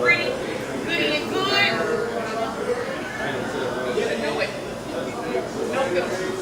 pretty, goody and good. You know it. No filter.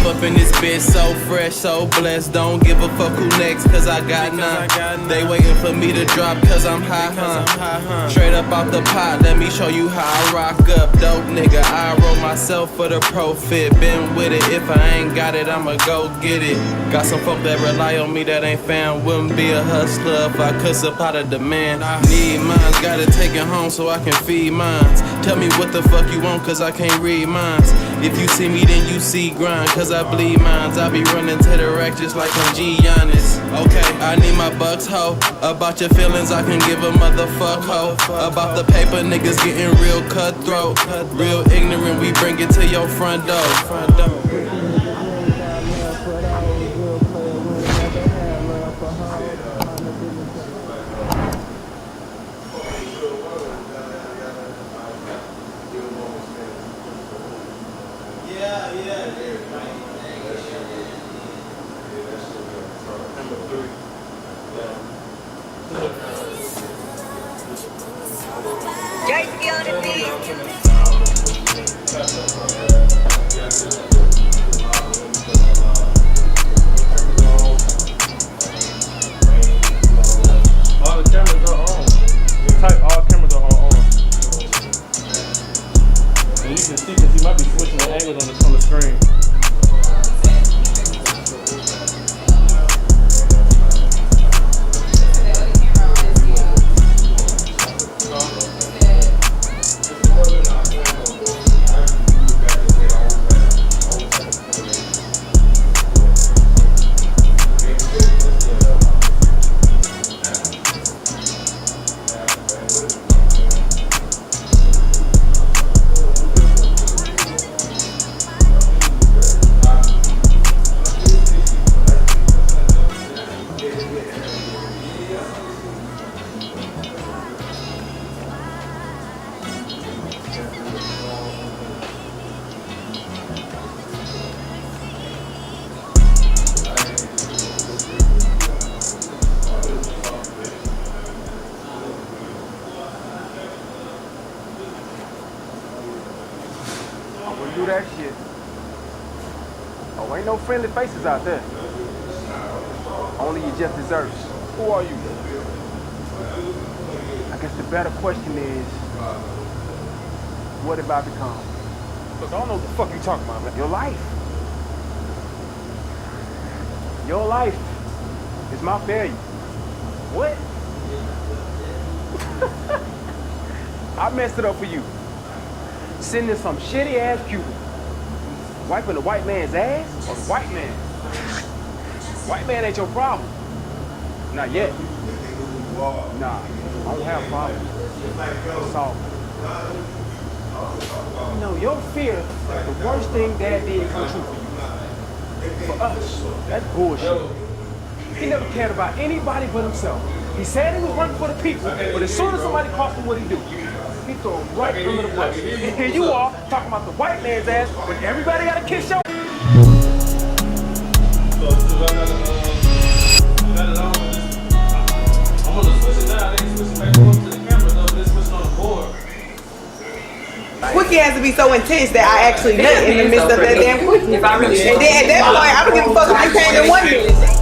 Up in this bitch, so fresh, so blessed. Don't give a fuck who next, cause I got none. They waiting for me to drop, cause I'm high, huh? Straight up off the pot, let me show you how I rock up. Dope nigga, I roll myself for the profit. Been with it, if I ain't got it, I'ma go get it. Got some folk that rely on me that ain't found. Wouldn't be a hustler if I could supply the demand. Need mines, gotta take it home so I can feed mines. Tell me what the fuck you want, cause I can't read mines. If you see me, then you see grind, cause I bleed mines. I be running to the rack just like I'm Giannis. Okay, I need my bucks, ho. About your feelings, I can give a motherfuck, ho. About the paper, niggas getting real cutthroat. Real ignorant, we bring it to your front door. Jay on the beat. All the cameras are on. Type all cameras are on. And you can see, cause he might be switching the angles on the screen. Do that shit. Oh, ain't no friendly faces out there. Only your just desserts. Who are you? I guess the better question is, what have I become? Look, I don't know what the fuck you talking about, man. Your life. Your life is my failure. What? I messed it up for you. Sending some shitty ass Cuban. Wiping the white man's ass or the white man? White man ain't your problem. Not yet. Nah, I don't have problems. Solve it. You know, your fear is the worst thing Dad did come true for you. For us, that's bullshit. He never cared about anybody but himself. He said he was working for the people, but as soon as somebody cost him, what he do? He throw him right under the bus. And here you are, talking about the white man's ass, when everybody got to kiss your... I'm gonna switch it quickie has to be so intense that I actually nut in the midst of that damn quickie. If I really And then at that point, I don't give a fuck if you came in 1 minute.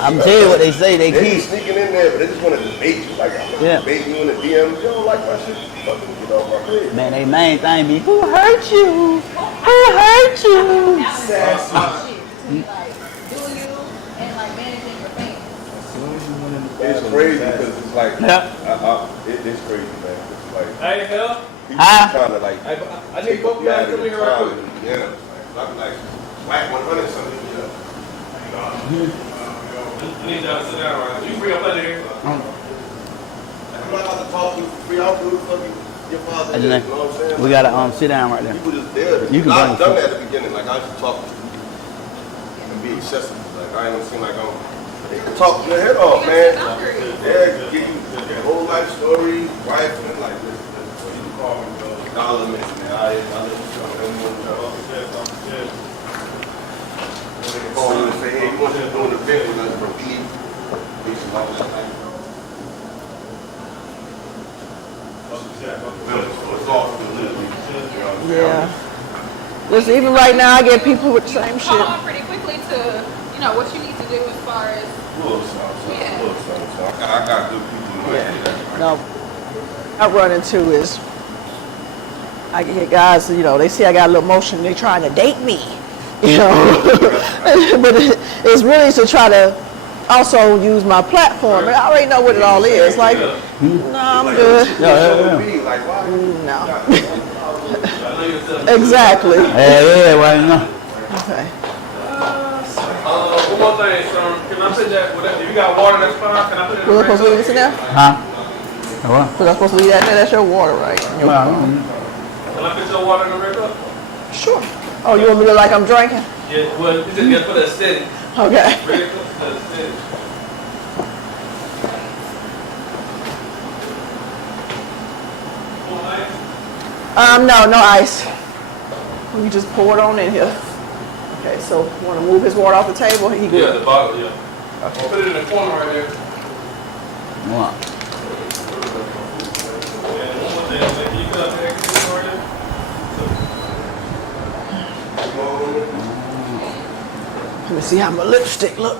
I'm telling you what they say. They They be keep. sneaking in there, but they just want to debate you. Like, I'm Yeah. debating you in the DM. You don't like my shit? Fucking get off my head. Man, they main thing be who hurt you? Who hurt you? It's crazy because it's like, Yeah. it's crazy, man. It's like, Hey, hell. people Huh? trying to like, Hey, I take need both up you out guys of come in your here right time quick. and yeah, like, I'm like, whack 100 something, you know. I need y'all to sit down right now. You free up under here? I'm not about to talk to you free out for fucking your father. Hey, You know Janae, what I'm saying? we gotta sit down right there. People just there. You can I've bring done that at the beginning. Like, I just talk and be excessive. Like, I ain't gonna seem like I'm. They can talk your head off, man. Yeah, give you your whole life story, wife, and like this. What you call me, bro? Dollar man. I let you talk. They call you and say, hey, you want to do the bit with us, but we need patient all that time. It's all for the living. Yeah. Listen, even right now, I get people with the same Hold shit. on pretty quickly to, you know, what you need to do as far as. I got good people. Yeah. No, I run into is I get guys, you know, they see I got a little motion, they trying to date me, you know. But it's really to try to also use my platform. And I already know what it all is. Like, no, I'm good. Like, why? No. Exactly. Yeah, right now. Okay. One more thing, son. Can I put that, if you got water, that's fine. Can I put it in the We're supposed to leave red this in there? Huh? What? Because I'm supposed to leave that in there. That's your water, right? Well, I don't know. cup? Can I put your water in the red cup? Sure. Oh, you want me to look like I'm drinking? Yeah, well, you just gotta put that steady. Okay. Red cup, that's steady. No ice. We just pour it on in here. Okay, so want to move his water off the table? He Yeah, good. the bottle, yeah. I'll put it in the corner right there. What? And one more thing, like, can you cut the extra right there? Let me see how my lipstick look.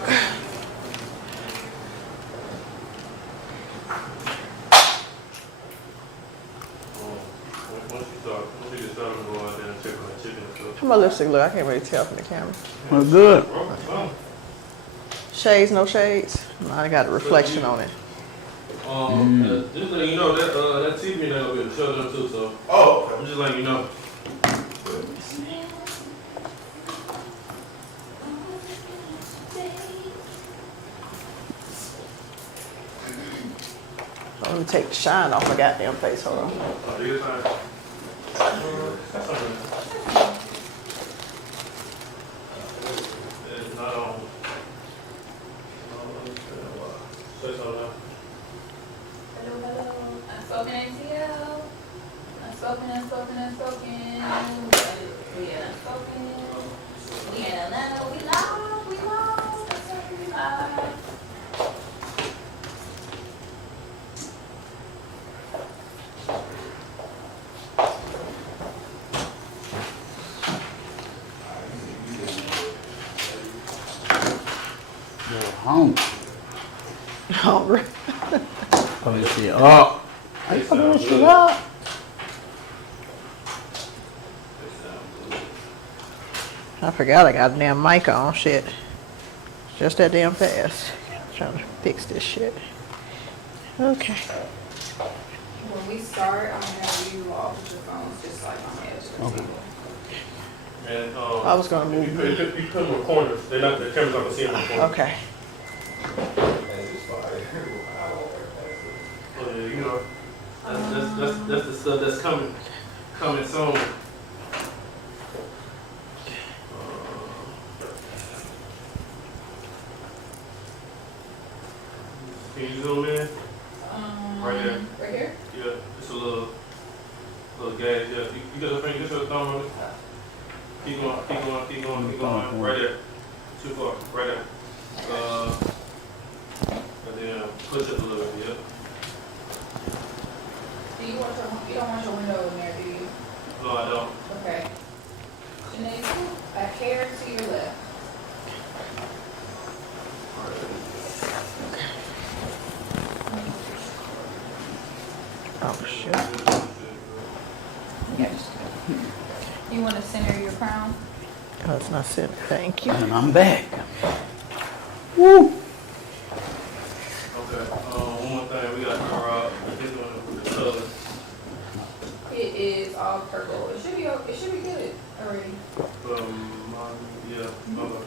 How my lipstick look? I can't really tell from the camera. Well, good. Shades, no shades? No, I got a reflection on it. Just letting you know that TV ain't gonna be able to show them too, so. Oh, I'm just letting you know. So let me take the shine off my goddamn face. Hold on. It's not on. Say something now. Hello, hello. Unspoken ATL. Unspoken, unspoken, unspoken. We are unspoken. We in Atlanta. We live. We live. Unspoken, we live. You're hungry. Hungry. Oh, this shit up. I put this shit up. I forgot I got a damn mic on. Shit. Just that damn fast. Trying to fix this shit. Okay. When we start, I'm gonna have you off with your phones just like on the edge of the table. And I was gonna move. You put them in corners. They're not. The camera's not gonna see them in corners. Okay. So yeah, you know, that's the stuff that's coming soon. Can you zoom in? Right there. Right here? Yeah, it's a little gas. Yeah, you got a finger, just your thumb on it. Keep going. Right there. Too far. Right there. And then push it a little bit. Yeah. You don't want your window in there, do you? No, I don't. Okay. And then a hair to your left. Oh shit. Yes. You want to center your crown? Oh, it's not set. Thank you. And I'm back. Woo! Okay. One more thing. We got this one with the color. It is all purple. It should be good already. Yeah. Okay.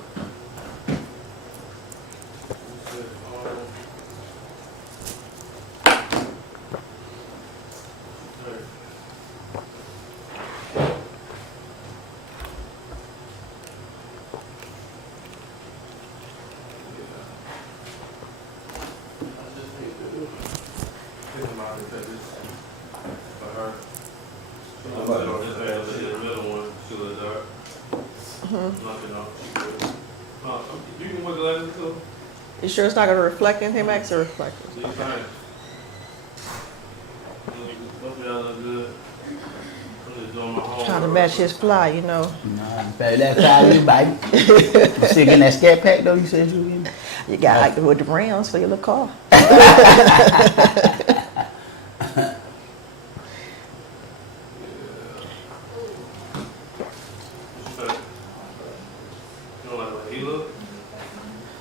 You can wear glasses too. You sure it's not gonna reflect anything, Max, or reflect? So you're fine. Both of y'all look good. I'm just doing my homework. Trying to match his fly, you know. Nah, baby, that's how you baby. You still getting that scat pack though? You said you were getting? You got like with the rounds for your little car.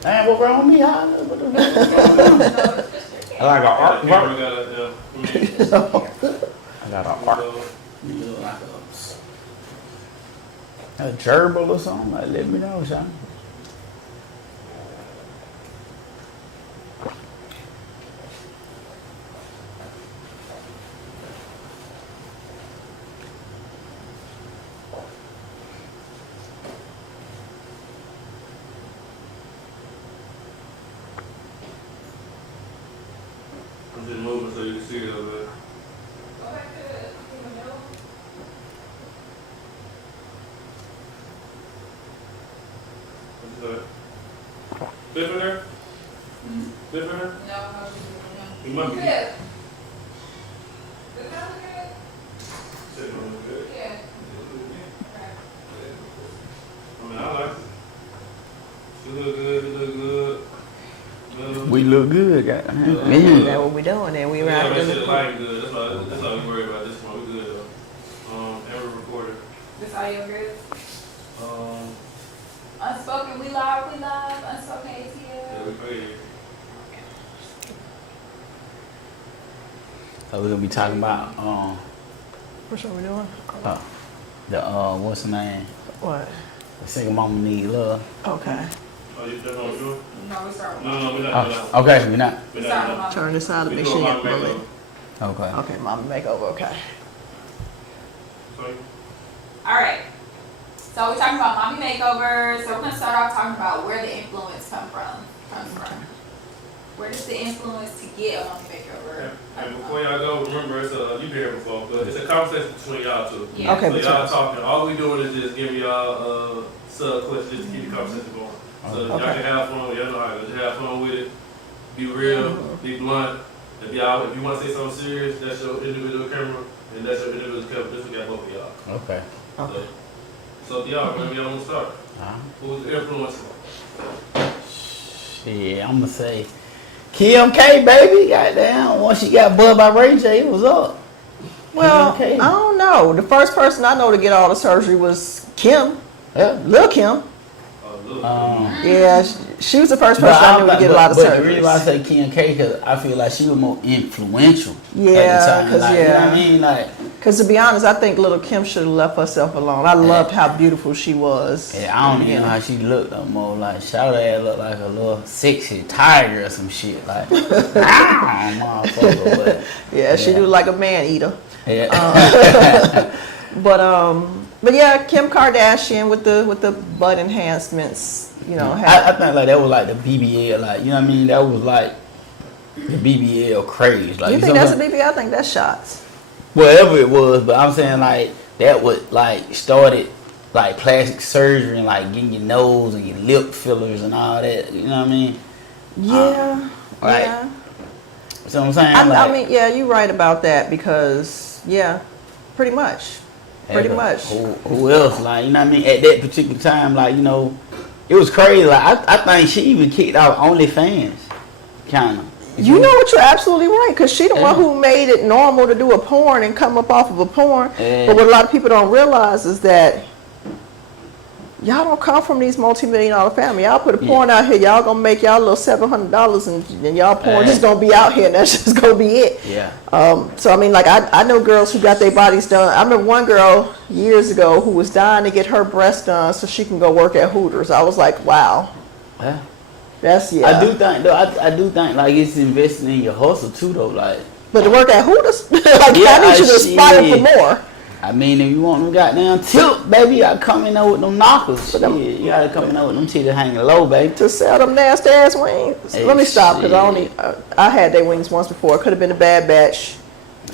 Man, what wrong with me? I got an art work. I got an art. A gerbil or something? Like, let me know, son. I'm just moving so you can see it a little bit. What's that? Clip in there? Clip in there? No. You might be. Yeah. Does that look good? Said it look good. Yeah. I mean, I like it. She look good, you look good. We look good, goddamn. That's what we doing, and we Yeah, right that shit there. lighting good. That's all we worry about this one. We good though. And we're recording. This audio good? Um, Unspoken, we live. Unspoken ATL. yeah, we paid. So we're gonna be talking about Which one we doing? what's the name? What? The single mama need love. Okay. Oh, you just want to do it? No, we start with No, we're not doing that. Okay, you're not. We're not doing that. Turn this out to We make do sure a you mama get the makeover. Okay. Okay, mama makeover. Okay. Sorry. All right. So we're talking about mommy makeovers. So we're gonna start off talking about where the influence comes from. Where does the influence to get a mommy makeover? And before y'all go, remember you've been here before, but it's a conversation between y'all two. Yeah. Okay, So but y'all talking. All we doing is just giving y'all sub questions to keep the conversation going. So y'all can have fun. Y'all know how to just have fun with it. Be real. Be blunt. If you want to say something serious, that's your individual camera, and that's your individual camera. This we got both of y'all. Okay. So y'all, when y'all want to start? Who's the influencer? Shit, I'm gonna say Kim K, baby. Goddamn. Once she got buzzed by Ray J, it was up. Well, Kim K. I don't know. The first person I know to get all the surgery was Kim, Lil Kim. Yeah, she was the first person I knew to get a lot of But the reason why I surgeries. say Kim K, because I feel like she was more influential. Yeah, at the time. 'cause like, yeah. You know what I mean? Like, Because to be honest, I think Little Kim should have left herself alone. I loved how beautiful she was. yeah, I don't even know how she looked no more. Like, Shout ass looked like a little sexy tiger or some shit. Like, motherfucker. But, Yeah, she looked like a man eater. yeah. But yeah, Kim Kardashian with the butt enhancements. You know, I think like that was like the BBL. Like, you know what I mean? That was like the BBL craze. Like, you think that's a BBL? I think that's shots. whatever it was, but I'm saying like that would like started like plastic surgery and like getting your nose and your lip fillers and all that. You know what I mean? Yeah. Right. Yeah. So I'm saying. I mean, yeah, you're right about that because yeah, pretty much. Pretty much. Who else? Like, you know what I mean? At that particular time, like, you know, it was crazy. Like I think she even kicked out OnlyFans, kind of. You know what? You're absolutely right, because she the one who made it normal to do a porn and come up off of a porn. Yeah. But what a lot of people don't realize is that y'all don't come from these multi-million-dollar family. Y'all put a porn out here, y'all gonna make y'all little $700, and y'all porn just gonna be out here, and that's just gonna be it. Yeah. So I mean, like I know girls who got their bodies done. I remember one girl years ago who was dying to get her breasts done so she can go work at Hooters. I was like, wow. Yeah. That's I do think though. I do think like it's investing in your hustle too though. Like, but to work at Hooters, like Yeah, I need you to aspire shit. for more. I mean, if you want them goddamn tilt, baby, you gotta come in there with them knockers. Shit, you gotta come in there with them titties hanging low, baby. To sell them nasty ass wings. Hey, Let me stop because I shit. only I had their wings once before. It could have been a bad batch.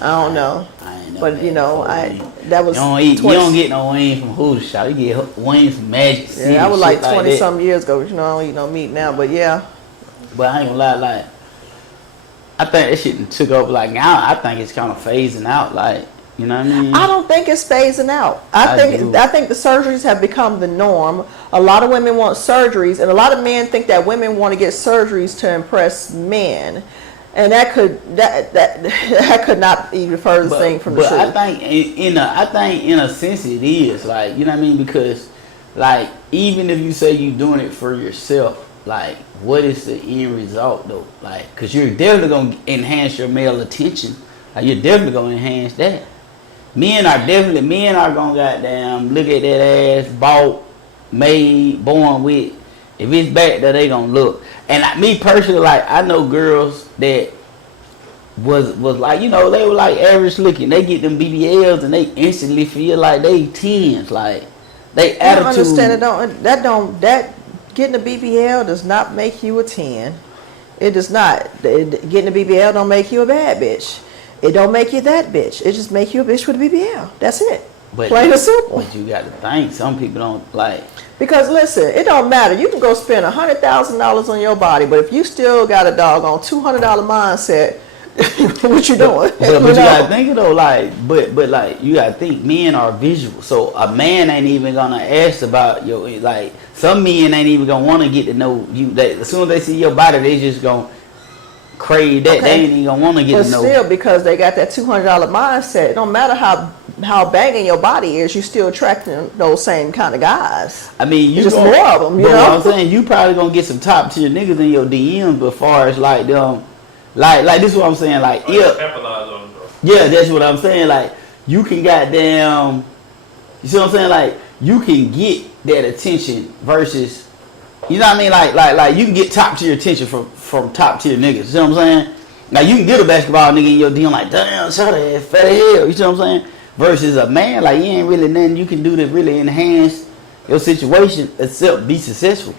I don't know. I ain't know But that you know, before, that was you don't get no wings from Hooters shop. You get wings from Magic City. yeah, that was like shit 20 that. some years ago. You know, I don't eat no meat now, but yeah. But I ain't gonna lie, like I think that shit took over. Like now, I think it's kind of phasing out. Like, you know what I mean? I don't think it's phasing out. I think the surgeries have become the norm. A lot of women want surgeries, and a lot of men think that women want to get surgeries to impress men, and that could not be the furthest thing from the truth. But I think in a sense it is, like, you know what I mean, because like even if you say you're doing it for yourself, like what is the end result though? Like, because you're definitely gonna enhance your male attention. Like you're definitely gonna enhance that. Men are gonna goddamn look at that ass bought, made, born with. If it's back there, they gonna look. And me personally, like I know girls that was like, you know, they were like average looking. They get them BBLs and they instantly feel like they 10s. Like they I don't attitude. understand it. That getting a BBL does not make you a 10. It does not. Getting a BBL don't make you a bad bitch. It don't make you that bitch. It just make you a bitch with a BBL. That's it. Plain and simple. But you got to think some people don't like. Because listen, it don't matter. You can go spend $100,000 on your body, but if you still got a doggone $200 mindset, what you doing? But you gotta think it though, like, but like you gotta think men are visual. So a man ain't even gonna ask about your, like, some men ain't even gonna want to get to know you. As soon as they see your body, they just gonna crave that. They ain't even gonna want to get to know. But still, because they got that $200 mindset, it don't matter how banging your body is, you still attracting those same kind of guys. I mean, you just gonna, more of them. You but know what I'm saying, you probably gonna get some top tier niggas in your DMs, but far as like them. Like this is what I'm saying. Like, yeah, that's what I'm saying. Like, you can goddamn, you see what I'm saying? Like, you can get that attention versus, you know what I mean? Like you can get top tier attention from top tier niggas. You see what I'm saying? Like, you can get a basketball nigga in your DM like, damn, shout out that fat hell. You see what I'm saying? Versus a man, like, you ain't really nothing you can do to really enhance your situation except be successful. You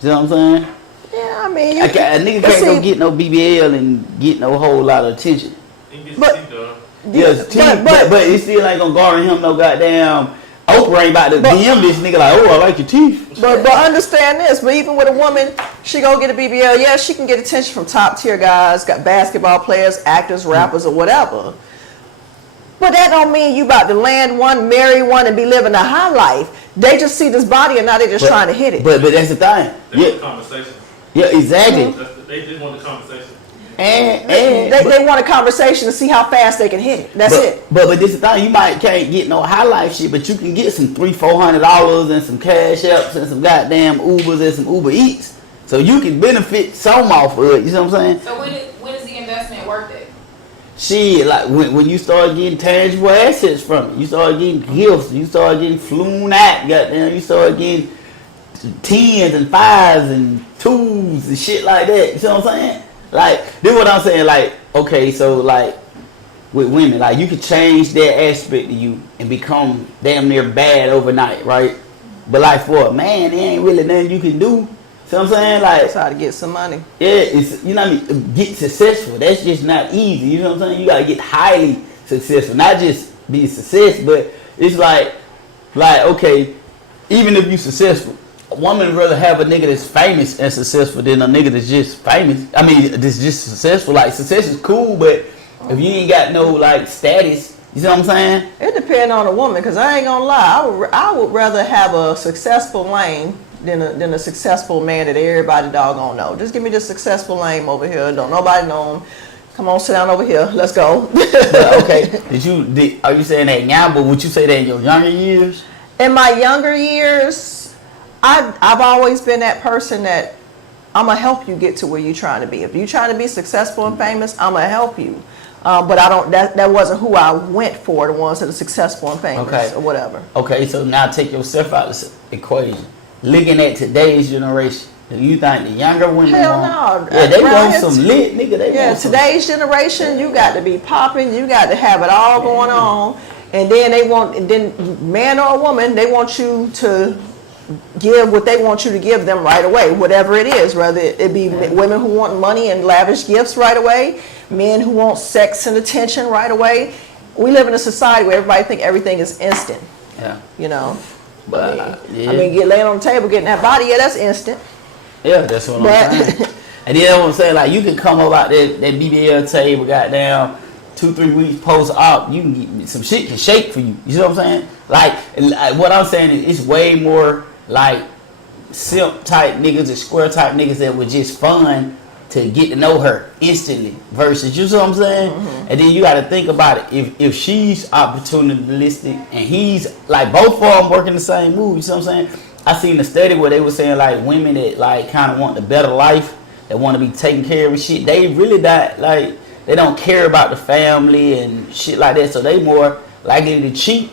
see what I'm saying? Yeah, I mean, a nigga can't go get no BBL and get no whole lot of attention. But it still ain't gonna garner him no goddamn. Oprah ain't about to DM this nigga like, oh, I like your teeth. But understand this. But even with a woman, she gonna get a BBL. Yeah, she can get attention from top tier guys, got basketball players, actors, rappers, or whatever. But that don't mean you about to land one, marry one, and be living a high life. They just see this body and now they just trying to hit it. But that's the thing. Yeah. Conversation. Yeah, exactly. They just want the conversation. And They want a conversation to see how fast they can hit it. That's it. But this is the thing, can't get no high life shit, but you can get some $300-400 and some cash apps and some goddamn Ubers and some Uber Eats. So you can benefit some off of it. You know what I'm saying? So when is the investment worth it? Shit, like when you start getting tangible assets from it, you start getting gifts, you start getting flown out, goddamn, you start getting 10s and 5s and 2s and shit like that. You know what I'm saying? Like, this what I'm saying, like, okay, so like with women, like you could change that aspect of you and become damn near bad overnight, right? But like for a man, there ain't really nothing you can do. See what I'm saying? Like, That's how to get some money. yeah, it's, you know what I mean? Get successful. That's just not easy. You know what I'm saying? You gotta get highly successful. Not just be a success, but it's like, okay, even if you successful, a woman would rather have a nigga that's famous and successful than a nigga that's just famous. I mean, that's just successful. Like, success is cool, but if you ain't got no, like, status, you know what I'm saying? It depends on a woman, because I ain't gonna lie. I would rather have a successful lame than a successful man that everybody doggone know. Just give me the successful lame over here. Don't nobody know him. Come on, sit down over here. Let's go. But, okay, are you saying that now, but would you say that in your younger years? In my younger years, I've always been that person that I'm going to help you get to where you're trying to be. If you're trying to be successful and famous, I'm going to help you. But I don't. That wasn't who I went for. The ones that are successful and famous or whatever. Okay, so now take yourself out of the equation. Looking at today's generation, do you think the younger women Hell want? no. Yeah, they want some lit nigga. They want some. Today's generation, you got to be popping. You got to have it all going on, and then man or woman, they want you to give what they want you to give them right away, whatever it is. Whether it be women who want money and lavish gifts right away, men who want sex and attention right away. We live in a society where everybody think everything is instant. Yeah. You know. But I mean, get laying on the table, getting that body, that's instant. Yeah, that's what I'm saying. And then I'm saying, like, you can come up out that BBL table, goddamn, 2-3 weeks post-op, you can get some shit can shake for you. You know what I'm saying? Like what I'm saying is, it's way more like simp type niggas and square type niggas that were just fun to get to know her instantly versus, you know what I'm saying? Mm-hmm. And then you got to think about it. If she's opportunistic and he's like, both of them working the same move, you know what I'm saying? I seen a study where they were saying like women that like kind of want the better life, that want to be taken care of and shit, they really not like, they don't care about the family and shit like that, so they more likely to cheat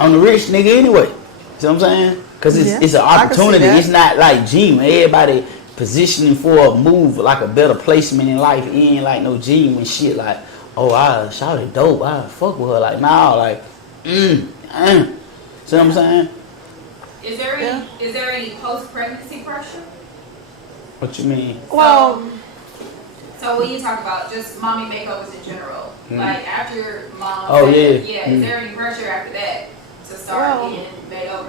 on the rich nigga anyway. You know what I'm saying? Because it's an opportunity. It's not like G, man. Everybody positioning for a move, like a better placement in life. It ain't like no G and shit like, oh, I shot it dope, I fuck with her. Like, nah, like, see what I'm saying? Is there any post-pregnancy pressure? What you mean? Well, so when you talk about just mommy makeovers in general, like after mom, is there any pressure after that to start getting made over?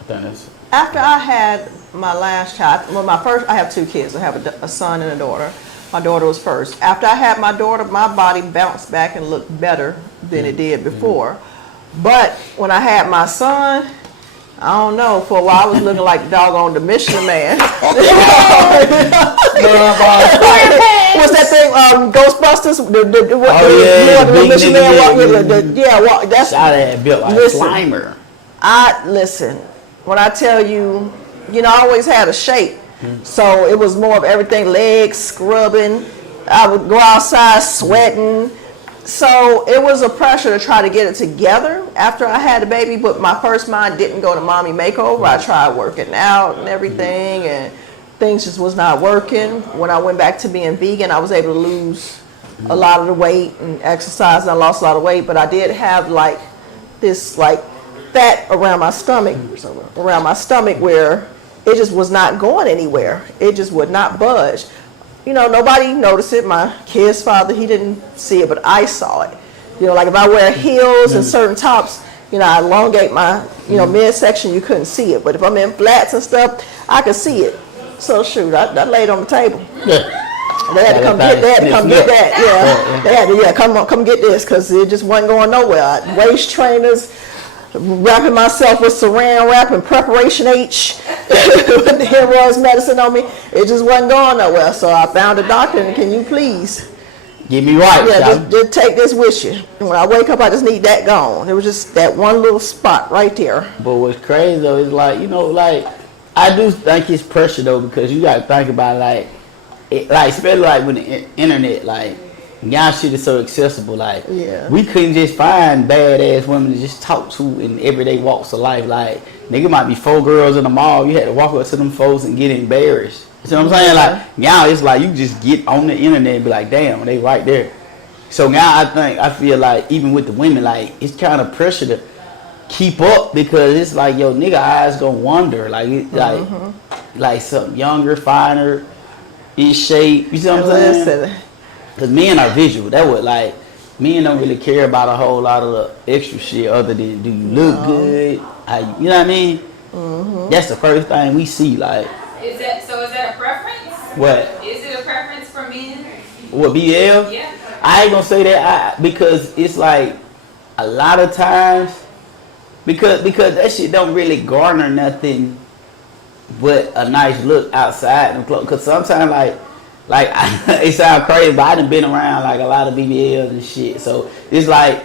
I think that's. After I had my last child, I have 2 kids. I have a son and a daughter. My daughter was first. After I had my daughter, my body bounced back and looked better than it did before. But when I had my son, I don't know, for a while I was looking like the doggone the Michelin Man. What's that thing, Ghostbusters? The Michelin Man. That's shot at built like a Slimer. Listen, when I tell you, I always had a shape. So it was more of everything, legs, scrubbing. I would go outside sweating. So it was a pressure to try to get it together after I had the baby, but my first mind didn't go to mommy makeover. I tried working out and everything, and things just was not working. When I went back to being vegan, I was able to lose a lot of the weight and exercise, and I lost a lot of weight, but I did have like this like fat around my stomach where it just was not going anywhere. It just would not budge. Nobody noticed it. My kid's father, he didn't see it, but I saw it. Like if I wear heels and certain tops, I elongate my, midsection, you couldn't see it. But if I'm in flats and stuff, I could see it. So shoot, I laid on the table. Yeah. They had to come get that. Yeah. They had to, come get this, because it just wasn't going nowhere. Waist trainers, wrapping myself with saran wrap and preparation H with the hemorrhoids medicine on me. It just wasn't going nowhere. So I found a doctor, and can you please Get me right, yeah, just take this with you. And when I wake up, I just need that gone. It was just that one little spot right there. But what's crazy though is like, you know, like I do think it's pressure though, because you gotta think about like especially like with the internet, like y'all shit is so accessible. Like we couldn't just find badass women to just talk to in everyday walks of life. Like nigga might be 4 girls in the mall, you had to walk up to them folks and get embarrassed. You know what I'm saying? Like now it's like you just get on the internet and be like, damn, they right there. So now I feel like even with the women, like it's kind of pressure to keep up, because it's like, yo, nigga eyes gonna wander, like like something younger, finer, in shape. You see what I'm saying? Because men are visual. That would like men don't really care about a whole lot of the extra shit other than do you look good? How you know what I mean? That's the first thing we see. Like, is that a preference? What? Is it a preference for men? What, BL? Yeah. I ain't gonna say that because it's like a lot of times because that shit don't really garner nothing but a nice look outside them clothes. Cause sometimes like it sounds crazy, but I done been around like a lot of BBLs and shit. So it's like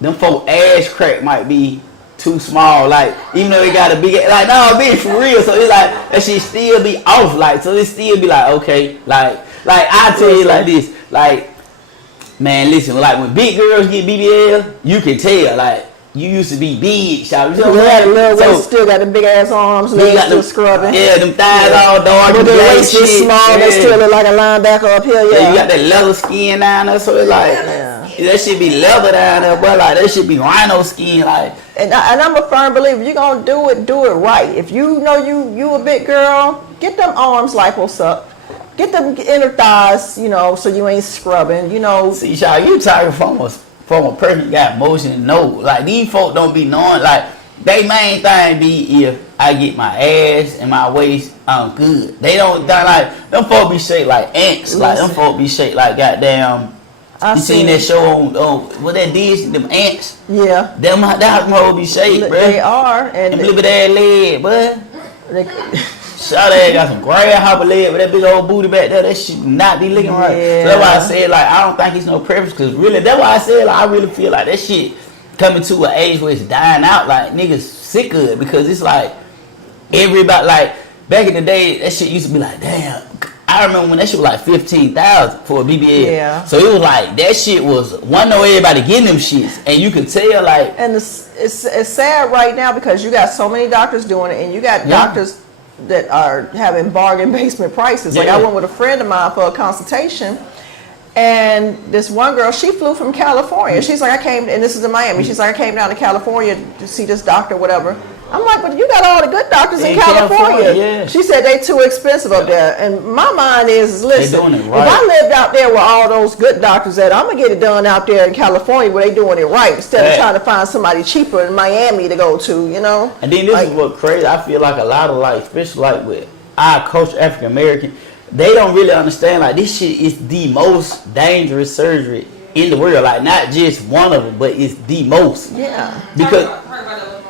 them folk ass crack might be too small, like even though they got a big, like no, bitch, for real. So it's like that shit still be off, like so it still be like okay, like I tell you like this, like man, listen, like when big girls get BBL, you can tell like you used to be big, shout. You know what I'm saying? So still got the big ass arms, legs still scrubbing. Yeah, them thighs all dark, but the waist is small. They still look like a linebacker up here. Yeah, you got that leather skin down there, so it's like that should be leather down there, but like that should be rhino skin, like. And I'm a firm believer. If you're gonna do it right. If you know you a big girl, get them arms lipos up. Get them inner thighs, you know, so you ain't scrubbing, you know. See, y'all, you talking from a person who got motion and know. Like, these folk don't be knowing, like, they main thing be if I get my ass and my waist, I'm good. They don't, like, them folk be shaped like ants. Like, them folk be shaped like goddamn, you seen that show on what that did, them ants? Yeah. Them hoe be shaped, bro. They are. And them little bit ass leg, bud. Shot ass got some grasshopper leg with that big old booty back there. That shit not be looking right. Yeah. So that's why I said like I don't think it's no preference, because really that's why I said like I really feel like that shit coming to an age where it's dying out. Like niggas sick of it, because it's like everybody, like back in the day that shit used to be like damn. I remember when that shit was like 15,000 for a BBL. Yeah. So it was like that shit was one know everybody getting them shits, and you could tell like. And it's sad right now because you got so many doctors doing it, and you got doctors that are having bargain basement prices. Like I went with a friend of mine for a consultation, and this one girl, she flew from California. She's like, I came, and this is in Miami. She's like, I came down to California to see this doctor, whatever. I'm like, but you got all the good doctors in California. Yeah. She said they too expensive up there. And my mind is listen, doing it right. If I lived out there where all those good doctors at, I'm gonna get it done out there in California where they doing it right, instead of trying to find somebody cheaper in Miami to go to, you know. And then this is what crazy. I feel like a lot of like, especially like with our culture, African American, they don't really understand like this shit is the most dangerous surgery in the world. Like not just one of them, but it's the most. Yeah.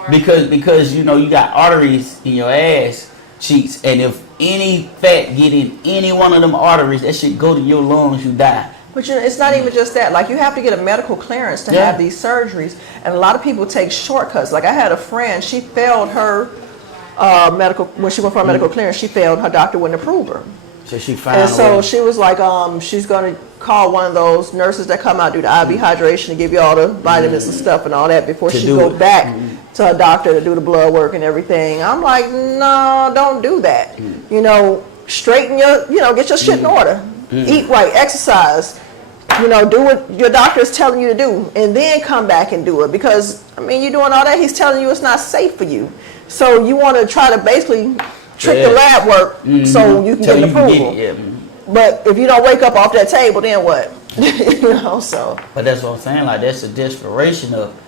Because you know you got arteries in your ass cheeks, and if any fat get in any one of them arteries, that shit go to your lungs, you die. But you know, it's not even just that. Like you have to get a medical clearance to have these surgeries, and a lot of people take shortcuts. Like I had a friend, she failed her medical when she went for a medical clearance. She failed. Her doctor wouldn't approve her. So she found. And so she was like, she's gonna call one of those nurses that come out do the IV hydration and give you all the vitamins and stuff and all that before she go back to a doctor to do the blood work and everything. I'm like, no, don't do that. You know, straighten your, you know, get your shit in order. Eat right, exercise. You know, do what your doctor is telling you to do, and then come back and do it. Because I mean, you're doing all that, he's telling you it's not safe for you. So you want to try to basically trick the lab work so you can get an approval. But if you don't wake up off that table, then what? You know, so. But that's what I'm saying. Like that's a desperation of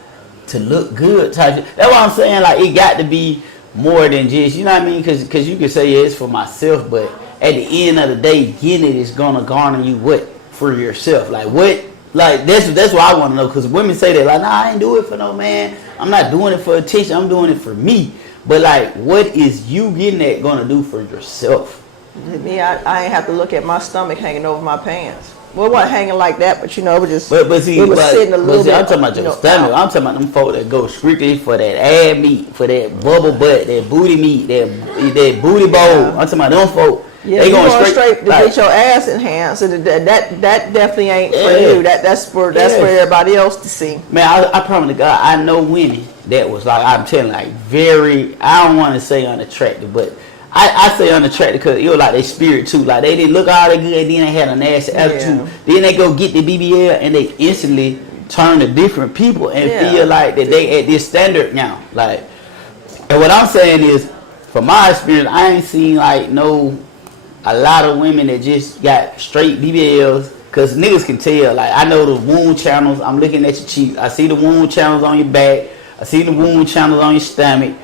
to look good type. That's what I'm saying. Like it got to be more than just, you know what I mean? Because you can say it's for myself, but at the end of the day, getting it is gonna garner you what for yourself. Like what? like that's what I want to know, because women say that like, nah, I ain't do it for no man. I'm not doing it for attention. I'm doing it for me. But like, what is you getting at gonna do for yourself? Me, I ain't have to look at my stomach hanging over my pants. Well, it wasn't hanging like that, but you know, it was just. But see, it was sitting a little bit. I'm talking about your stomach. I'm talking about them folk that go strictly for that ass meat, for that bubble butt, that booty meat, that booty bowl. Yeah. I'm talking about them folk. Yeah, they going straight to like, get your ass enhanced. And that definitely ain't for you. That's for everybody else to see. Man, I promise to God, I know women that was like, I'm telling, like very. I don't want to say unattractive, but I say unattractive because it was like their spirit too. Like they didn't look all that good, and then they had a nasty attitude. Then they go get the BBL and they instantly turn to different people and feel like that they at this standard now. Like, and what I'm saying is, from my experience, I ain't seen like a lot of women that just got straight BBLs. Cause niggas can tell. Like I know the wound channels. I'm looking at your cheeks. I see the wound channels on your back. I see the wound channels on your stomach.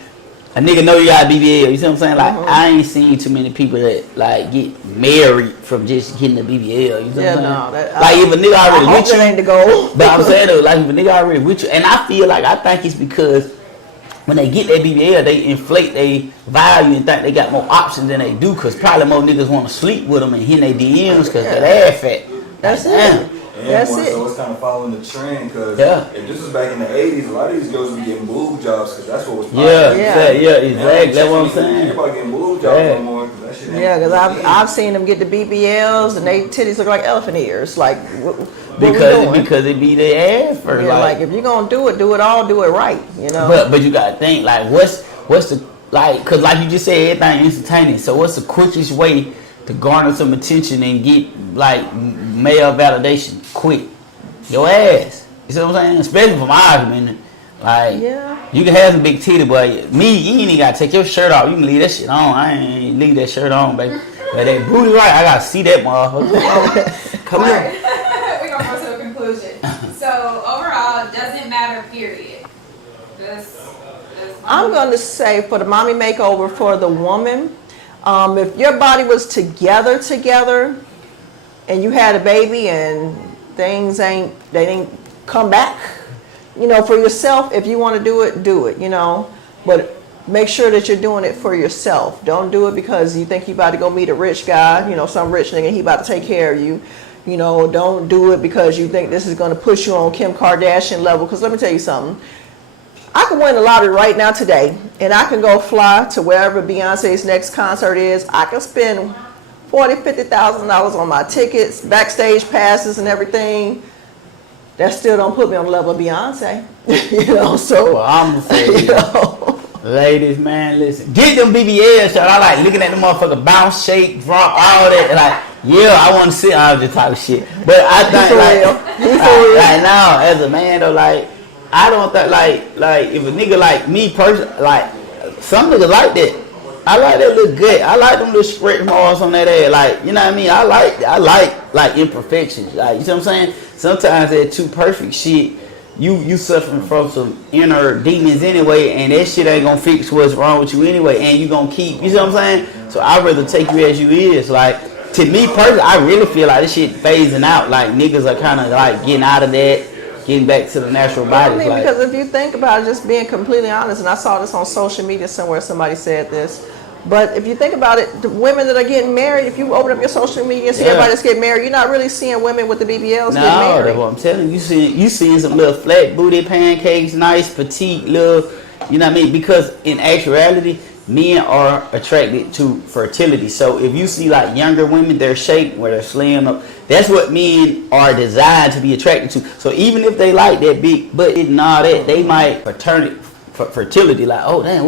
A nigga know you got a BBL. You see what I'm saying? Like I ain't seen too many people that like get married from just getting a BBL. You see what I'm saying? Like if a nigga already with you, ain't the goal. But I'm saying though, like if a nigga already with you, and I feel like I think it's because when they get that BBL, they inflate their value and think they got more options than they do. Cause probably more niggas want to sleep with them and hit their DMs cause that ass fat. That's it. That's it. So it's kind of following the trend, because if this was back in the 80s, a lot of these girls would be getting boob jobs because that's what was popular. Exactly. That's what I'm saying. Everybody getting boob jobs no more. Because I've seen them get the BBLs and they titties look like elephant ears. Like, because it be their ass first. Yeah, like if you're gonna do it right. You know. But you gotta think like what's the like, because like you just said, everything instantaneous. So what's the quickest way to garner some attention and get like male validation quick? Your ass. You see what I'm saying? Especially for my argument. Like, you can have some big titty, but me, you ain't even gotta take your shirt off. You can leave that shit on. I ain't leave that shirt on, baby. But that booty right, I gotta see that motherfucker. Come on. We're gonna go to a conclusion. So overall, doesn't matter, period. I'm gonna say for the mommy makeover for the woman, if your body was together, and you had a baby and things didn't come back, you know, for yourself, if you want to do it, you know, but make sure that you're doing it for yourself. Don't do it because you think you about to go meet a rich guy, you know, some rich nigga, he about to take care of you. You know, don't do it because you think this is going to push you on Kim Kardashian level. Because let me tell you something. I can win the lottery right now today, and I can go fly to wherever Beyonce's next concert is. I can spend $40,000-$50,000 on my tickets, backstage passes, and everything. That still don't put me on the level of Beyonce, you know. So I'm gonna say, you know, ladies, man, listen, get them BBLs. I like looking at the motherfucker bounce, shake, drop, all that. Like, I want to see. I was just talking shit, but I think like now as a man though, like. I don't think like if a nigga like me personally, like some niggas like that. I like that little gut. I like them little stretch marks on that ass. Like, you know what I mean? I like imperfections. Like, you know what I'm saying? Sometimes that too perfect shit, you suffering from some inner demons anyway, and that shit ain't gonna fix what's wrong with you anyway, and you gonna keep, you know what I'm saying? So I'd rather take you as you is. Like, to me personally, I really feel like this shit phasing out. Like, niggas are kind of like getting out of that. Getting back to the natural body. I mean, because if you think about it, just being completely honest, and I saw this on social media somewhere, somebody said this, but if you think about it, the women that are getting married, if you open up your social media and see everybody that's getting married, you're not really seeing women with the BBLs getting married. No, that's what I'm telling you. You seeing some little flat booty pancakes, nice, petite, little, you know what I mean? Because in actuality, men are attracted to fertility. So if you see like younger women, their shape, where they're slim up, that's what men are designed to be attracted to. So even if they like that big butt and all that, they might fertility. Like, oh damn,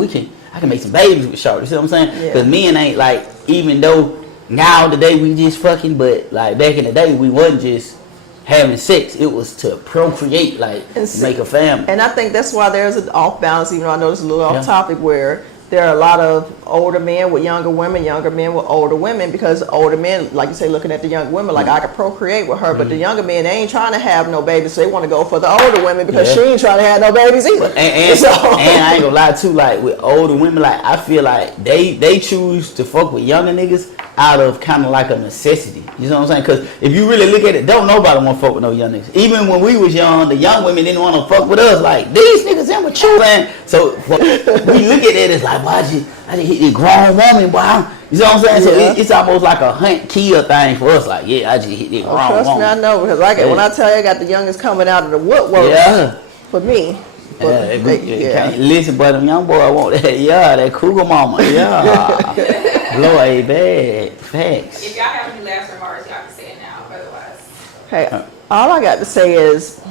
I can make some babies with short. You see what I'm saying? Because men ain't like, even though now today we just fucking, but like back in the day we wasn't just having sex. It was to procreate, like make a family. And I think that's why there's an off balance. Even though I know it's a little off topic, where there are a lot of older men with younger women, younger men with older women, because older men, like you say, looking at the younger women, like I could procreate with her, but the younger men, they ain't trying to have no babies, so they want to go for the older women because she ain't trying to have no babies either. And I ain't gonna lie too, like with older women, like I feel like they choose to fuck with younger niggas out of kind of like a necessity. You know what I'm saying? Because if you really look at it, don't nobody want to fuck with no young niggas. Even when we was young, the young women didn't want to fuck with us. Like, these niggas immature, man. So we look at it as like, boy, I just hit this grown woman, boy. You know what I'm saying? So it's almost like a hunt kill thing for us. Like, yeah, I just hit this grown Trust woman. me, I know. Because when I tell you I got the youngest coming out of the woodwork for me. Can't listen, but them young boy want that. Yeah, that cougar mama. Yeah. Blow a bag. Facts. If y'all have any last remarks, y'all can say it now. Otherwise. Hey, all I got to say is,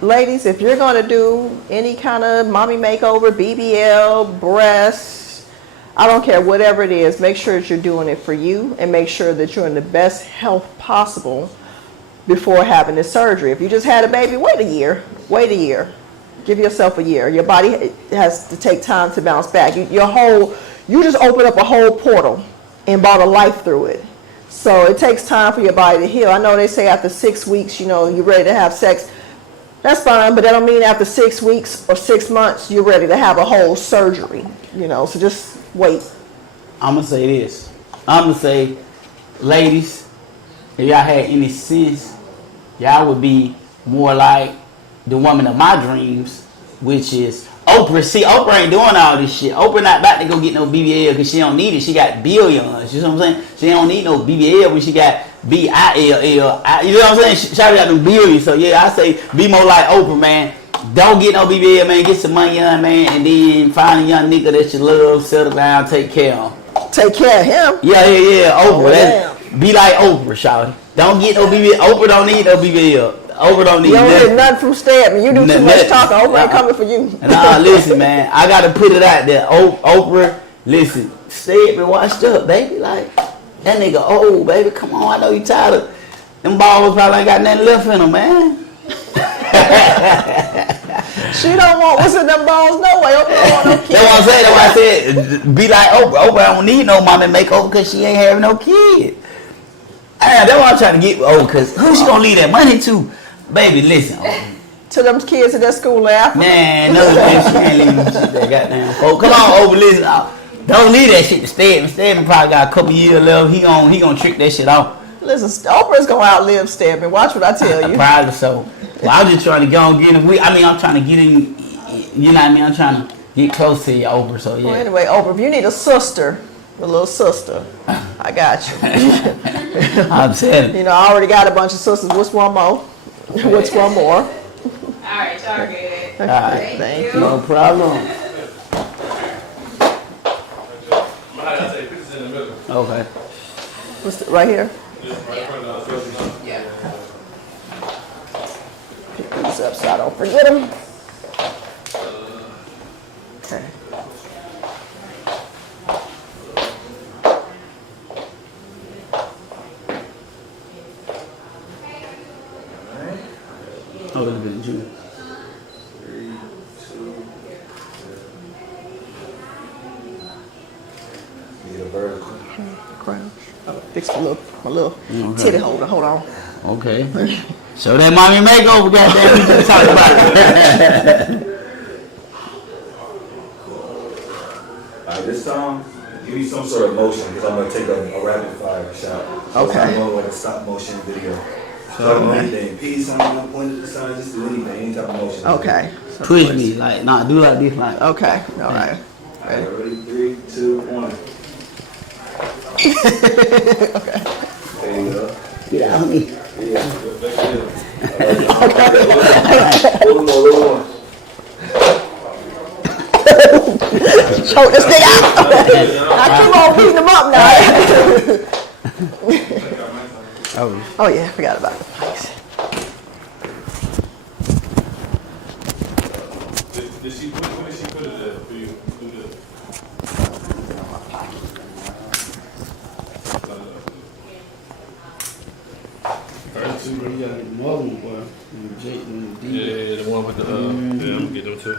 ladies, if you're going to do any kind of mommy makeover, BBL, breasts, I don't care, whatever it is, make sure that you're doing it for you and make sure that you're in the best health possible before having this surgery. If you just had a baby, wait a year. Wait a year. Give yourself a year. Your body has to take time to bounce back. You just opened up a whole portal and brought a life through it. So it takes time for your body to heal. I know they say after 6 weeks, you're ready to have sex. That's fine, but that don't mean after 6 weeks or 6 months, you're ready to have a whole surgery. So just wait. I'm going to say this. I'm going to say, ladies, if y'all had any sense, y'all would be more like the woman of my dreams, which is Oprah. See, Oprah ain't doing all this shit. Oprah not about to go get no BBL because she don't need it. She got billions. You know what I'm saying? She don't need no BBL when she got BILL. You know what I'm saying? She got them billions. So yeah, I say be more like Oprah, man. Don't get no BBL, man. Get some money, young man, and then find a young nigga that you love, settle down, take care of him. Take care of him? Yeah. Oprah. Be like Oprah, shawty. Don't get no BBL. Oprah don't need no BBL. Oprah don't need nothing. You don't get nothing from Stedman. You do too much talking. Oprah ain't coming for you. Nah, listen, man. I got to put it out there. Oprah, listen. Stedman washed up, baby. Like, that nigga old, baby. Come on. I know you tired of them balls. Probably ain't got nothing left in them, man. She don't want what's in them balls no way. Oprah don't want no kids. That's what I'm saying. That's why I said be like Oprah. Oprah don't need no mommy makeover because she ain't having no kid. That's what I'm trying to get. Because who's she gonna leave that money to? Baby, listen. To them kids at that school after. Man, no, she ain't leaving them shit that goddamn folk. Come on, Oprah, listen. Don't leave that shit to Stedman. Stedman probably got a couple years left. He gonna trick that shit off. Listen, Oprah's gonna outlive Stedman. Watch what I tell you. Probably so. Well, I'm just trying to go and get him. I'm trying to get him. You know what I mean? I'm trying to get close to you, Oprah. So yeah. Well, anyway, Oprah, if you need a sister, a little sister, I got you. I'm saying. I already got a bunch of sisters. What's one more? What's one more? All right, y'all good. All right, thank you. No problem. Okay. What's right here? Yeah. Pick these up so I don't forget them. Okay. Oh, a little bit of juice. 3, 2. Need a vertical. Crown. Fix my little titty holder. Hold on. Okay. So that mommy makeover, goddamn, we just talked about it. Alright, this time, give me some sort of motion because I'm gonna take a rapid fire shot. So Okay. I'm going like a stop motion video. So anything, peace, I'm gonna point at the side, just do anything, any type of motion. Okay. Push me, like, do like this, like. Okay. All right. Alright, ready? 3, 2, 1. Okay. There you go. Get out of me. Yeah. Little more. Choke this thing out. I keep on beating them up now. Oh yeah, forgot about the place. When did she put it there for you? Who did it? You gotta get the other one, boy. Yeah, the one with the, yeah, I'm gonna get them too.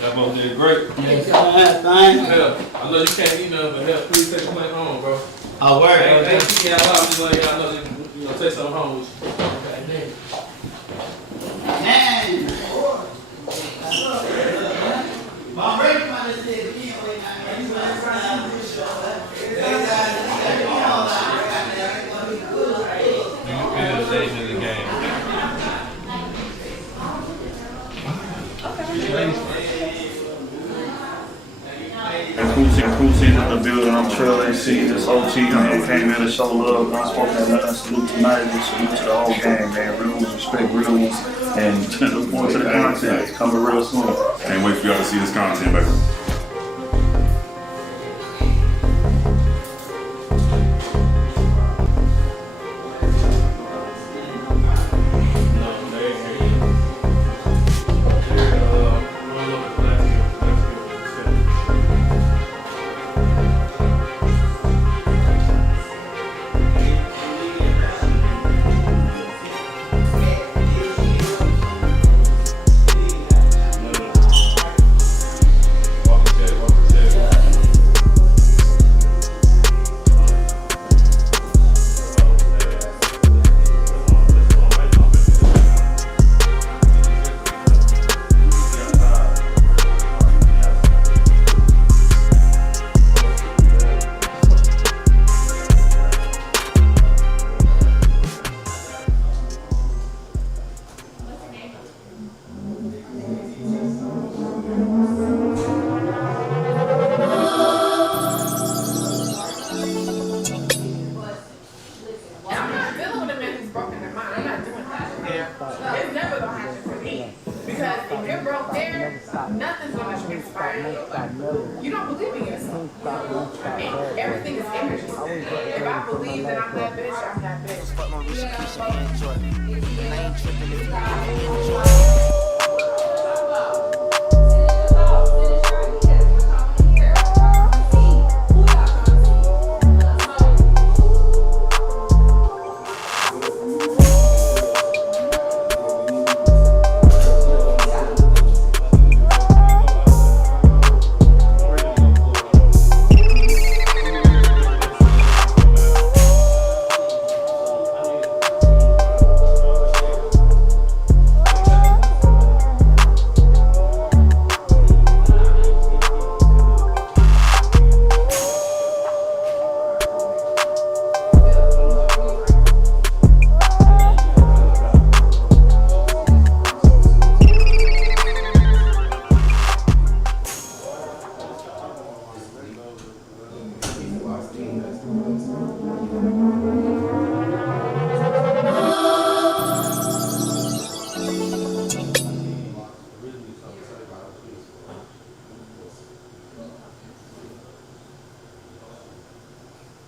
That both did great. Fine. Hell, I know you can't eat nothing, but hell, please take a plate home, bro. Oh, word. Ain't keep y'all out, just letting y'all know that, take something home with you. Man. Crew season in the building. I'm Trail AC. This OT came in to show love. Unspoken. Let's salute tonight. We salute to the whole gang, man. Real ones respect real ones. And look forward to the content. It's coming real soon. Can't wait for y'all to see this content, baby. Nothing's gonna inspire you. You don't believe in yourself. Everything is energy. If I believe that I'm that bitch, I'm that bitch.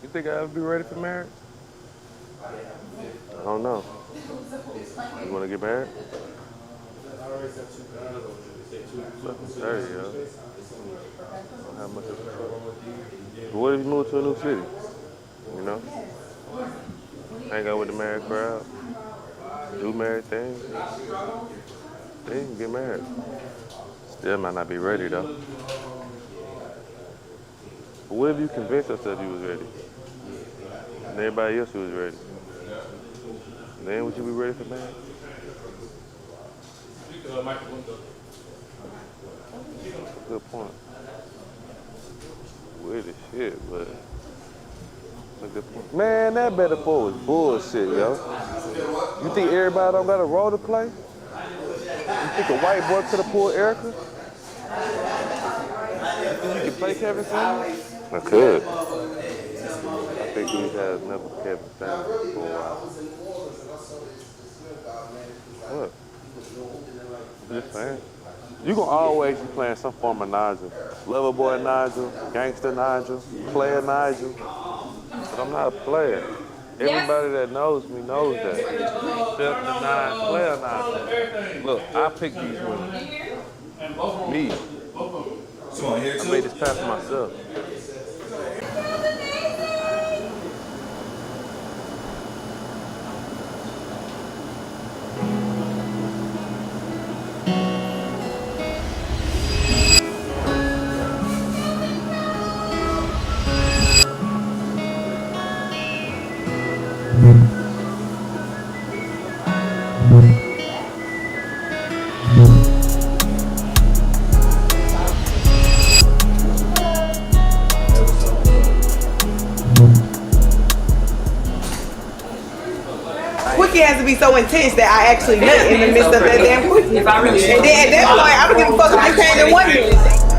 You think I'll be ready for marriage? I don't know. You want to get married? There you go. Don't have much of a trouble. But what if you move to a new city? You know? Hang out with the married crowd. Do married things. Then you can get married. Still might not be ready though. But what if you convinced yourself you was ready? And everybody else was ready? Then would you be ready for marriage? Good point. Weird as shit, but a good point. Man, that metaphor was bullshit, yo. You think everybody don't got a role to play? You think a white boy could have pulled Erica? You think you could play Kevin Samuels? I could. I think he has never Kevin Samuels for a while. What? I'm just saying. You gonna always be playing some form of Nigel. Lover boy Nigel, gangster Nigel, player Nigel. But I'm not a player. Everybody that knows me knows that. Except the player Nigel. Look, I picked these women. Me. I made this pass for myself. to be so intense that I actually nut in the midst of that damn pussy. If I really And then at that point, I don't give a fuck if you came in 1 minute.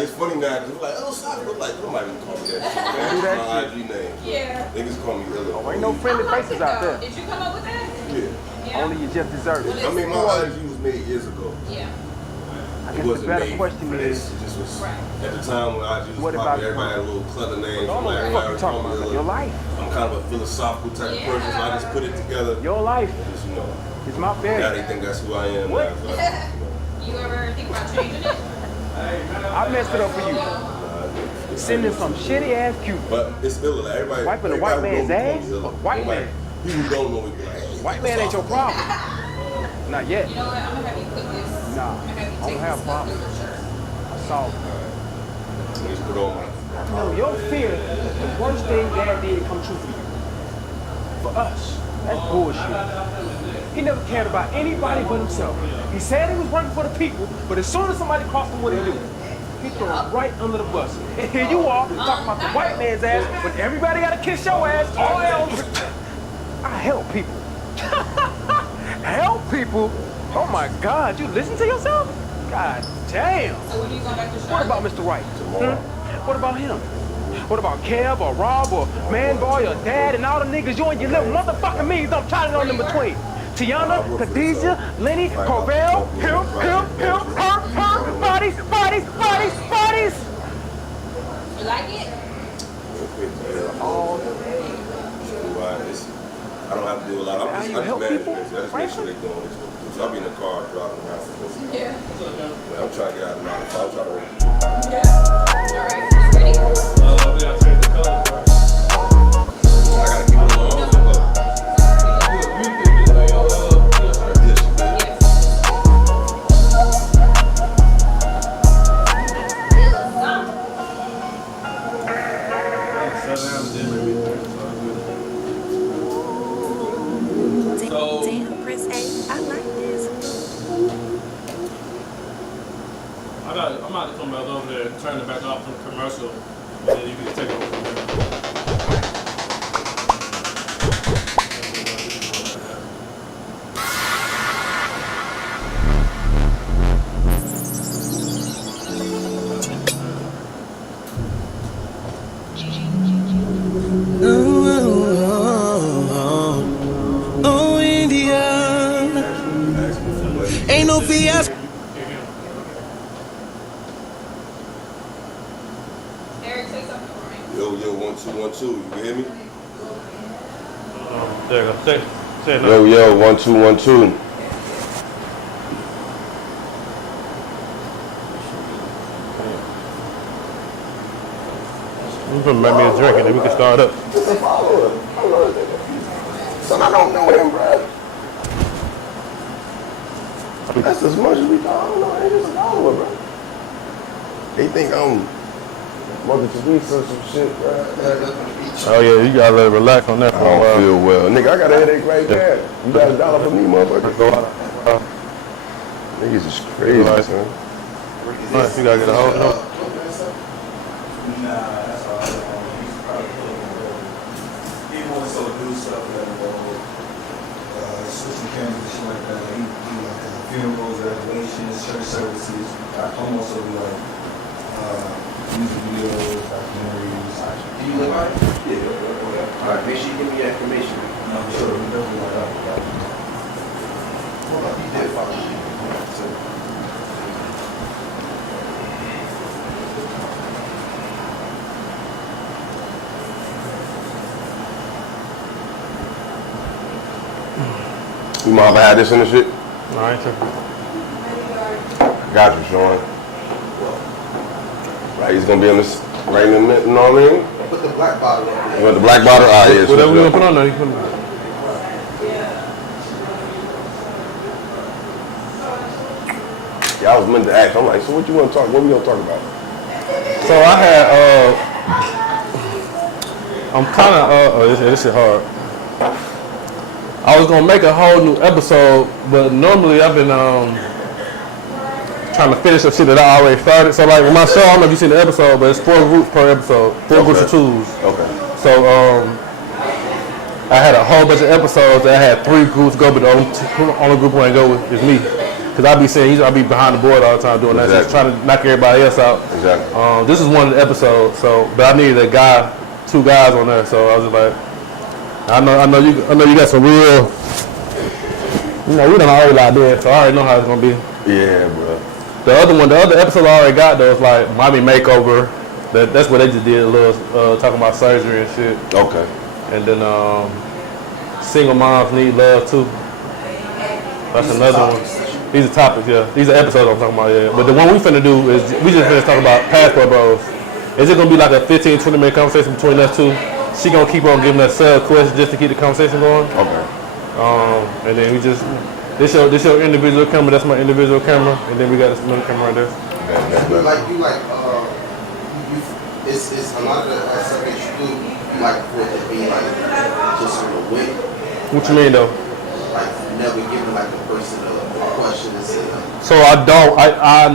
It's funny now, it's like, oh, stop. I'm like, nobody even call me that shit, man. That's my IG name. Yeah. Niggas call me Illa. Oh, ain't no friendly faces out there. Did you come up with that? Yeah. Only you just deserve it. I mean, my IG was made years ago. Yeah. I guess the better question is, it just was, at the time when IG was what popular, about everybody had a little clever name. Well, Like, what are you talking about? Your life. I'm kind of a philosophical type of person, so I just put it together. Your life. Just, you know. It's my bed. Now they think that's who I am. What? Now, so You ever think about changing it? I messed it up for you. Sending some shitty ass cute. But it's still like everybody. Wiping a white man's ass? A white man. People don't know me. Like, hey, white man ain't your problem. Not yet. You know what? I'm gonna have you put this. Nah. I don't have problems. I saw it. Just put on my. No, your fear, the worst thing Dad did come true for you. For us. That's bullshit. He never cared about anybody but himself. He said he was working for the people, but as soon as somebody crossed him, what he do? He threw him right under the bus. And here you are, talking about the white man's ass, but everybody gotta kiss your ass, all else. I help people. Help people? Oh my God, you listen to yourself? God damn. So when you go back to What about Mr. Wright? What about him? What about Kev or Rob or Manboy or Dad and all the niggas you and your little motherfucking me don't try it on in between? Tiana, Khadijah, Lenny, Corvell, him, her, bodies. You like it? I don't have to do a lot. I'm just help managing people? this. I just make sure they're doing this. So I'll be in the car driving around. Yeah. I'm trying to get out of the house. I'll try to. Yeah. All right. Ready? We gotta change the colors, bro. I gotta keep it long. Damn, Chris A, I like this. I'm about to come back over there and turn it back off from the commercial, and then you can take it over from there. Oh, India. Ain't no fiasco. Eric, say something for me. Yo, 1 2 1 2. You can hear me? There you go. Say it now. Yo, 1 2 1 2. You can make me a drink and then we can start up. It's a follower. Son, I don't know him, bro. That's as much as we thought. I don't know. Ain't just a follower, bro. They think I'm Mother Teresa or some shit, bro. Oh yeah, you gotta let it relax on that. I don't feel well. Nigga, I got a headache right there. You got $1 for me, motherfucker. Niggas is crazy, son. You gotta get a hold of it. He more so do stuff like switching cameras and shit like that. He like funerals, graduations, church services. I almost be like music videos, documentaries. Do you live out here? Yeah. All right, make sure you give me your information. No, sure, we definitely like that. Well, you did follow me. So, you mind if I had this in the shit? No, I ain't tripping. Got you, Sean. Right, he's gonna be on this right in the middle, you know what I mean? Put the black bottle up there. You want the black bottle? Ah, yeah. Whatever we gonna put on there, you put it on. Yeah, I was meant to ask. I'm like, so what you want to talk? What we gonna talk about? So I had, I'm kind of, this shit hard. I was gonna make a whole new episode, but normally I've been trying to finish some shit that I already started. So like with my show, I don't know if you've seen the episode, but it's 4 groups per episode, 4 groups of 2s. Okay. So I had a whole bunch of episodes that I had 3 groups go, but the only group I ain't go with is me. Cause I be saying I be behind the board all the time doing that, just trying to knock everybody else out. Exactly. This is one of the episodes, but I needed a guy, 2 guys on there, so I was just like, I know you got some real, we done already like that, so I already know how it's gonna be. Yeah, bro. The other episode I already got though was like mommy makeover. That's what they just did a little talking about surgery and shit. Okay. And then single moms need love too. That's another one. These are topics, yeah. These are episodes I'm talking about, yeah. But the one we finna do is we just finna talk about passport bros. Is it gonna be like a 15-20 minute conversation between us 2? She gonna keep on giving us questions just to keep the conversation going. Okay. And then we just this your individual camera. That's my individual camera, and then we got this another camera right there. It's a lot of the stuff that you do. You like for it to be like just on the wing. What you mean though? Like never giving like a person a question and say. So I don't.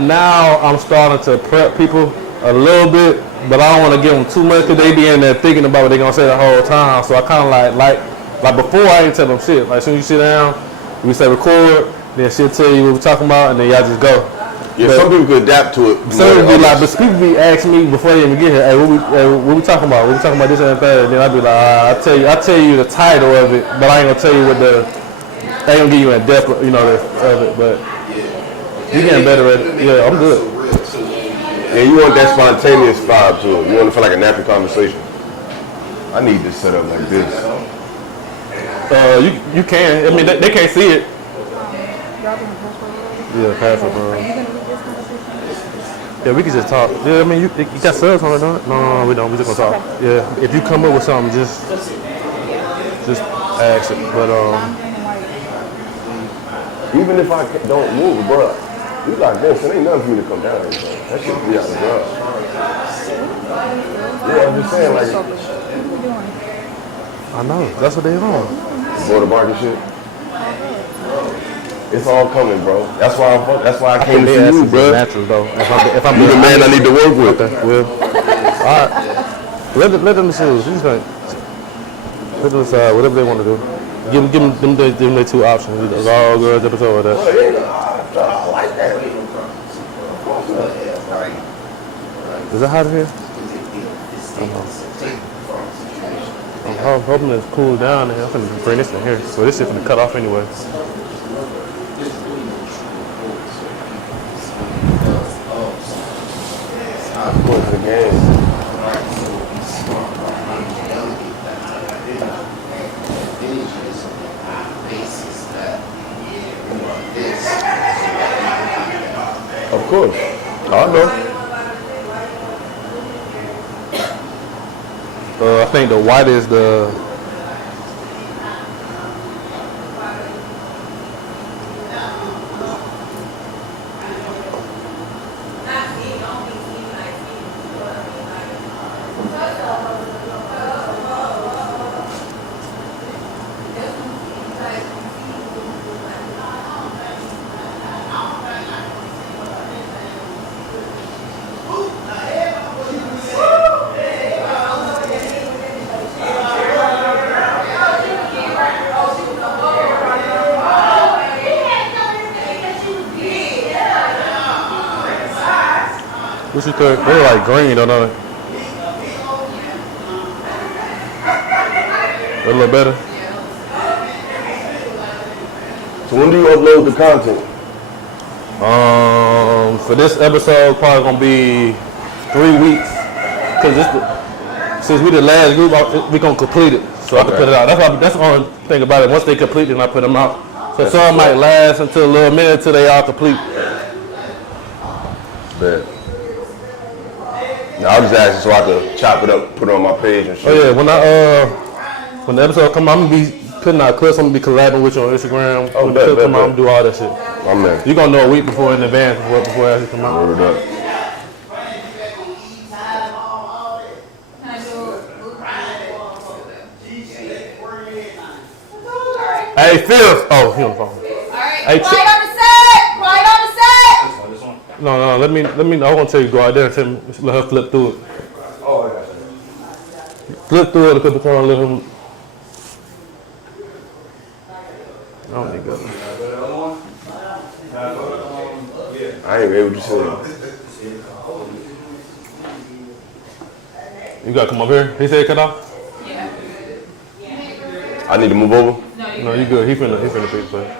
Now I'm starting to prep people a little bit, but I don't want to give them too much because they be in there thinking about what they gonna say the whole time. So I kind of like before I ain't tell them shit. Like as soon as you sit down, we say record, then she'll tell you what we're talking about, and then y'all just go. Yeah, some people could adapt to it. Some people be like, but people be asking me before they even get here, hey, what we talking about? What we talking about this and that? And then I be like, I'll tell you the title of it, but I ain't gonna tell you what I ain't gonna give you a depth, of it. But you getting better at it. Yeah, I'm good. Yeah, you want that spontaneous vibe to it. You want to feel like a natural conversation. I need this set up like this. You can. I mean, they can't see it. Yeah, passport bro. Yeah, we can just talk. Yeah, I mean, you got subs on it, don't it? No, we don't. We just gonna talk. Yeah, if you come up with something, just ask it. But even if I don't move, bro, you like this, it ain't nothing for me to come down here, bro. That shit be out the job. Yeah, I'm just saying, like. I know. That's what they on. Border market shit. It's all coming, bro. That's why I came to see you, bro. Naturals, though. If I'm you the man I need to work with. Okay, well, all right. Let them choose. Let them decide whatever they want to do. Give them their 2 options. It's all girls episode of that. I like that. Is that hot in here? I'm hoping it's cooled down. I'm going to bring this in here. So this shit's going to cut off anyway. What's the game? Of course. I know. I think the white is the. What's your third? They're like green, don't they? A little better. So when do you upload the content? For this episode, probably gonna be 3 weeks. Cause since we the last group, we gonna complete it, so I can put it out. That's the only thing about it. Once they complete it, then I put them out. So some might last until a little minute until they all complete. Bet. Now, I was just asking so I could chop it up, put it on my page and shit. Oh yeah, when the episode come out, I'm gonna be putting out clips. I'm gonna be collabing with you on Instagram. When the clip come out, I'm gonna do all that shit. I'm there. You gonna know a week before in advance before it actually come out. Word up. Hey, Phil. Oh, he on the phone. Alright, Hey, quiet on the set! Quiet on the set! No, let me. I want to tell you to go out there and let her flip through it. Oh, I got you. Flip through it and put the phone and let him. I don't think that. I ain't able to say. You gotta come up here. He said cut off. Yeah. I need to move over? No, you good. He finna pick the place.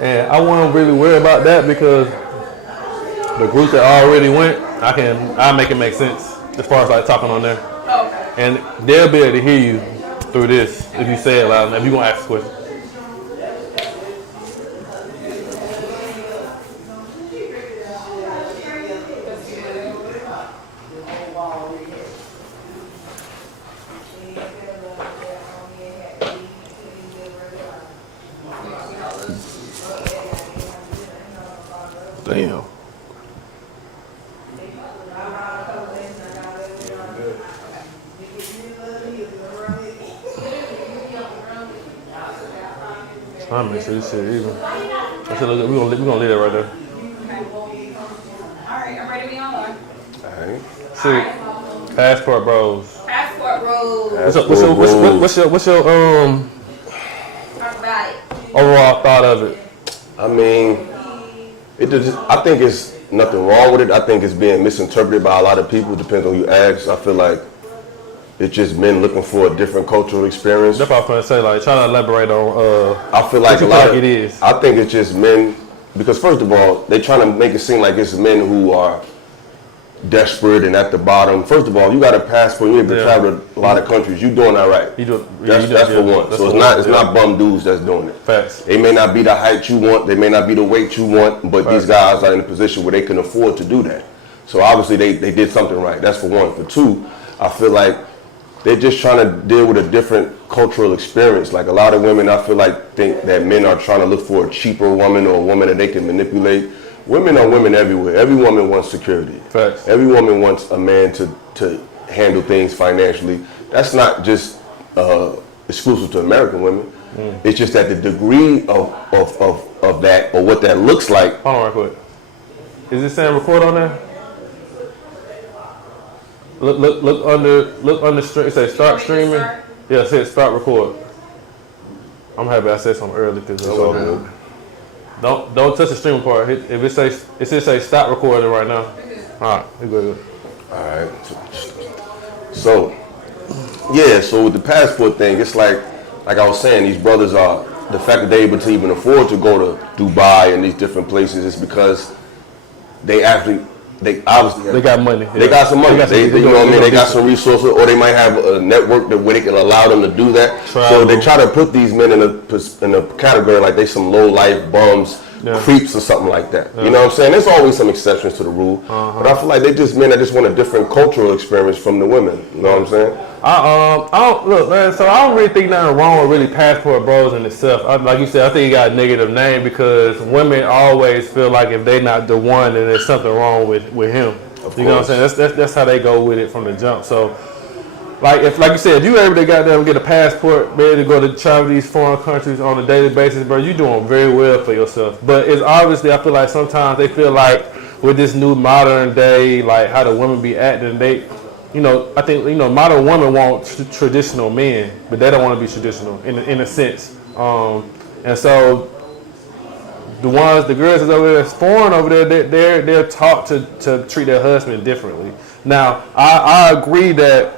And I wasn't really worried about that because the group that already went, I'll make it make sense as far as like talking on there. Okay. And they'll be able to hear you through this if you say it loud enough. If you gonna ask a question. Damn. I make sure this shit even. I said, look, we gonna leave that right there. Alright, I'm ready to be on live. Alright. See, Passport Bros. Passport rules. What's your Talk about it. overall thought of it? I mean, I think it's nothing wrong with it. I think it's being misinterpreted by a lot of people. Depends on who you ask. I feel like it's just men looking for a different cultural experience. That's what I was gonna say. Like, try to elaborate on. I feel like a lot of it is. I think it's just men because first of all, they're trying to make it seem like it's men who are desperate and at the bottom. First of all, you got a passport. You able to travel to a lot of countries. You doing all right. That's for one. So it's not bum dudes that's doing it. Facts. They may not be the height you want. They may not be the weight you want. But these guys are in a position where they can afford to do that. So obviously they did something right. That's for one. For two, I feel like they're just trying to deal with a different cultural experience. Like a lot of women, I feel like think that men are trying to look for a cheaper woman or a woman that they can manipulate. Women are women everywhere. Every woman wants security. Facts. Every woman wants a man to handle things financially. That's not just exclusive to American women. It's just that the degree of that or what that looks like. Hold on real quick. Is it saying record on there? Look under stream. It says start streaming. Yeah, it says start record. I'm happy I said something early because it's all good. Don't touch the streaming part. If it says stop recording right now. All right, we're good. All right. So with the passport thing, it's like I was saying, these brothers are the fact that they're able to even afford to go to Dubai and these different places is because they obviously got money. They got some money. You know what I mean? They got some resources, or they might have a network where they can allow them to do that. So they try to put these men in a category like they some low life bums, creeps or something like that. You know what I'm saying? There's always some exceptions to the rule, but I feel like they just men that just want a different cultural experience from the women. You know what I'm saying? I don't look, man. So I don't really think nothing wrong with really passport bros in itself. Like you said, I think he got a negative name because women always feel like if they're not the one, then there's something wrong with him. You know what I'm saying? That's how they go with it from the jump. So, like you said, if you able to goddamn get a passport, be able to go to travel these foreign countries on a daily basis, bro, you're doing very well for yourself. But it's obviously, I feel like sometimes they feel like with this new modern day, like how the women be acting, I think modern women want traditional men, but they don't want to be traditional in a sense. And so the girls that's over there that's foreign over there, they're taught to treat their husband differently. Now, I agree that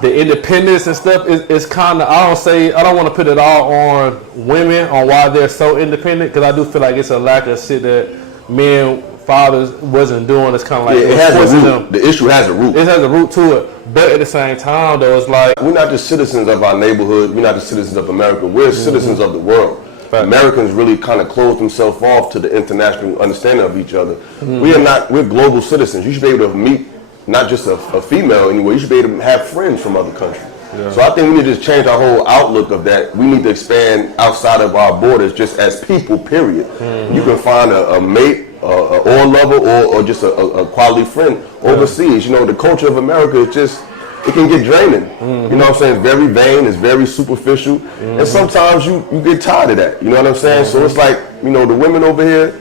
the independence and stuff is kind of, I don't want to put it all on women on why they're so independent, because I do feel like it's a lack of shit that men, fathers wasn't doing. It's kind of like it has a root. The issue has a root. It has a root to it, but at the same time, though, it's like we're not just citizens of our neighborhood. We're not just citizens of America. We're citizens of the world. Right. Americans really kind of close themselves off to the international understanding of each other. We're global citizens. You should be able to meet not just a female anywhere. You should be able to have friends from other countries. Yeah. So I think we need to just change our whole outlook of that. We need to expand outside of our borders just as people, period. You can find a mate, or lover, or just a quality friend overseas. You know, the culture of America is just, it can get draining. You know what I'm saying? It's very vain, it's very superficial. And sometimes you get tired of that. You know what I'm saying? So it's like, you know, the women over here,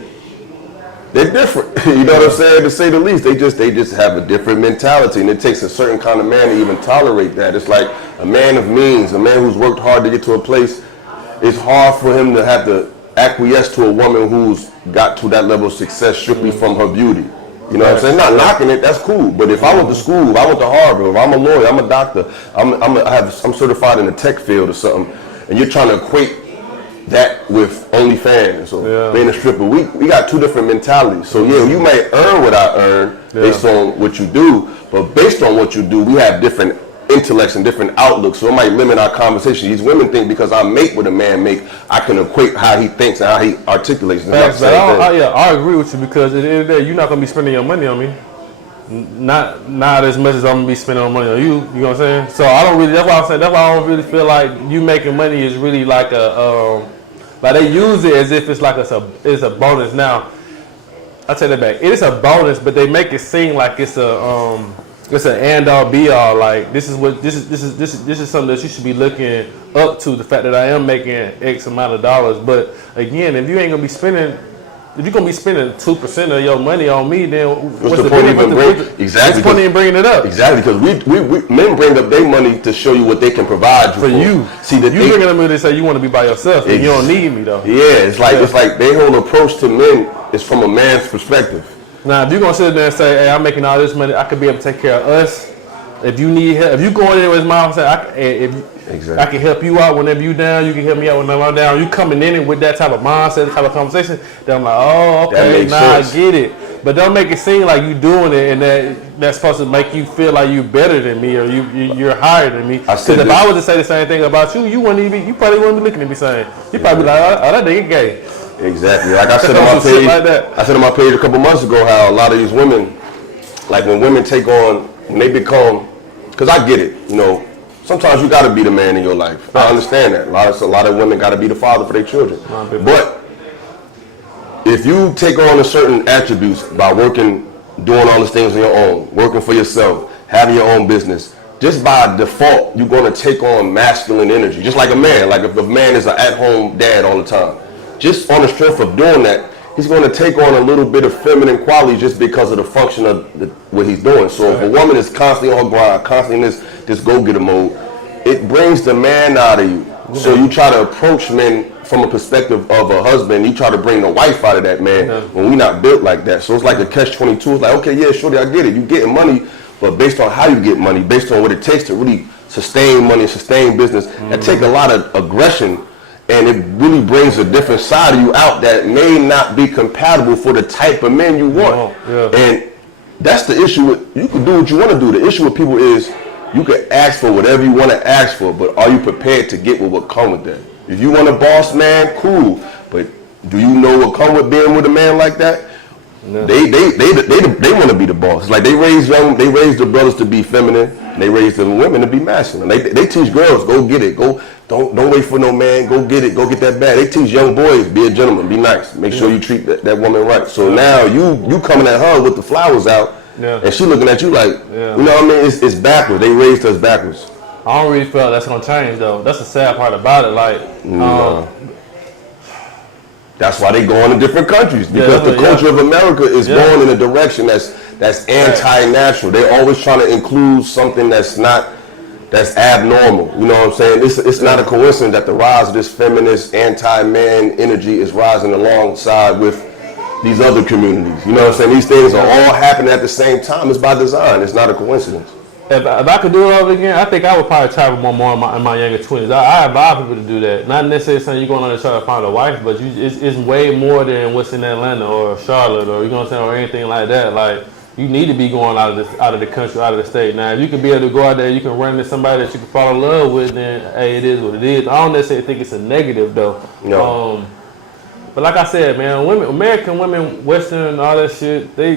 they're different. You know what I'm saying? To say the least, they just have a different mentality, and it takes a certain kind of man to even tolerate that. It's like a man of means, a man who's worked hard to get to a place. It's hard for him to have to acquiesce to a woman who's got to that level of success strictly from her beauty. You know what I'm saying? Not knocking it, that's cool. But if I went to school, if I went to Harvard, if I'm a lawyer, I'm a doctor, I'm certified in the tech field or something, and you're trying to equate that with OnlyFans or being a stripper, we got two different mentalities. So you may earn what I earn based on what you do, but based on what you do, we have different intellects and different outlooks, so it might limit our conversation. These women think because I make what a man make, I can equate how he thinks and how he articulates. I agree with you, because at the end of the day, you're not gonna be spending your money on me. Not as much as I'm gonna be spending money on you. You know what I'm saying? So I don't really. That's why I'm saying. That's why I don't really feel like you making money is really like a. Like they use it as if it's like it's a bonus. Now, I take that back. It is a bonus, but they make it seem like it's an end all be all. Like this is something that you should be looking up to. The fact that I am making X amount of dollars, but again, if you ain't gonna be spending. If you're gonna be spending 2% of your money on me, then what's the point in bringing it up? Exactly, because we men bring up their money to show you what they can provide you for. You see that you bring them in and say you want to be by yourself, and you don't need me though. Yeah, it's like their whole approach to men is from a man's perspective. Now, if you're gonna sit there and say, "Hey, I'm making all this money, I could be able to take care of us." If you need help, if you go in there with his mom and say, I can help you out whenever you down, you can help me out whenever I'm down. You coming in with that type of mindset, that type of conversation, then I'm like, oh, okay, now I get it. But don't make it seem like you doing it and that's supposed to make you feel like you're better than me or you're higher than me. Because if I was to say the same thing about you, you probably wouldn't be looking at me saying, you probably be like, oh, that nigga gay. Exactly. Like I said on my page, I said on my page a couple months ago how a lot of these women, like when women when they become, because I get it, you know, sometimes you got to be the man in your life. I understand that. A lot of women got to be the father for their children. But if you take on a certain attributes by working, doing all these things on your own, working for yourself, having your own business, just by default, you're going to take on masculine energy. Just like a man. Like if a man is an at-home dad all the time. Just on the strength of doing that, he's going to take on a little bit of feminine quality just because of the function of what he's doing. So if a woman is constantly on her grind, constantly in this go-getter mode, it brings the man out of you. So you try to approach men from a perspective of a husband. You try to bring the wife out of that man when we not built like that. So it's like a catch-22. It's like, okay, yeah, shorty, I get it. You getting money, but based on how you get money, based on what it takes to really sustain money, sustain business, that take a lot of aggression. And it really brings a different side of you out that may not be compatible for the type of men you want. And that's the issue you can do what you want to do. The issue with people is you can ask for whatever you want to ask for, but are you prepared to get what will come with that? If you want a boss man, cool. But do you know what come with being with a man like that? No. They want to be the boss. Like they raise the brothers to be feminine, and they raise the women to be masculine. They teach girls, go get it, don't wait for no man, go get it, go get that bag. They teach young boys, be a gentleman, be nice, make sure you treat that woman right. So now you coming at her with the flowers out, and she looking at you like, you know what I mean? It's backwards. They raised us backwards. I don't really feel that's gonna change though. That's the sad part about it. Like, that's why they going to different countries, because the culture of America is going in a direction that's anti-natural. They're always trying to include something that's not that's abnormal. You know what I'm saying? It's not a coincidence that the rise of this feminist, anti-man energy is rising alongside with these other communities. You know what I'm saying? These things are all happening at the same time. It's by design. It's not a coincidence. If I could do it over again, I think I would probably travel more in my younger 20s. I advise people to do that. Not necessarily saying you're going on to try to find a wife, but it's way more than what's in Atlanta or Charlotte or you know what I'm saying, or anything like that. Like, you need to be going out of the country, out of the state. Now, if you can be able to go out there, you can run into somebody that you can fall in love with, then hey, it is what it is. I don't necessarily think it's a negative though. No. But like I said, man, American women, Western, all that shit, they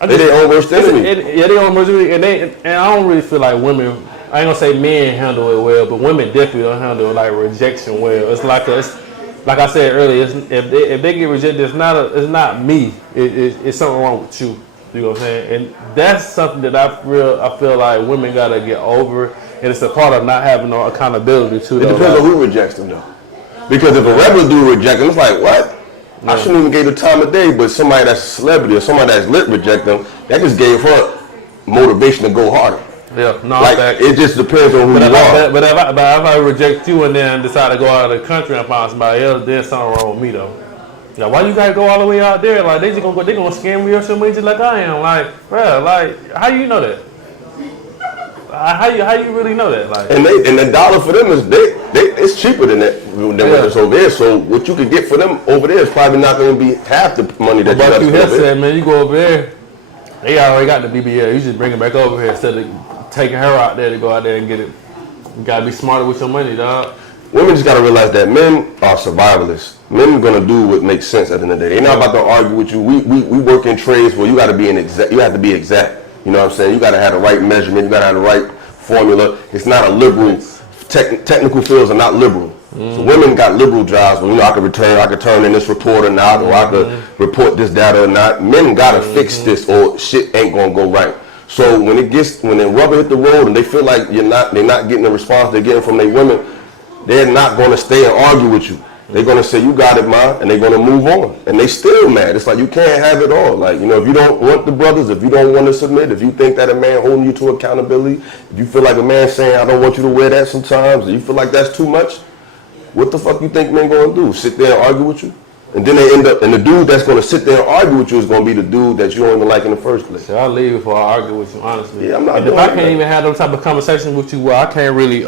their own worst enemy. They own worst enemy, and I don't really feel like women. I ain't gonna say men handle it well, but women definitely don't handle like rejection well. It's like like I said earlier, if they get rejected, it's not me. It's something wrong with you. You know what I'm saying? And that's something that I feel like women gotta get over, and it's a part of not having no accountability to. It depends on who rejects them though. Because if a regular dude rejects them, it's like, what? I shouldn't even give the time of day, but somebody that's a celebrity or somebody that's lit reject them, that just gave her motivation to go harder. Yeah, no, like it just depends on who you are. But if I reject you and then decide to go out of the country and find somebody else, there's something wrong with me though. Like, why you gotta go all the way out there? Like, they gonna scam me or something just like I am. Like, bro, like, how you know that? How you really know that? Like, and the dollar for them is it's cheaper than what's over there. So what you could get for them over there is probably not going to be half the money that you got to spend. Said, man, you go over there, they already got the BBL. You just bring it back over here instead of taking her out there to go out there and get it. You gotta be smarter with your money, dog. Women just gotta realize that men are survivalists. Men are gonna do what makes sense at the end of the day. They're not about to argue with you. We work in trades where you gotta be you have to be exact. You know what I'm saying? You gotta have the right measurement. You gotta have the right formula. It's not a liberal. Technical fields are not liberal. So women got liberal jobs. Well, I could turn in this report or not, or I could report this data or not. Men gotta fix this, or shit ain't gonna go right. So when the rubber hit the road and they feel like they're not getting the response they're getting from their women, they're not gonna stay and argue with you. They're gonna say, you got it, ma, and they're gonna move on. And they still mad. It's like, you can't have it all. Like, if you don't want the brothers, if you don't want to submit, if you think that a man holding you to accountability, if you feel like a man saying, I don't want you to wear that sometimes, and you feel like that's too much, what the fuck you think men gonna do? Sit there and argue with you? And then they end up, and the dude that's gonna sit there and argue with you is gonna be the dude that you don't even like in the first place. So I'll leave before I argue with you, honestly. Yeah, I'm not. And if I can't even have those type of conversations with you, well, I can't really,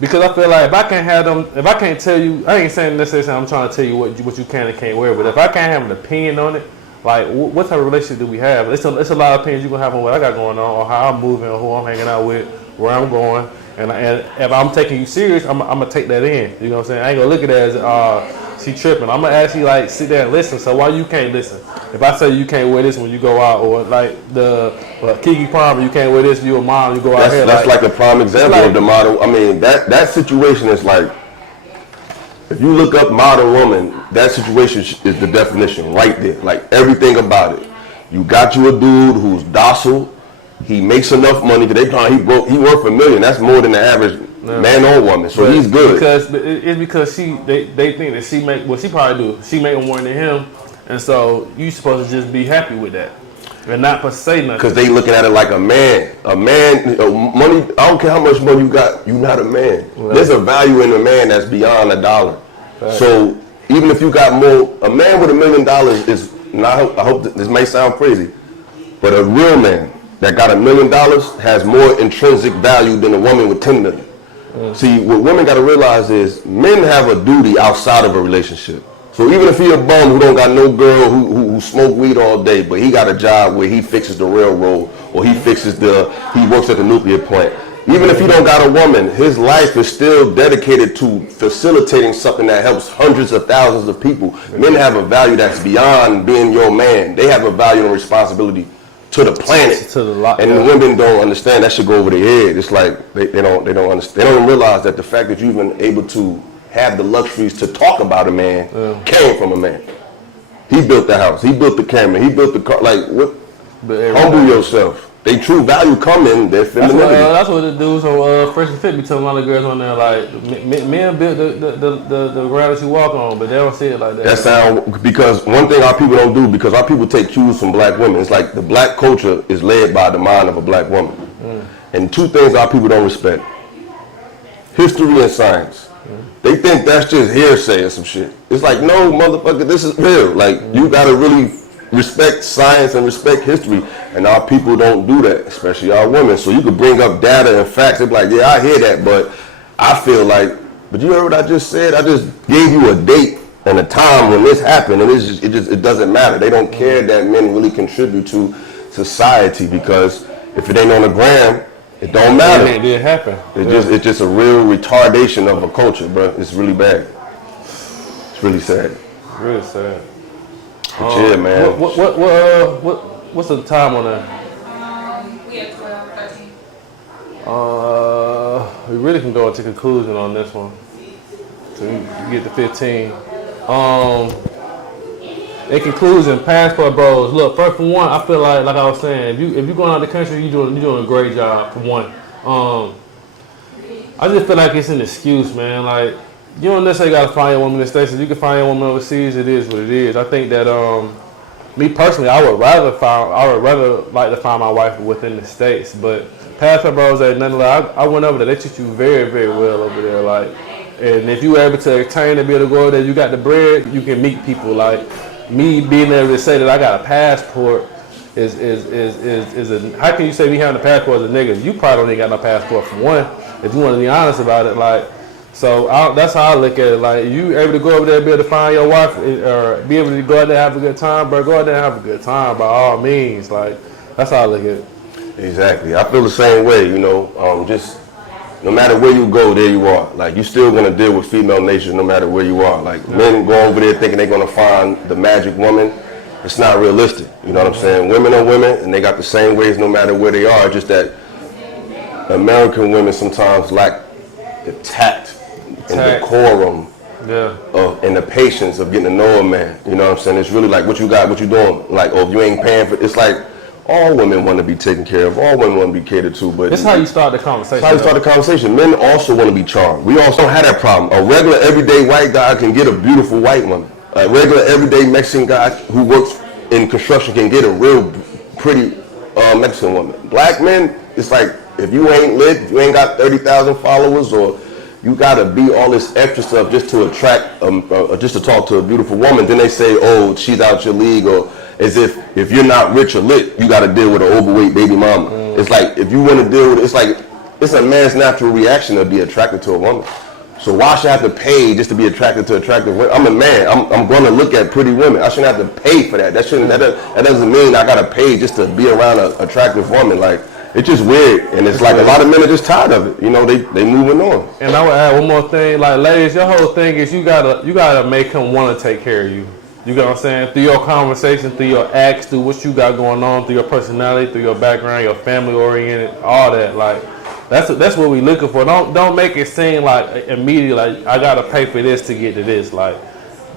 because I feel like if I can't have them, if I can't tell you, I ain't saying necessarily I'm trying to tell you what you can and can't wear, but if I can't have an opinion on it, like what type of relationship do we have? It's a lot of opinions you gonna have on what I got going on, or how I'm moving, or who I'm hanging out with, where I'm going, and if I'm taking you serious, I'm gonna take that in. You know what I'm saying? I ain't gonna look at it as she tripping. I'm gonna actually like sit there and listen. So why you can't listen? If I say you can't wear this when you go out, or like Kiki Palmer, you can't wear this, you a mom, you go out here. That's like a prime example of the model. I mean, that situation is like, if you look up modern woman, that situation is the definition right there. Like everything about it. You got you a dude who's docile. He makes enough money because he worth $1 million. That's more than the average man or woman. So he's good. Because they think that she make what she probably do. She make more than him, and so you supposed to just be happy with that and not say nothing. Because they looking at it like a man. Money. I don't care how much money you got. You're not a man. Right. There's a value in a man that's beyond $1. Right. So even if you got more, a man with $1 million is. Now I hope this may sound crazy, but a real man that got $1 million has more intrinsic value than a woman with $10 million. See, what women got to realize is men have a duty outside of a relationship. So even if he a bum who don't got no girl who smoke weed all day, but he got a job where he fixes the railroad or he works at the nuclear plant. Even if he don't got a woman, his life is still dedicated to facilitating something that helps hundreds of thousands of people. Men have a value that's beyond being your man. They have a value and responsibility to the planet, and the women don't understand. That should go over their head. It's like they don't understand. They don't realize that the fact that you've been able to have the luxuries to talk about a man came from a man. He built the house. He built the camera. He built the car. Like, what? Humble yourself. They true value come in their femininity. That's what the dudes on Fresh and Fit be telling all the girls on there. Like, men built the ground that you walk on, but they don't see it like that. Because one thing our people don't do, because our people take cues from black women. It's like the black culture is led by the mind of a black woman. And two things our people don't respect: history and science. They think that's just hearsay or some shit. It's like, no, motherfucker, this is real. Like, you gotta really respect science and respect history. And our people don't do that, especially our women. So you could bring up data and facts. They'd be like, yeah, I hear that, but I feel like, but you heard what I just said? I just gave you a date and a time when this happened, and it doesn't matter. They don't care that men really contribute to society, because if it ain't on the gram, it don't matter. It did happen. It's just a real retardation of a culture, bro. It's really bad. It's really sad. Really sad. But yeah, man. What's the time on that? We have 12, 13. We really can go into conclusion on this one. So you get to 15. In conclusion, passport bros. Look, first for one, I feel like I was saying, if you going out the country, you're doing a great job for one. I just feel like it's an excuse, man. Like, you don't necessarily gotta find your woman in the States. If you can find your woman overseas, it is what it is. I think that me personally, I would rather like to find my wife within the States. But passport bros ain't nothing like. I went over there. They treat you very, very well over there. Like, and if you were able to attain and be able to go over there, you got the bread, you can meet people. Like, me being able to say that I got a passport is how can you say me having a passport as a nigga? You probably don't even got no passport for one, if you want to be honest about it. Like, so that's how I look at it. Like, you able to go over there and be able to find your wife, or be able to go out there and have a good time, bro, go out there and have a good time by all means. Like, that's how I look at it. Exactly. I feel the same way, you know. Just no matter where you go, there you are. Like, you still gonna deal with female nature no matter where you are. Like, men go over there thinking they're gonna find the magic woman. It's not realistic. You know what I'm saying? Women are women, and they got the same ways no matter where they are. Just that American women sometimes lack the tact and decorum and the patience of getting to know a man. You know what I'm saying? It's really like, what you got, what you doing? Like, oh, if you ain't paying for it, it's like, all women want to be taken care of. All women want to be catered to. But it's how you start the conversation. It's how you start the conversation. Men also want to be charmed. We also don't have that problem. A regular, everyday white guy can get a beautiful white woman. A regular, everyday Mexican guy who works in construction can get a real pretty Mexican woman. Black men, it's like, if you ain't lit, if you ain't got 30,000 followers, or you got to be all this extra stuff just to attract, just to talk to a beautiful woman, then they say, oh, she's out your league, or as if you're not rich or lit, you got to deal with an overweight baby mama. It's like, if you want to deal with it, it's like, it's a man's natural reaction to be attracted to a woman. So why should I have to pay just to be attracted to attractive women? I'm a man. I'm going to look at pretty women. I shouldn't have to pay for that. That doesn't mean I got to pay just to be around an attractive woman. Like, it's just weird. And it's like a lot of men are just tired of it. You know, they moving on. And I would add one more thing. Like, ladies, your whole thing is you gotta make him want to take care of you. You know what I'm saying? Through your conversation, through your acts, through what you got going on, through your personality, through your background, your family oriented, all that. Like, that's what we looking for. Don't make it seem like immediately like I gotta pay for this to get to this. Like,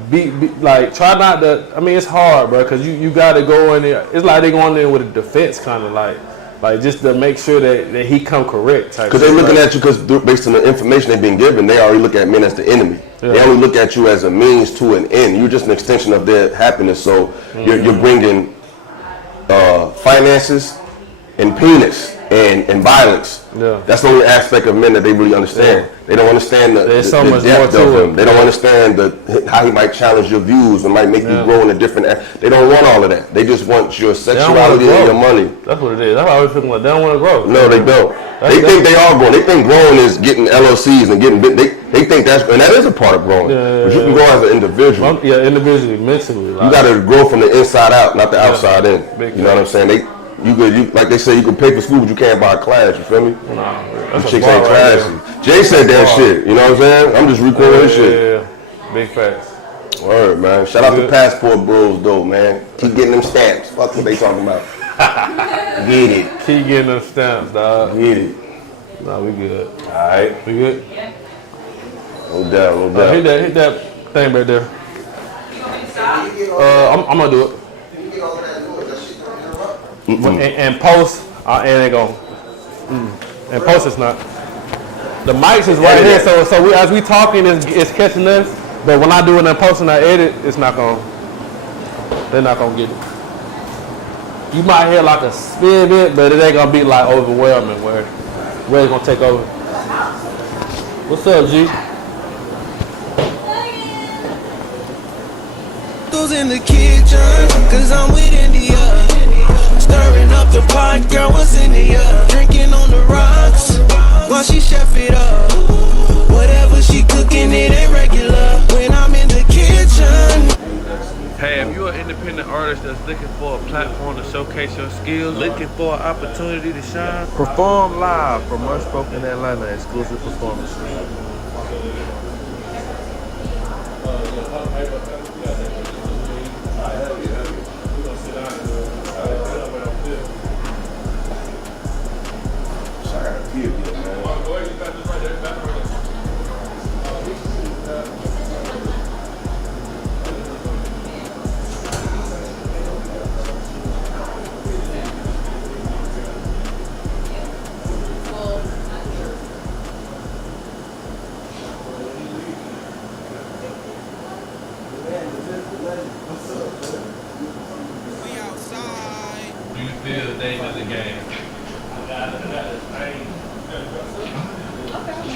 be like, try not to. I mean, it's hard, bro, because you gotta go in there. It's like they going in there with a defense, kind of like just to make sure that he come correct. Because they're looking at you, because based on the information they've been given, they already look at men as the enemy. Yeah. They only look at you as a means to an end. You're just an extension of their happiness. So you're bringing finances and penis and violence. Yeah. That's the only aspect of men that they really understand. Yeah. They don't understand the depth of him. They don't understand how he might challenge your views and might make you grow in a different. They don't want all of that. They just want your sexuality and your money. That's what it is. That's how I always feel like they don't want to grow. No, they don't. They think they are growing. They think growing is getting LLCs and getting. They think that is a part of growing. But you can grow as an individual. Individually, mentally. Like, you got to grow from the inside out, not the outside in. You know what I'm saying? You like they say, you can pay for school, but you can't buy a class. You feel me? Nah, the chicks ain't classy. Jay said that shit. You know what I'm saying? I'm just recording this shit. Yeah, big facts. Word, man. Shout out to passport bros, though, man. Keep getting them stamps. Fuck what they talking about. Get it. Keep getting them stamps, dog. Get it. Nah, we good. All right. We good? No doubt. Hit that thing right there. I'm gonna do it. And post, and they go. And post is not. The mics is right here, so as we talking, it's catching us. But when I do it and post and I edit, it's not gonna. They're not gonna get it. You might hear like a spin bit, but it ain't gonna be like overwhelming where it's gonna take over. What's up, G? Goes in the kitchen, cause I'm with India. Stirring up the pot, girl, what's in the drinking on the rocks, while she chef it up. Whatever she cooking, it ain't regular. When I'm in the kitchen. Hey, if you're an independent artist that's looking for a platform to showcase your skills, looking for an opportunity to shine, perform live from Unspoken Atlanta, exclusive performance. Do you feel the name of the game?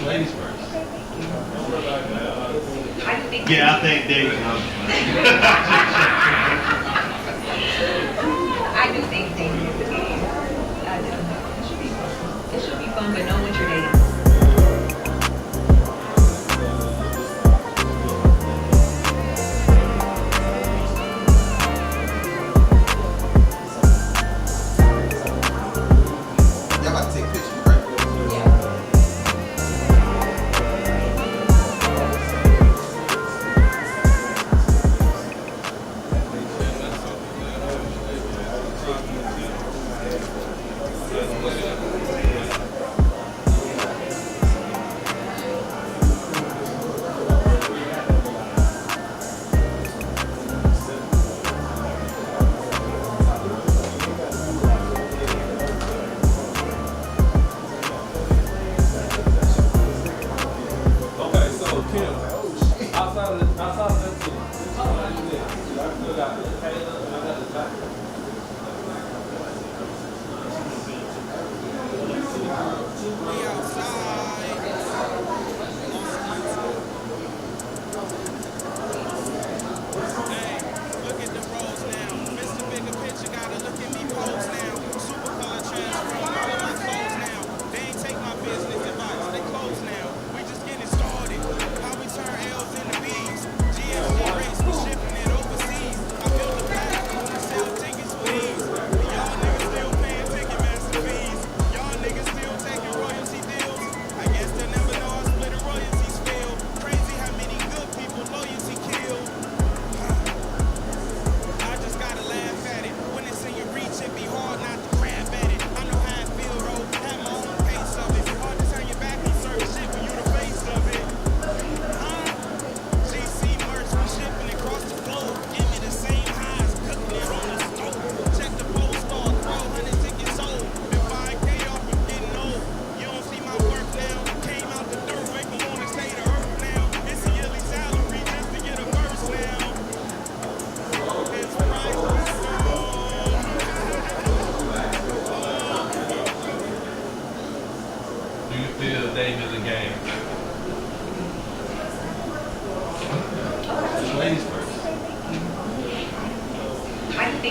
Ladies first. Yeah, I think David knows. I do think dating is a game. I do. It should be fun. It should be fun, but know what you're dating.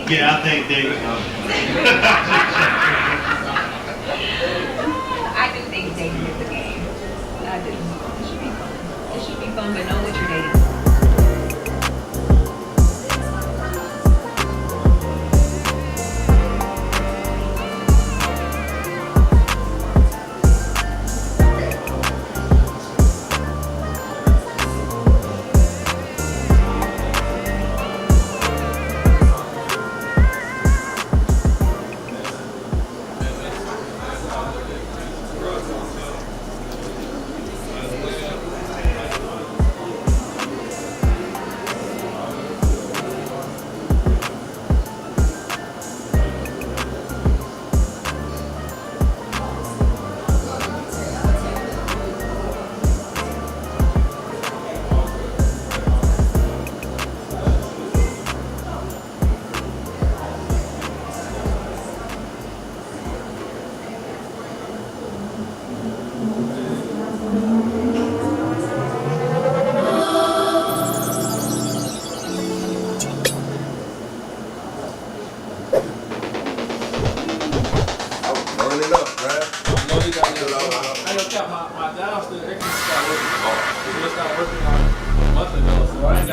Yeah, I think David knows. I do think dating is a game. I do. It should be fun. It should be fun, but know what you're dating.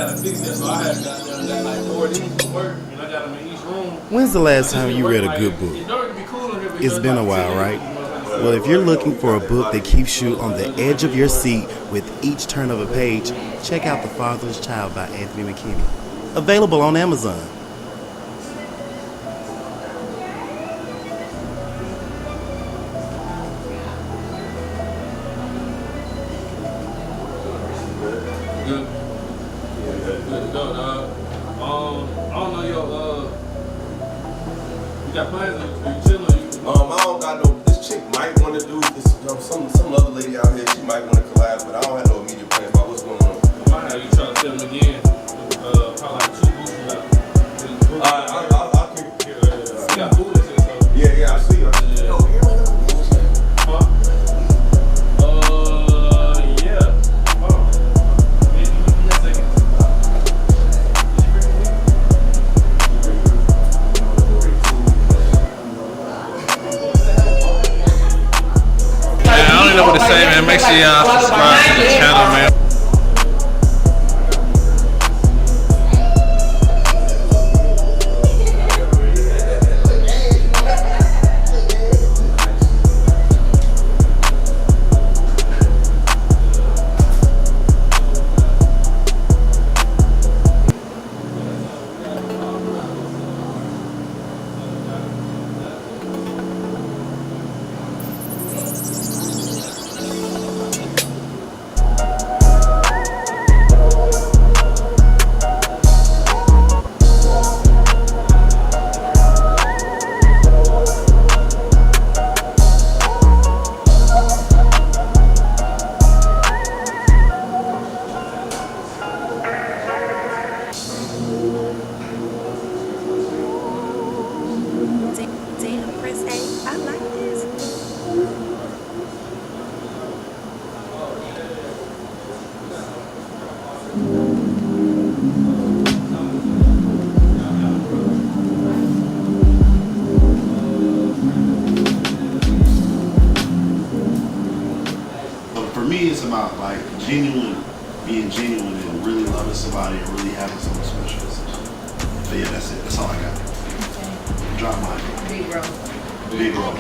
had to fix that, so I had got them got like 4 of these from work, and I got them in each room. When's the last time you read a good book? It's been a while, right? Well, if you're looking for a book that keeps you on the edge of your seat with each turn of a page, check out The Fatherless Child by Anthony McKinney. Available on Amazon. Good. Good to go, dog. I don't know your you got plans or you chilling? I don't got no. This chick might want to do this. Some other lady out here. She might want to collab, but I don't have no immediate plans about what's going on. I might have you try to film them again. Probably like 2 boots from now. I'll keep. You got food and shit, so. Yeah, I see you. I don't know what to say, man. Make sure y'all subscribe to the channel, man. Damn, Prince A, I like this. For me, it's about like being genuine and really loving somebody and really having something special. But yeah, that's it. That's all I got. Drop mine. Big roll. Big roll.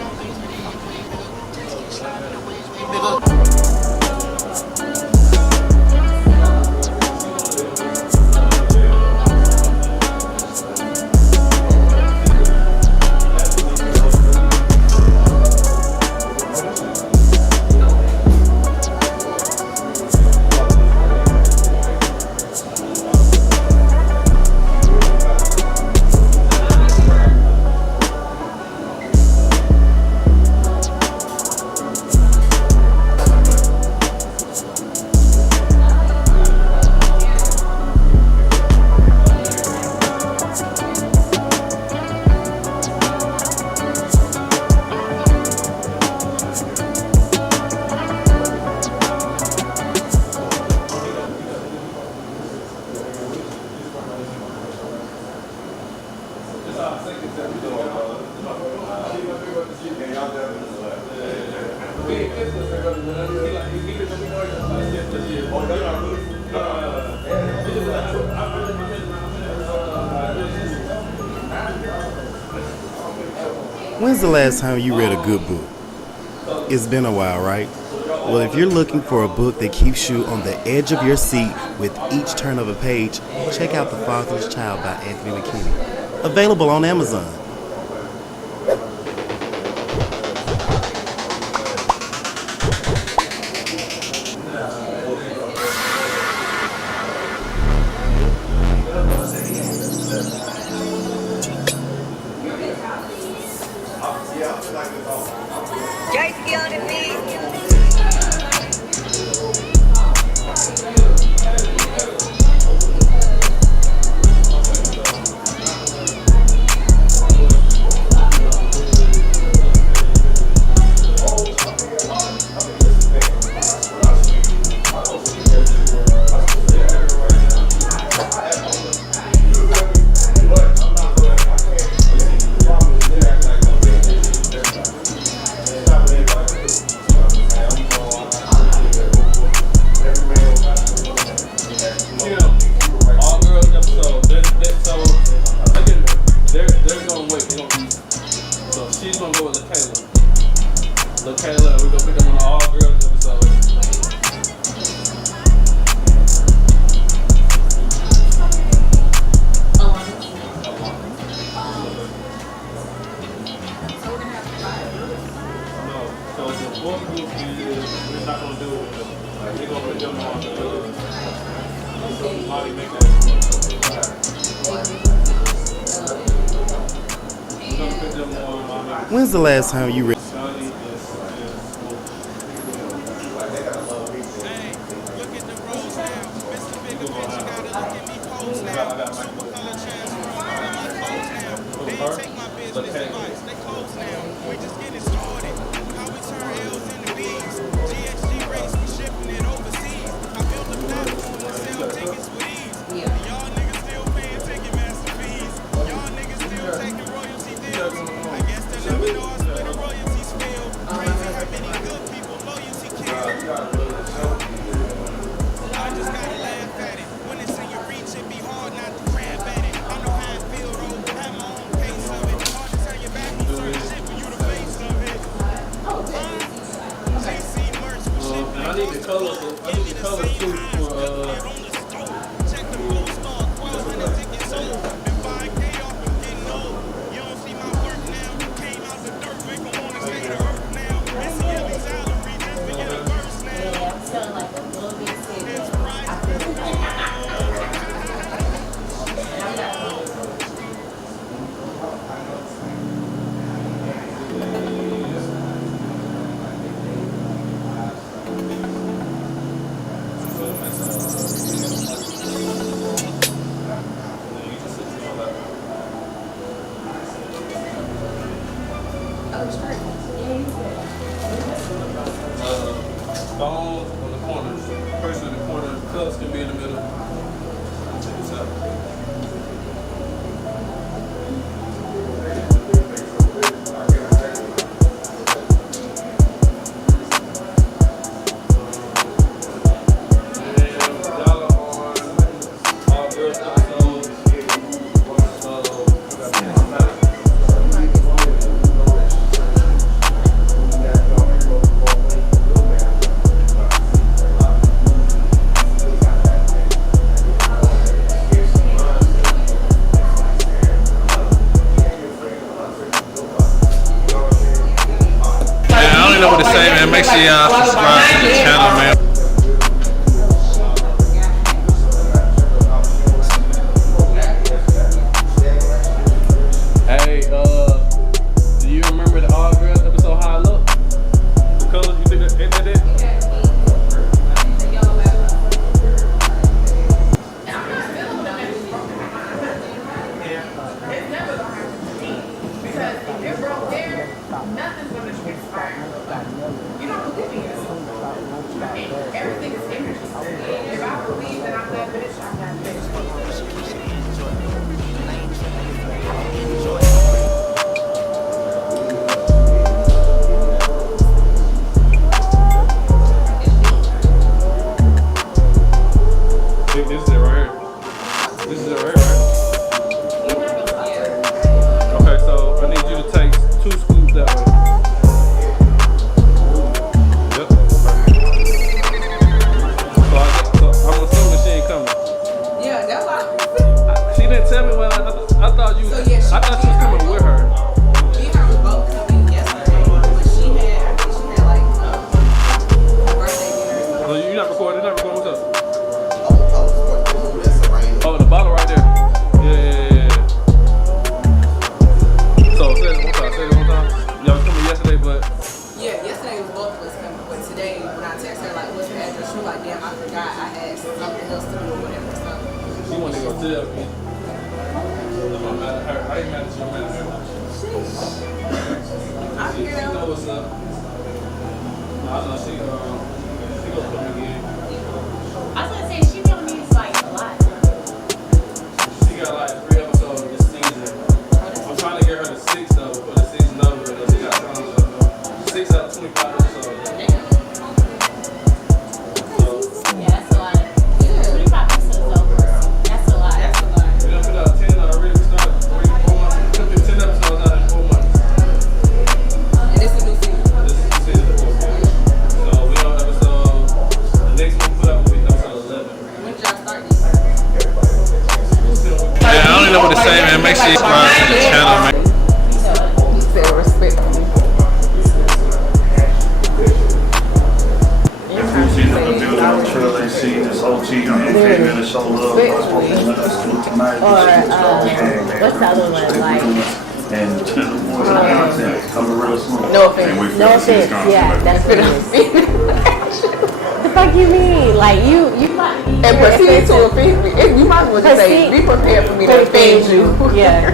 When's the last time you read a good book? It's been a while, right? Well, if you're looking for a book that keeps you on the edge of your seat with each turn of a page, check out The Fatherless Child by Anthony McKinney. Available on Amazon. them on Molly make that. When's the last time you read? I need the color too for bones on the corners. Person in the corner, cups can be in the middle. Check this out. Make sure y'all subscribe to the channel, man. Hey, do you remember the All Girls episode How I Look? The colors, you think that it? It's never gonna happen because if you're broke there, nothing's gonna transpire. You don't believe in yourself. Everything is energy. If I believe that I'm that bitch, I'm that bitch. This is it right here. This is it right here, right? Okay, so I need you to take 2 scoops that way. Tell me when I thought you. So yeah, I thought she was coming with her. Me and her were both coming yesterday, but she had like a birthday dinner. So you're not recording? What's up? Oh, the bottle right there. Yeah. So say it one time. Y'all was coming yesterday, but. Yeah, yesterday was both of us coming, but today when I texted her like, what's your address? She was like, damn, I forgot I had something else to do or whatever. So she wanted to go tell me. I'm mad at her. I ain't mad at your man. She know what's up. I know she gonna come again. I was gonna say she don't need like a lot. She got like 3 episodes this season. I'm trying to get her to 6 though before the season over. But she got tons of 6 out of 25 episodes. Yeah, that's a lot. 25 episodes over. That's a lot. We done put out 10 already. We started 4 months. We put 10 episodes out in 4 months. and it's a new season. This is season 4. So we on episode. The next one we put out will be episode 11. When did y'all start this? Yeah, I don't even know what to say, man. Make sure you subscribe to the channel, man. He said respectfully. She's in the building. I'm trailing. see this OT on here came in and showed love. Unspoken, salute tonight. What's the other one like? And to the more to the content, coming real soon. No offense. No offense. Yeah, that's what it is. The fuck you mean? Like you might be. And proceed to offend me. You might as well just say, be prepared for me to offend you. Yeah.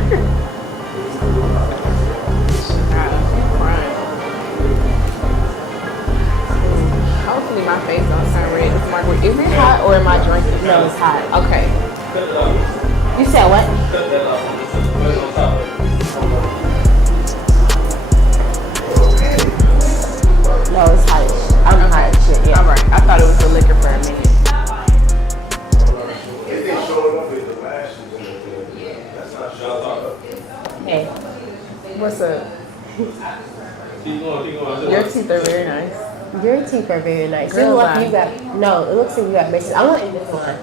Hopefully my face don't turn red. Is it hot or am I drinking? No, it's hot. Okay. You said what? No, it's hot. I'm hot as shit. Yeah. All right. I thought it was the liquor for a minute. Hey. What's up? Your teeth are very nice. Your teeth are very nice. Girl, It looks like you got. No, it looks like you got braces. I want Invisalign.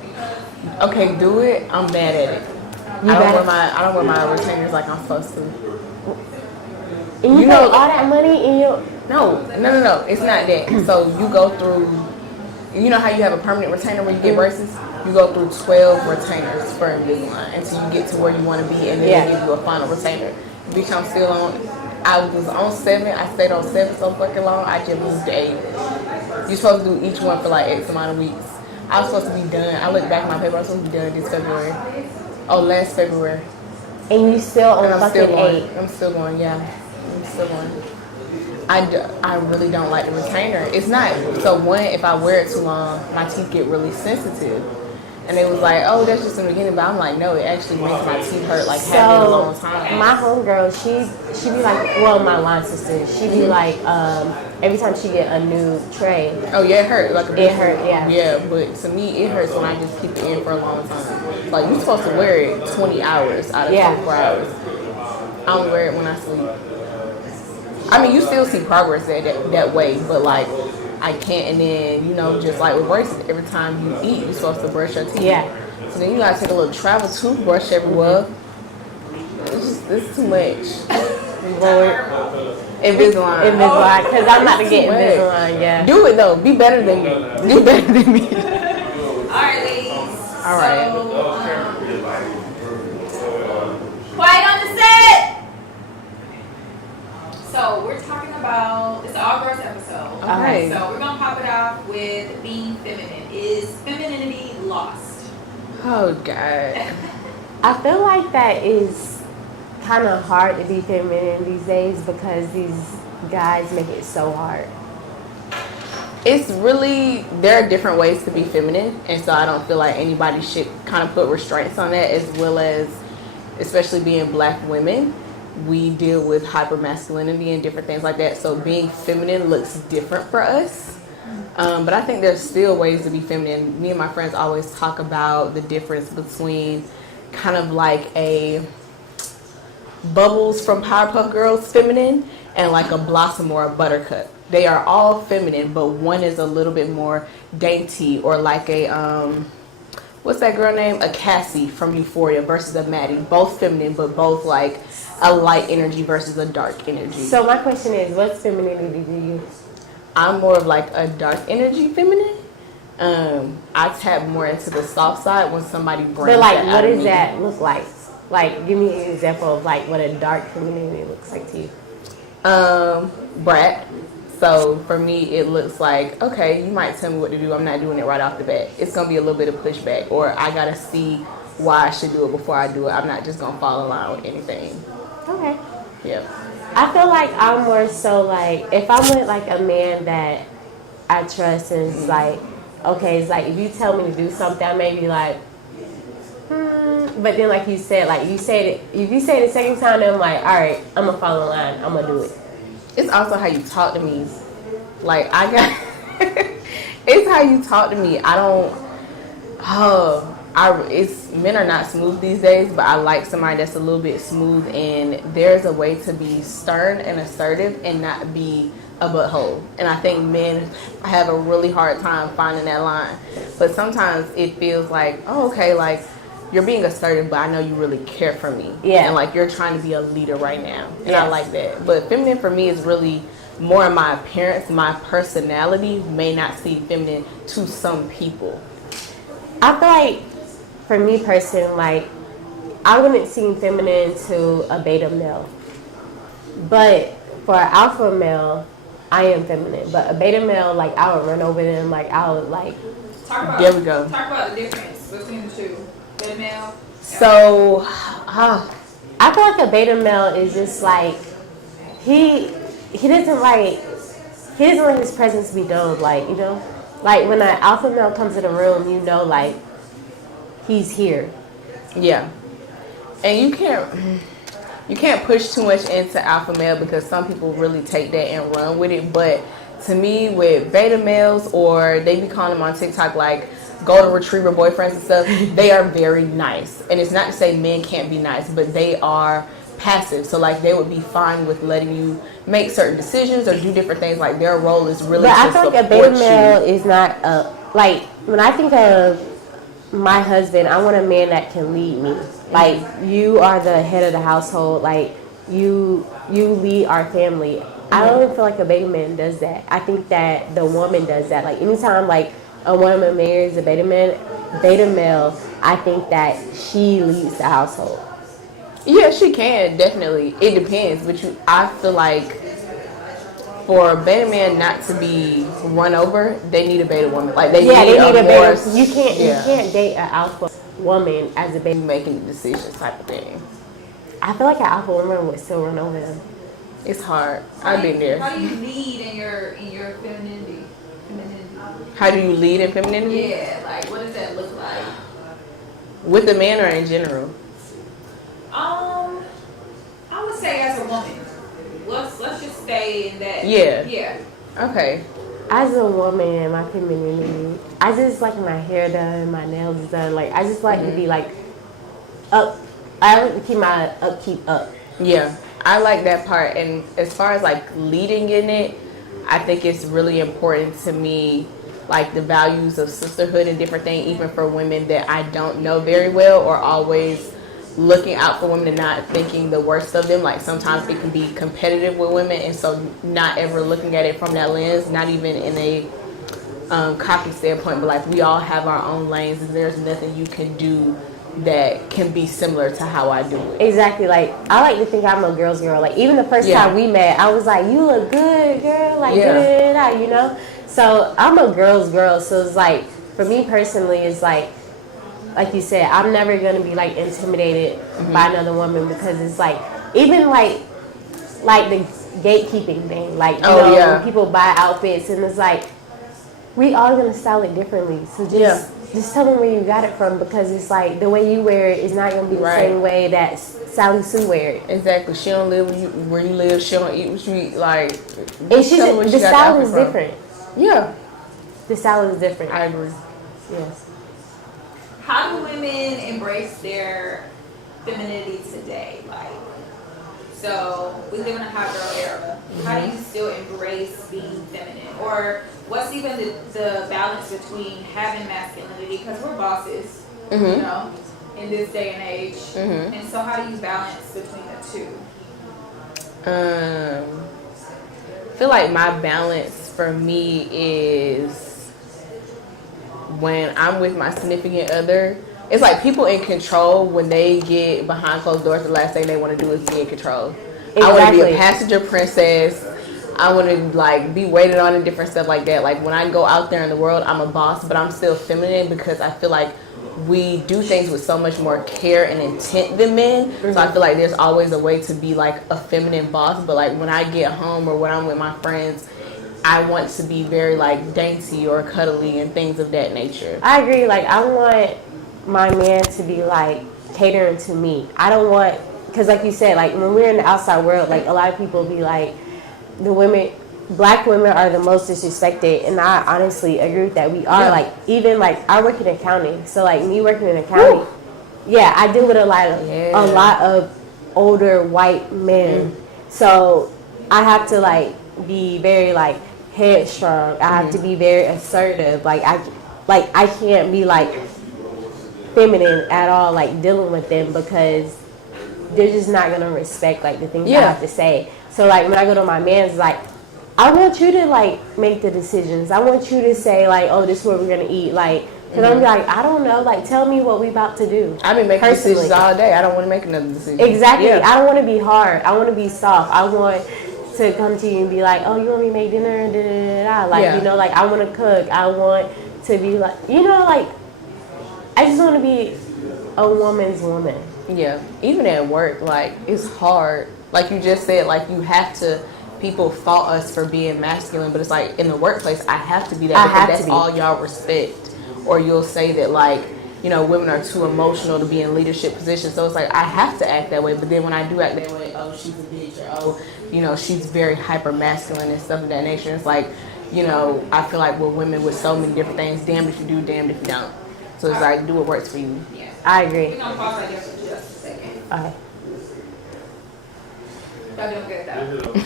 Okay, do it. I'm bad at it. I don't wear my retainers like I'm supposed to. And you know all that money in your. No. It's not that. So you go through. You know how you have a permanent retainer when you get braces? You go through 12 retainers for Invisalign until you get to where you want to be, and then they give you a final retainer. Bitch, I'm still on. I was on 7. I stayed on 7 so fucking long. I just moved to 8. You're supposed to do each one for like X amount of weeks. I was supposed to be done. I looked back at my paper. I was supposed to be done this February. Oh, last February. And you still on fucking 8. I'm still going. Yeah, I'm still going. I really don't like the retainer. It's not. So one, if I wear it too long, my teeth get really sensitive. And they was like, oh, that's just in the beginning. But I'm like, no, it actually makes my teeth hurt like having it a long time. My homegirl, she be like, well, my line sister, she be like, every time she get a new tray. Oh yeah, it hurt. Like it hurt, yeah. Yeah, but to me, it hurts when I just keep it in for a long time. Like you're supposed to wear it 20 hours out of 24 hours. I don't wear it when I sleep. I mean, you still see progress that way, but like I can't. And then just like with braces, every time you eat, you're supposed to brush your teeth. Yeah. So then you gotta take a little travel toothbrush everywhere. It's too much. Lord. Invisalign. Invisalign, because I'm about to get Invisalign. Yeah. Do it though. Be better than me. Do better than me. Alright, ladies. Alright. Quiet on the set! So we're talking about, it's an all girls episode. Okay. So we're gonna pop it off with being feminine. Is femininity lost? Oh God. I feel like that is kind of hard to be feminine these days because these guys make it so hard. It's really, there are different ways to be feminine, and so I don't feel like anybody should kind of put restraints on that, as well as, especially being black women, we deal with hypermasculinity and different things like that. So being feminine looks different for us. But I think there's still ways to be feminine. Me and my friends always talk about the difference between kind of like a Bubbles from Powerpuff Girls feminine and like a Blossom or a Buttercup. They are all feminine, but one is a little bit more dainty, or like a what's that girl name? A Cassie from Euphoria versus a Maddie. Both feminine, but both like a light energy versus a dark energy. So my question is, what femininity do you use? I'm more of like a dark energy feminine. I tap more into the soft side when somebody brings But like, that what out of does me. that look like? Like, give me an example of like what a dark femininity looks like to you. Brat. So for me, it looks like, okay, you might tell me what to do. I'm not doing it right off the bat. It's going to be a little bit of pushback, or I got to see why I should do it before I do it. I'm not just going to fall in line with anything. Okay. Yeah. I feel like I'm more so like, if I'm with like a man that I trust and it's like, okay, it's like if you tell me to do something, I may be like, but then like you said, like you said it, if you say it the second time, then I'm like, all right, I'm going to follow the line. I'm going to do it. It's also how you talk to me. Like, I got, it's how you talk to me. I don't, men are not smooth these days, but I like somebody that's a little bit smooth, and there's a way to be stern and assertive and not be a butthole. And I think men have a really hard time finding that line. But sometimes it feels like, oh, okay, like, you're being assertive, but I know you really care for me. Yeah. And like you're trying to be a leader right now. And Yeah. I like that. But feminine for me is really more in my appearance, my personality may not seem feminine to some people. I feel like, for me personally, like, I wouldn't seem feminine to a beta male. But for an alpha male, I am feminine. But a beta male, like, I would run over them. Like, I would, like, There we go. Talk about the difference between the two. Beta male. So, I feel like a beta male is just like, he doesn't let his presence be dulled, like, you know? Like, when an alpha male comes in the room, you know, like, he's here. Yeah. And you can't push too much into alpha male because some people really take that and run with it. But to me, with beta males, or they be calling them on TikTok like golden retriever boyfriends and stuff, they are very nice. And it's not to say men can't be nice, but they are passive. So like they would be fine with letting you make certain decisions or do different things. Like their role is really but to I feel like a beta male is not like, when I think of my husband, I want a man that can lead me. Like, you are the head of the household. Like, you lead our family. I don't feel like a beta man does that. I think that the woman does that. Like, anytime like a woman marries a beta male, I think that she leads the household. Yeah, she can, definitely. It depends. But I feel like for a beta man not to be run over, they need a beta woman. Like they need a beta. You can't date an alpha woman as a beta making decisions type of thing. I feel like an alpha woman would still run over them. It's hard. I've been there. How do you lead in your femininity? How do you lead in femininity? Yeah, like what does that look like? With a man or in general? I would say as a woman. Let's just stay in that. Yeah. Okay. As a woman in my femininity, I just like my hair done, my nails done. Like, I just like to be like up. I like to keep my upkeep up. Yeah, I like that part. And as far as like leading in it, I think it's really important to me, like the values of sisterhood and different things, even for women that I don't know very well, or always looking out for women and not thinking the worst of them. Like sometimes it can be competitive with women, and so not ever looking at it from that lens, not even in a copy standpoint, but like we all have our own lanes and there's nothing you can do that can be similar to how I do it. Exactly. Like, I like to think I'm a girl's girl. Like, even the first time we met, I was like, you look good, girl. Like, you know? So I'm a girl's girl. So it's like, for me personally, it's like you said, I'm never going to be like intimidated by another woman, because it's like, even like the gatekeeping thing. Like, you know, when people buy outfits and it's like, we all going to style it differently. So just tell them where you got it from, because it's like the way you wear it is not going to be the same way that Sally Sue wear it. Exactly. She don't live where you live. She don't eat what you eat. Like, and the style is different. Yeah. The style is different. I agree. Yes. How do women embrace their femininity today? Like, so we live in a hot girl era. How do you still embrace being feminine? Or what's even the balance between having masculinity, because we're bosses, you know, in this day and age. And so how do you balance between the two? I feel like my balance for me is when I'm with my significant other. It's like people in control, when they get behind closed doors, the last thing they want to do is be in control. Exactly. I want to be a passenger princess. I want to like be waited on and different stuff like that. Like when I go out there in the world, I'm a boss, but I'm still feminine, because I feel like we do things with so much more care and intent than men. So I feel like there's always a way to be like a feminine boss. But like when I get home or when I'm with my friends, I want to be very like dainty or cuddly and things of that nature. I agree. Like, I want my man to be like catering to me. I don't want, because like you said, like when we're in the outside world, like a lot of people be like, black women are the most disrespected, and I honestly agree with that. We are. Like, even like I work in accounting, so like me working in accounting, I deal with a lot of older white men. So I have to like be very like headstrong. I have to be very assertive. Like I can't be like feminine at all, like dealing with them, because they're just not gonna respect like the things I have to say. So like when I go to my man's, like I want you to like make the decisions. I want you to say like, oh, this is what we're gonna eat. Like, because I'm like, I don't know. Like, tell me what we about to do. I've been making decisions all day. I don't want to make another decision. Exactly. Yeah. I don't want to be hard. I want to be soft. I want to come to you and be like, oh, you want me to make dinner? Da, da, da, da. Like, you know, like I want to cook. I want to be like, you know, like I just want to be a woman's woman. Yeah. Even at work, like it's hard. Like you just said, like you have to. People fault us for being masculine, but it's like in the workplace, I have to be that because that's all y'all respect. Or you'll say that like, you know, women are too emotional to be in leadership positions. So it's like I have to act that way. But then when I do act that way, oh, she's a bitch, or oh, you know, she's very hyper masculine and stuff of that nature. It's like, you know, I feel like we're women with so many different things. Damned if you do, damned if you don't. So it's like do what works for you. Yeah. I agree. We're gonna pause right there for just a second. Okay. Y'all doing good though.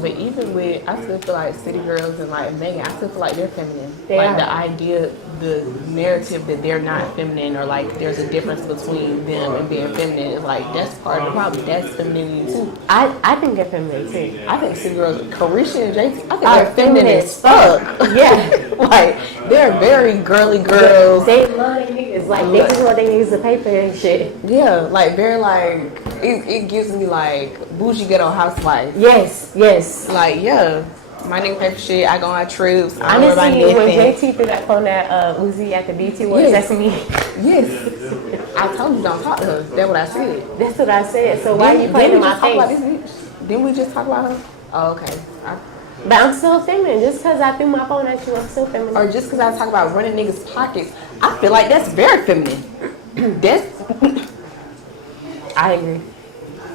But even with, I still feel like City Girls and like Megan, I still feel like they're feminine. They like are. the idea, the narrative that they're not feminine or like there's a difference between them and being feminine is like that's part of the problem. That's femininity too. I think they're feminine too. I think City Girls, Carisha and JT, I think they're feminine as fuck. Yeah. Like they're very girly girls. They love their niggas. Like they just want their niggas to pay for their shit. Yeah, like very like it gives me like bougie ghetto housewife. Yes, yes. Like yeah, my nigga pay for shit. I go on trips. Honestly, when JT threw that phone at Uzi at the BT Awards, that's me. Yes. I told you don't talk to her. That's what I said. That's what I said. So why are you playing in my face? Didn't we just talk about her? Oh, okay. But I'm still feminine. Just because I threw my phone at you, I'm still feminine. Or just because I talk about running niggas' pockets, I feel like that's very feminine. I agree.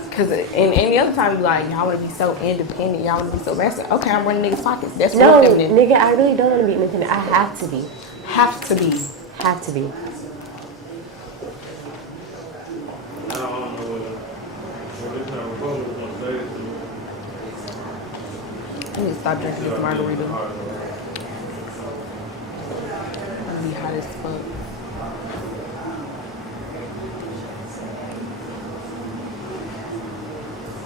Because in any other time, you like, y'all want to be so independent, y'all want to be so masculine. Okay, I'm running niggas' pockets. That's no, real feminine. Nigga, I really don't want to be independent. I have to be. Have to be. Have to be. I need to stop drinking this margarita. I'm gonna be hot as fuck.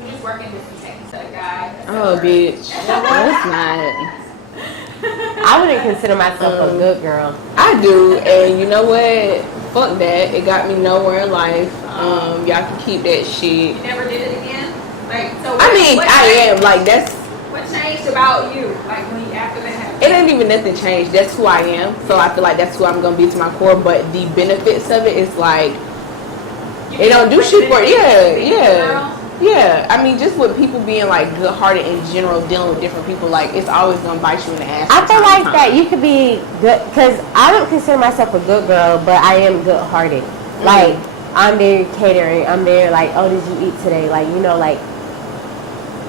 We're just working with some technical guy. Oh, bitch. That's not. I wouldn't consider myself a good girl. I do, and you know what? Fuck that. It got me nowhere in life. Y'all can keep that shit. You never did it again? Like, so I mean, I am. Like, that's. What changed about you? Like, when you, after that happened? It ain't even nothing changed. That's who I am. So I feel like that's who I'm going to be to my core. But the benefits of it is like, it don't do shit for it. Yeah. I mean, just with people being like good-hearted in general, dealing with different people, like it's always gonna bite you in the ass. I feel like that you could be good because I don't consider myself a good girl, but I am good-hearted. Mm-hmm. Like I'm there catering. I'm there like, oh, did you eat today? Like you know, like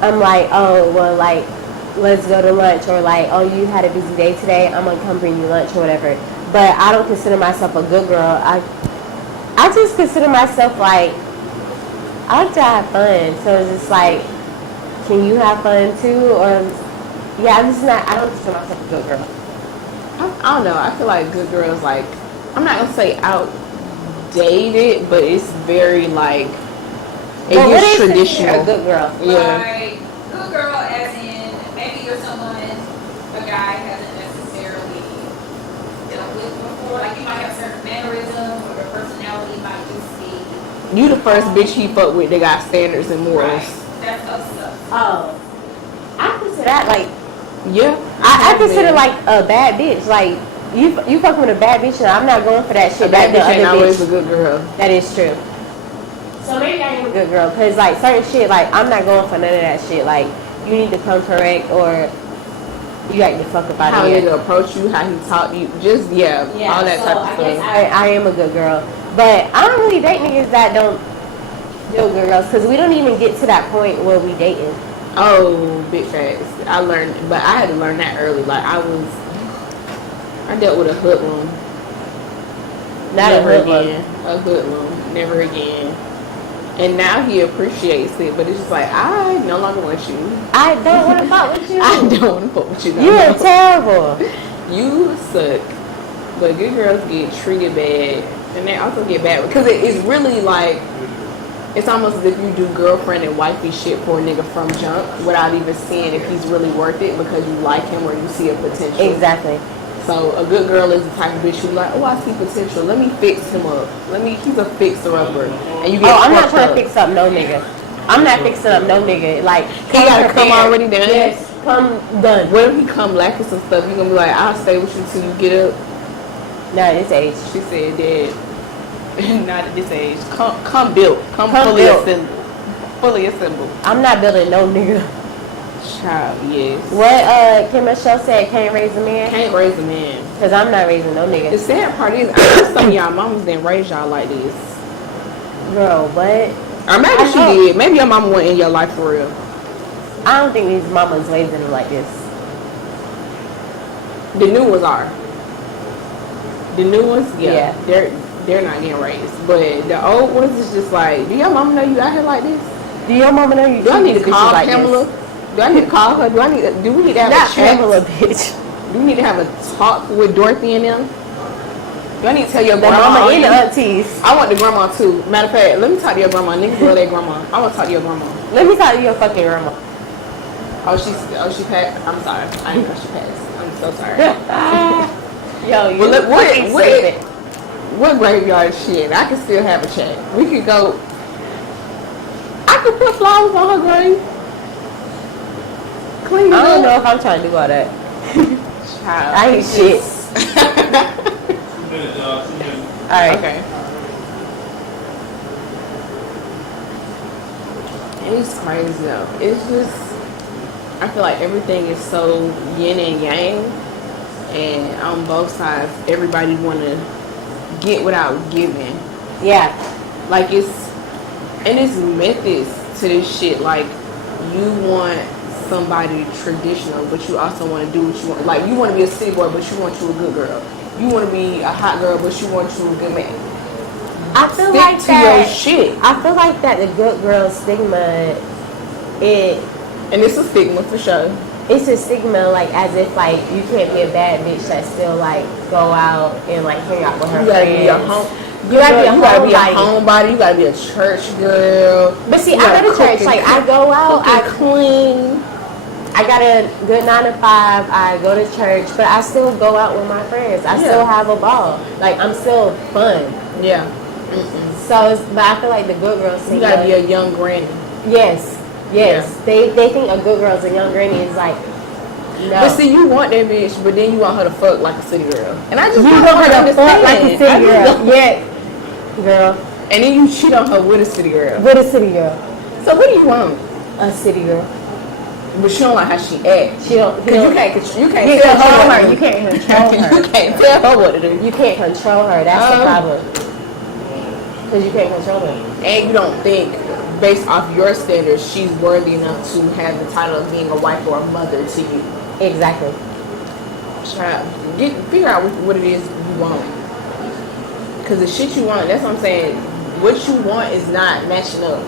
I'm like, oh, well, like let's go to lunch, or like, oh, you had a busy day today. I'm gonna come bring you lunch or whatever. But I don't consider myself a good girl. I just consider myself like. I like to have fun, so it's just like, can you have fun too? Or, yeah, I don't consider myself a good girl. I don't know. I feel like good girls, like, I'm not gonna say outdated, but it's very like, it's traditional. A good girl. Yeah. Like, good girl as in, maybe you're someone a guy hasn't necessarily dealt with before. Like, you might have certain mannerisms, or your personality might just be. You the first bitch he fuck with that got standards and morals. Right. That's us stuff. Oh. I consider that like, yeah. I consider like a bad bitch. Like, you fucking with a bad bitch, and I'm not going for that shit. A bad bitch ain't always a good girl. That is true. So maybe I am a good girl, because like certain shit, like I'm not going for none of that shit. Like, you need to come correct, or you got to fuck up out of here. How he approach you, how he talk to you, just all that type of stuff. I am a good girl. But I don't really date niggas that don't do good girls, because we don't even get to that point where we dating. Oh, big facts. I learned, but I had to learn that early. Like I dealt with a hoodlum. Never again. A hoodlum. Never again. And now he appreciates it, but it's just like, I no longer want you. I don't want to fuck with you. I don't want to fuck with you. You're terrible. You suck. But good girls get treated bad. And they also get bad. Because it's really like, it's almost as if you do girlfriend and wifey shit for a nigga from jump without even seeing if he's really worth it because you like him or you see a potential. Exactly. So a good girl is the type of bitch who like, oh, I see potential. Let me fix him up. He's a fixer-upper. And you get I'm not trying up. to fix up no nigga. I'm not fixing up no nigga. Like, he gotta come already done. Yes, come done. What if he come lacking some stuff? You gonna be like, I'll stay with you till you get up. Not at this age. She said that. Not at this age. Come built. Come fully built. assembled. Fully assembled. I'm not building no nigga. Child, yes. What Kim Michelle said, can't raise a man? Can't raise a man. Because I'm not raising no nigga. The sad part is, I know some of y'all mamas didn't raise y'all like this. Girl, but... Or maybe she did. Maybe your mama went in your life for real. I don't think these mamas raising them like this. The new ones are. The new ones, Yeah. They're not getting raised. But the old ones is just like, do your mama know you out here like this? Do your mama know you? Do I need to call like Pamela? Do I need to call her? Do we need to have Not a chat? Pamela, bitch. Do we need to have a talk with Dorothy and them? Do I need to tell your The grandma? mama and the aunties. I want the grandma too. Matter of fact, let me talk to your grandma. Niggas love their grandma. I want to talk to your grandma. Let me talk to your fucking grandma. She passed. I'm sorry. I didn't know she passed. I'm so sorry. Yo, you what graveyard shit? I can still have a chat. We could go. I could put flowers on her grave. Clean it I don't up. know if I'm trying to do all that. Child, I ain't shit. 2 minutes, y'all. 2 minutes. Alright. Okay. It's crazy though. It's just, I feel like everything is so yin and yang, and on both sides, everybody want to get without giving. Yeah. Like it's methods to this shit. Like you want somebody traditional, but you also want to do what you want. Like you want to be a city boy, but you want you a good girl. You want to be a hot girl, but you want you a good man. I feel Stick like to that. your shit. I feel like that the good girl stigma, and it's a stigma for sure. It's a stigma, like as if like you can't be a bad bitch that still like go out and like hang out with her You gotta friends. be a home. You gotta be a homebody. You gotta be a church girl. But see, I go to church. Like I go out, I clean. I got a good 9 to 5. I go to church, but I still go out with my friends. I still have a ball. Like I'm still fun. Yeah. So, but I feel like the good girls think you gotta be a young granny. Yes. Yeah. They think a good girl's a young granny is like. No. But see, you want that bitch, but then you want her to fuck like a city girl. And I just You want want her to fuck like a city girl. Yeah. Girl. And then you cheat on her with a city girl. With a city girl. So what do you want? A city girl. But she don't like how she acts. She don't. You can't tell her. You can't control her. You can't tell her what to do. You can't control her. That's the problem. Because you can't control her. And you don't think, based off your standards, she's worthy enough to have the title of being a wife or a mother to you. Exactly. Child, figure out what it is you want. Because the shit you want, that's what I'm saying. What you want is not matching up.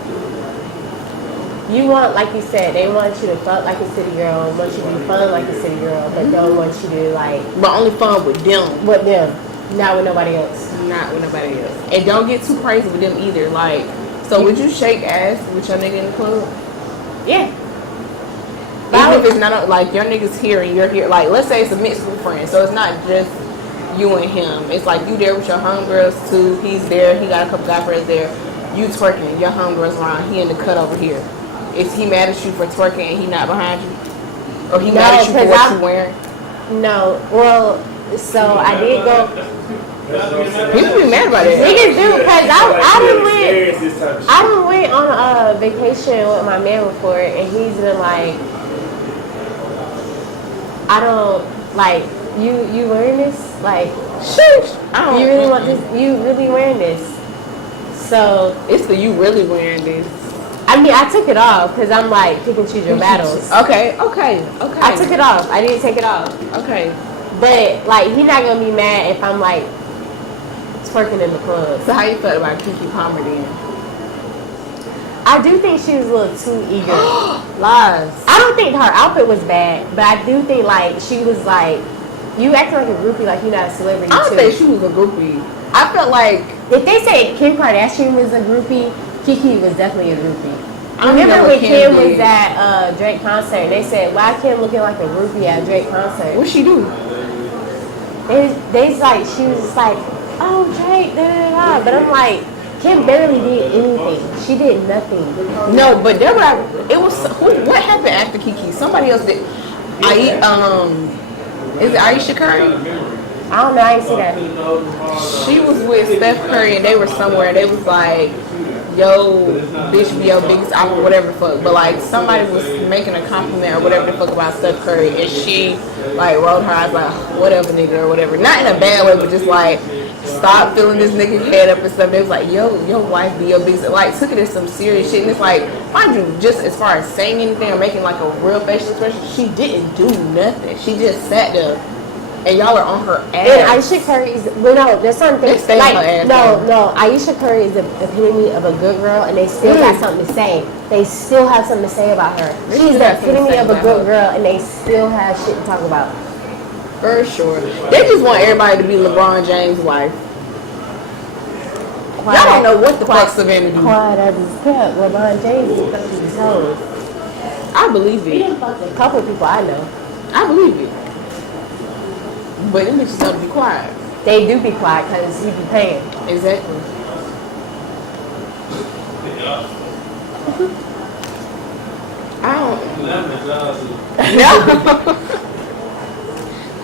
You want, like you said, they want you to fuck like a city girl, want you to be fun like a city girl, but don't want you to like. But only fun with them. With them, not with nobody else. Not with nobody else. And don't get too crazy with them either. Like, so would you shake ass with your nigga in the club? Yeah. Even if it's not like your nigga's here and you're here. Like, let's say it's a mixed group friend, so it's not just you and him. It's like you there with your homegirls too. He's there. He got a couple guy friends there. You twerking. Your homegirls around. He in the cut over here. Is he mad at you for twerking and he not behind you? Or he mad at you for what you wearing? No. Well, so I did go. People be mad about it. Niggas do, because I done went on a vacation with my man before, and he's been like, I don't, like, you wearing this? Like, shush. You really want this? You really wearing this? So. It's the you really wearing this. I mean, I took it off because I'm like, pick and choose your battles. Okay. I took it off. I didn't take it off. Okay. But, like, he not going to be mad if I'm, like, twerking in the club. So how you felt about Keke Palmer then? I do think she was a little too eager. Lies. I don't think her outfit was bad, but I do think, like, she was, like, You acting like a groupie, like you're not a celebrity. I don't too. think she was a groupie. I felt like if they say Kim Kardashian was a groupie, Kiki was definitely a groupie. I Remember when Kim was did. at Drake concert? They said, "Why Kim looking like a groupie at Drake concert?" What she do? They like she was just like, "Oh Drake, da da da." But I'm like, Kim barely did anything. She did nothing. No, but there were. It was what happened after Kiki? Somebody else did. Is it Aisha Curry? I don't know. I ain't see that. She was with Steph Curry and they were somewhere. They was like, yo, bitch be your biggest apple, whatever the fuck. But like somebody was making a compliment or whatever the fuck about Steph Curry and she like rolled her eyes like, whatever nigga or whatever. Not in a bad way, but just like, stop filling this nigga's head up and stuff. They was like, yo, your wife be your biggest, like took it as some serious shit. And it's like, mind you, just as far as saying anything or making like a real facial expression, she didn't do nothing. She just sat there. And y'all are on her ass. And Aisha Curry is, well, no, there's something. Like, no, Aisha Curry is the epitome of a good girl, and they still got something to say. They still have something to say about her. She's the epitome of a good girl, and they still have shit to talk about. For sure. They just want everybody to be LeBron James' wife. Y'all don't know what the fuck Savannah do. Quiet as it's kept. LeBron James is fucking his hoes. I believe it. He done fucked a couple people I know. I believe it. But them bitches don't be quiet. They do be quiet because he be paying. Exactly. No.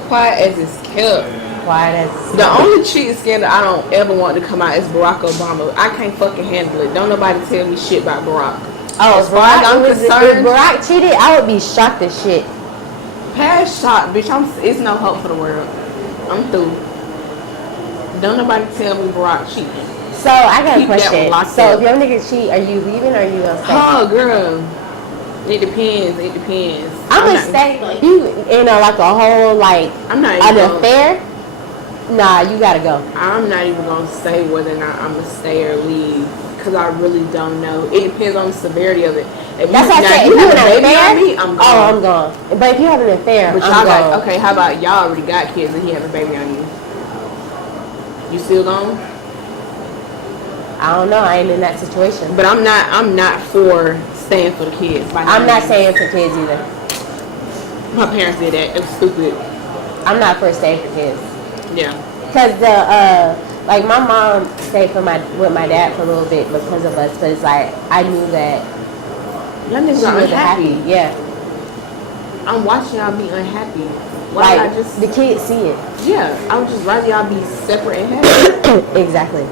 Quiet as it's kept. Quiet as it's kept. The only cheating scandal I don't ever want to come out is Barack Obama. I can't fucking handle it. Don't nobody tell me shit about Barack. Oh, as far as I'm concerned, if Barack cheated, I would be shocked as shit. Past shot, bitch. It's no hope for the world. I'm through. Don't nobody tell me Barack cheating. So I got Keep a question. that So if your nigga cheat, are you leaving or are you gonna stay? Oh, girl. It depends. It depends. I'm gonna stay. Like you in like a whole like I'm not an even affair. Nah, you gotta go. I'm not even gonna say whether or not I'm gonna stay or leave because I really don't know. It depends on the severity of it. If That's what I said. you If you have have a an baby affair, on me, I'm gone. oh, I'm gone. But if you have an affair, But I'm y'all gone. got, okay, how about y'all already got kids and he have a baby on you? You still gone? I don't know. I ain't in that situation. But I'm not for staying for the kids. I'm not staying for kids either. My parents did that. It was stupid. I'm not for staying for kids. Yeah. Cause like my mom stayed with my dad for a little bit because of us, but it's like I knew that y'all niggas she are wasn't unhappy. happy. Yeah. I'm watching y'all be unhappy. Why Like I just the kids see it. Yeah, I would just rather y'all be separate and happy. Exactly.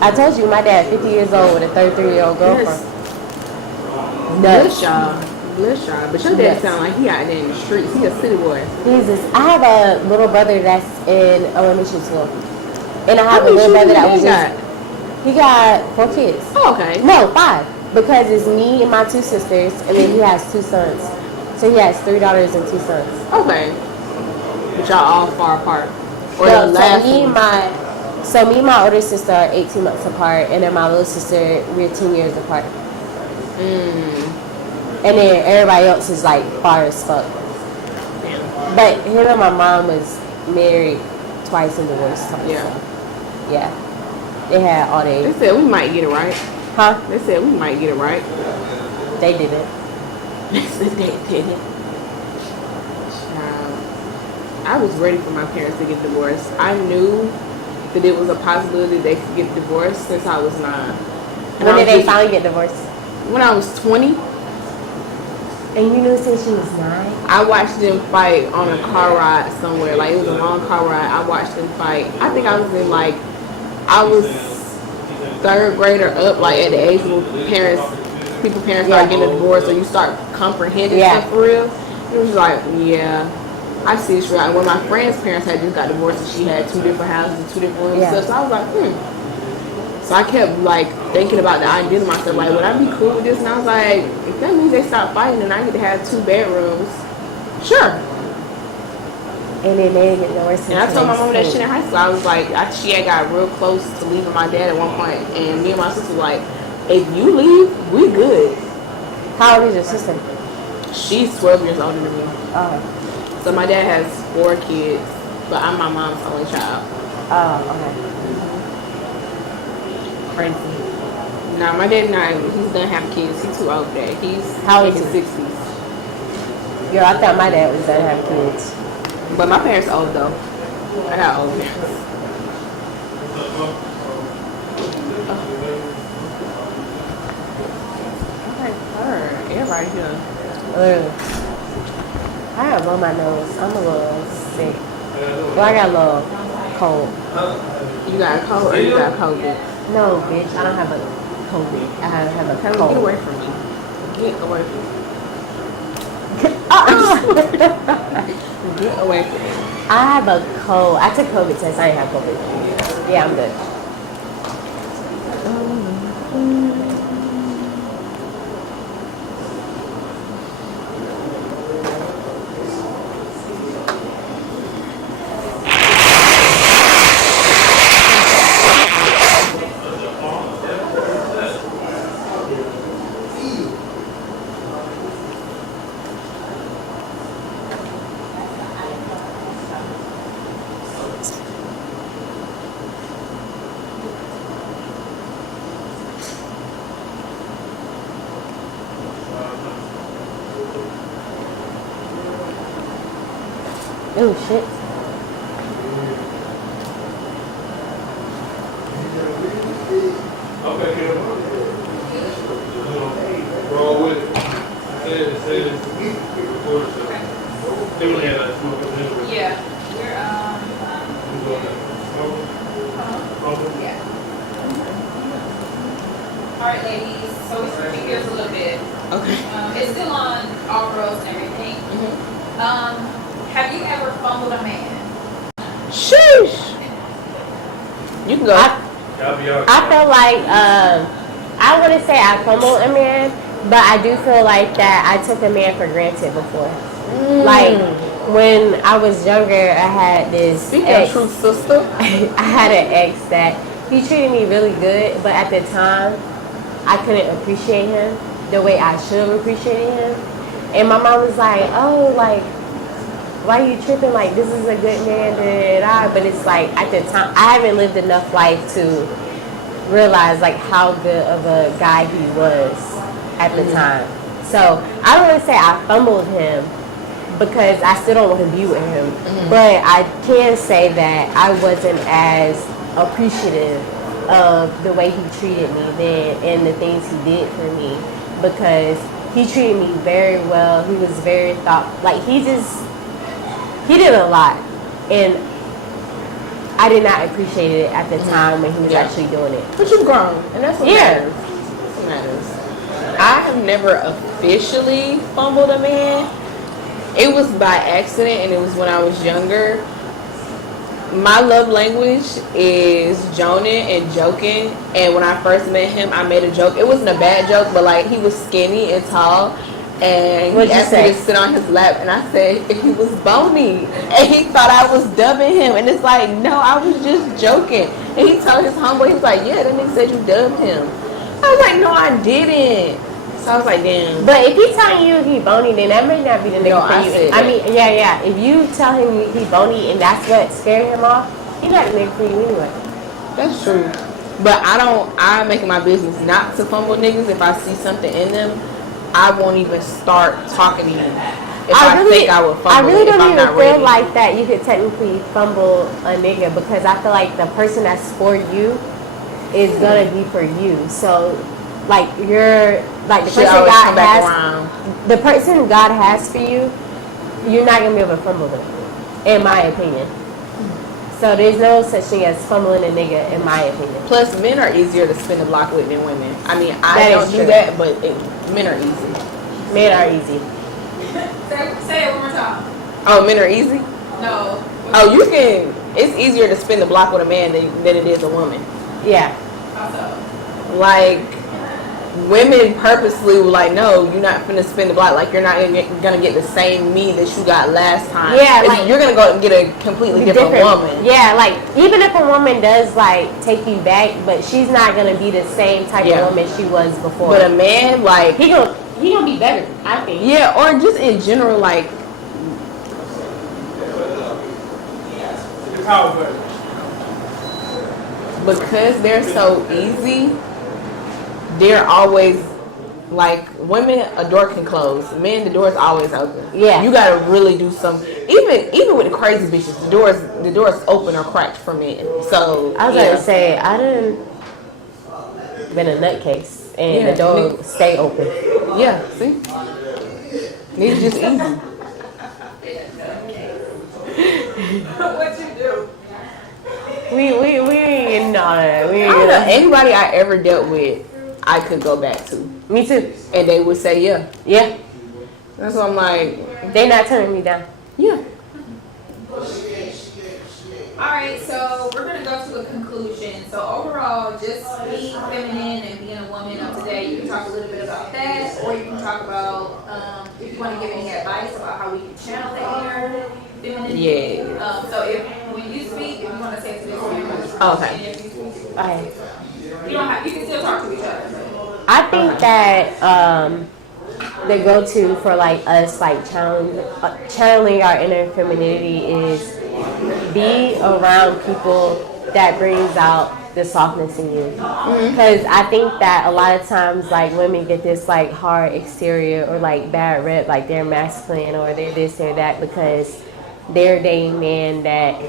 I told you my dad 50 years old with a 33-year-old girlfriend. Bless y'all. Bless y'all. But your dad sound like he out there in the streets. He a city boy. I have a little brother that's in elementary school. And I have a little brother that was he got 4 kids. Oh, okay. No, 5. Because it's me and my 2 sisters, and then he has 2 sons. So he has 3 daughters and 2 sons. Okay. But y'all all far apart. Or No, the last so me and my older sister are 18 months apart, and then my little sister, we're 10 years apart. And then everybody else is like far as fuck. But him and my mom was married twice and divorced twice. Yeah. Yeah. They had all They said we might get it right. Huh? They said we might get it right. They didn't. They said they didn't. I was ready for my parents to get divorced. I knew that it was a possibility they could get divorced since I was 9. When did they finally get divorced? When I was 20. And you knew since she was 9? I watched them fight on a car ride somewhere. Like, it was a long car ride. I watched them fight. I think I was in, like, I was 3rd grade or up, like, at the age when people's parents start getting a divorce, or you start comprehending stuff for real. It was like, yeah, I see it's right. When my friend's parents had just got divorced, and she had 2 different houses and 2 different rooms and stuff, so I was like, So I kept, like, thinking about the idea to myself, like, would I be cool with this? And I was like, if that means they stop fighting and I get to have 2 bedrooms, sure. And then they get divorced. And I told my mom that shit in high school. I was like, she had got real close to leaving my dad at one point, and me and my sister were like, if you leave, we good. How old is your sister? She's 12 years older than me. Oh. So my dad has 4 kids. But I'm my mom's only child. Oh, okay. Crazy. Nah, my dad not. He's done have kids. He's too old for that. He's How in old his is he? 60s. Yo, I thought my dad was done having kids. But my parents old though. I got old parents. Okay, everybody here. I have on my nose. I'm a little sick. Well, I got a little cold. You got a cold or you got COVID? No, bitch. I don't have a COVID. I have a Kelly, cold. get away from me. Get away from me. Get away from me. I have a cold. I took COVID test. I ain't have COVID. Yeah, I'm good. Oh shit. Roll with it. Yeah. We're yeah. All right, ladies. So we're switching gears a little bit. Okay. It's still on all girls and everything. Have you ever fumbled a man? Sheesh. You can go. I feel like I wouldn't say I fumbled a man, but I do feel like that I took a man for granted before. Like when I was younger, I had this ex. True sister. I had an ex that he treated me really good, but at the time, I couldn't appreciate him the way I should have appreciated him. And my mom was like, "Oh, like, why are you tripping? Like, this is a good man." But it's like at the time, I haven't lived enough life to realize like how good of a guy he was at the time. So I don't want to say I fumbled him because I still don't want to be with him. But I can say that I wasn't as appreciative of the way he treated me then and the things he did for me, because he treated me very well. He was very he did a lot, and I did not appreciate it at the time when he was actually doing it. But you've grown, and that's what matters. What matters. I have never officially fumbled a man. It was by accident, and it was when I was younger. My love language is joning and joking. And when I first met him, I made a joke. It wasn't a bad joke, but like he was skinny and tall. And he asked me to sit on his lap, and I said he was bony. And he thought I was dubbing him. And it's like, no, I was just joking. And he told his homeboy, he was like, yeah, that nigga said you dubbed him. I was like, no, I didn't. So I was like, damn. But if he's telling you he bony, then that may not be the nigga for you. I mean, yeah. If you tell him he bony and that's what scared him off, he's not the nigga for you anyway. That's true. But I make it my business not to fumble niggas. If I see something in them, I won't even start talking to you. If I think I would fumble, I really don't even feel ready. like that you could technically fumble a nigga, because I feel like the person that's for you is gonna be for you. So, like you're like the person God has for you, you're not gonna be able to fumble them, in my opinion. So there's no such thing as fumbling a nigga, in my opinion. Plus, men are easier to spin the block with than women. I mean, I don't do that, but men are easy. Men are easy. Say it one more time. Oh, men are easy? No. Oh, you can. It's easier to spin the block with a man than it is a woman. Yeah. How so? Like, women purposely were like, no, you're not finna spin the block. Like, you're not gonna get the same me that you got last time. Yeah, like, you're gonna go and get a completely different woman. Yeah, like, even if a woman does, like, take you back, but she's not gonna be the same type of woman she was before. But a man, like, he gonna be better, I think. Yeah, or just in general, like, the power button. Because they're so easy, they're always like women. A door can close. Men, the door's always open. Yeah. You gotta really do something. Even with the crazy bitches, the door's open or cracked for men. So I was gonna say I done been a nutcase and the door stay open. Yeah. See, it's just easy. What you do? We ain't getting all that. We I ain't don't know. getting Anybody I ever dealt with, I could go back to. Me too. And they would say, yeah. Yeah. That's what I'm like. They not turning me down. Yeah. Alright, so we're gonna go to a conclusion. So overall, just being feminine and being a woman of today, you can talk a little bit about that, or you can talk about if you want to give any advice about how we can channel that inner femininity. Yeah. So if when you speak, if you want to say to this camera, Okay. and if you speak, Okay. you don't have, you can still talk to each other. I think that the go-to for like us, like channeling our inner femininity is be around people that brings out the softness in you. Because I think that a lot of times like women get this like hard exterior or like bad rep, like they're masculine or they're this or that because they're dating men that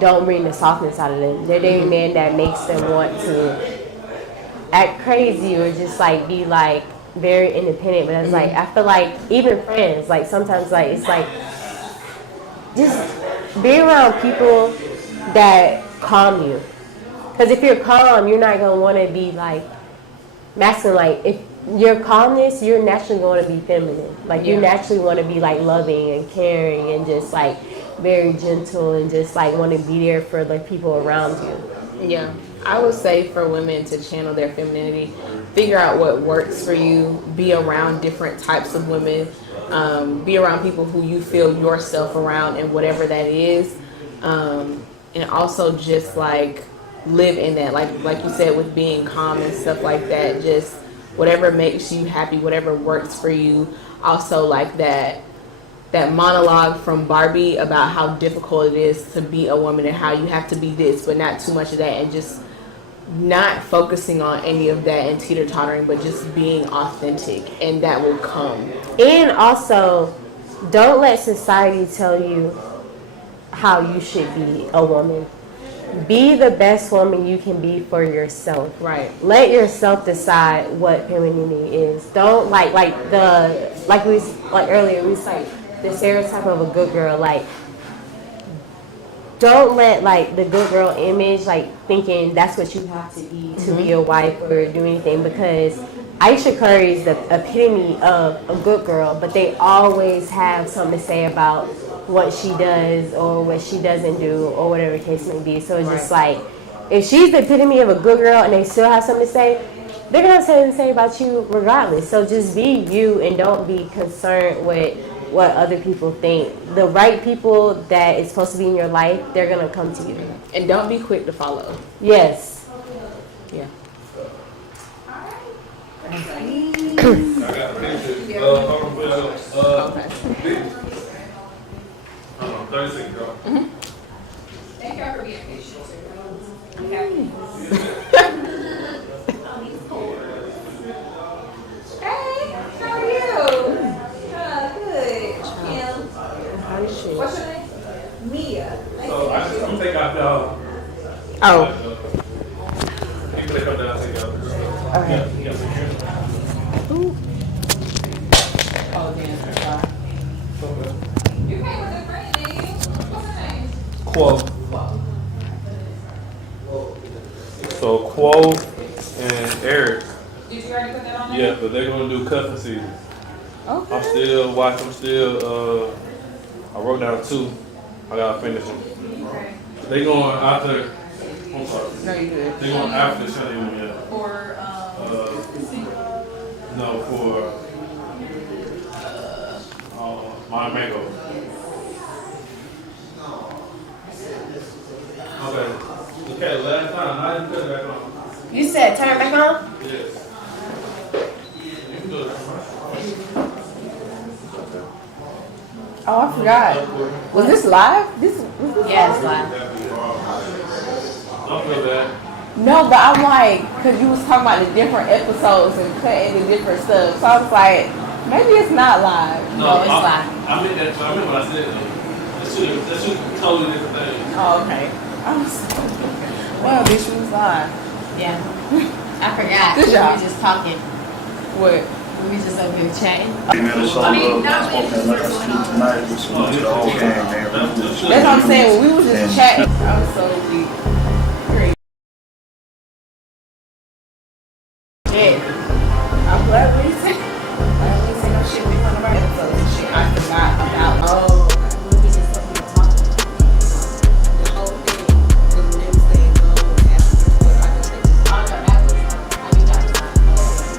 don't bring the softness out of them. They're dating men that makes them want to act crazy or just like be like very independent. But it's like I feel like even friends, like sometimes like it's like just be around people that calm you. Because if you're calm, you're not gonna want to be like masculine. Like if your calmness, you're naturally going to be feminine. Like you naturally want to be like loving and caring and just like very gentle and just like want to be there for the people around you. Yeah. I would say for women to channel their femininity, figure out what works for you, be around different types of women, be around people who you feel yourself around and whatever that is, and also just like live in that, like you said, with being calm and stuff like that, just whatever makes you happy, whatever works for you. Also like that monologue from Barbie about how difficult it is to be a woman and how you have to be this but not too much of that, and just not focusing on any of that and teeter-tottering, but just being authentic, and that will come. And also, don't let society tell you how you should be a woman. Be the best woman you can be for yourself. Right. Let yourself decide what femininity is. Don't like earlier we was like the stereotype of a good girl. Like, don't let like the good girl image, like thinking that's what you have to be to be a wife or do anything, because Aisha Curry is the epitome of a good girl, but they always have something to say about what she does or what she doesn't do or whatever the case may be. So it's just like, if she's the epitome of a good girl and they still have something to say, they're gonna have something to say about you regardless. So just be you and don't be concerned with what other people think. The right people that is supposed to be in your life, they're gonna come to you. And don't be quick to follow. Yes. Yeah. I got a picture. Okay. 30 seconds, girl. Thank y'all for being patient. Okay. Hey, how are you? Good. Kim. What's your name? Mia. So I'm gonna take out y'all. Oh. You can come down and take out. Okay. Yeah. Oh, damn. You came with a friend, didn't you? What's her name? Quo. So Quo and Eric. Did you already put that on there? Yeah, but they're gonna do cuffing season. Okay. I'm still watching. I wrote down 2. I gotta finish them. Okay. They going after. I'm sorry. No, you good. They going after Sunday one, yeah. For No, for my mango. Okay, last time I didn't put it back on. You said turn it back on? Yes. You can do it. Oh, I forgot. Was this live? Was this Yeah, it's live. Don't feel bad. No, but I'm like, because you was talking about the different episodes and cutting the different stuff. So I was like, maybe it's not live. No, it's live. I meant that. I meant what I said. That should totally different thing. Oh, okay. I'm so well, bitch, you was live. Yeah. I forgot. Good job. We were just talking. What? We were just over here chatting. Came in to show love. Unspoken let us do tonight. Just salute to the whole gang, man. That's what I'm saying. We was just chatting. I was so weak. Great. Yeah. I'm glad we said. I didn't say no shit. We went over episodes and shit. I forgot about. Oh. We were just over here talking. The whole thing. The next thing goes after. I just think. Oh no, that was. I mean, that was not.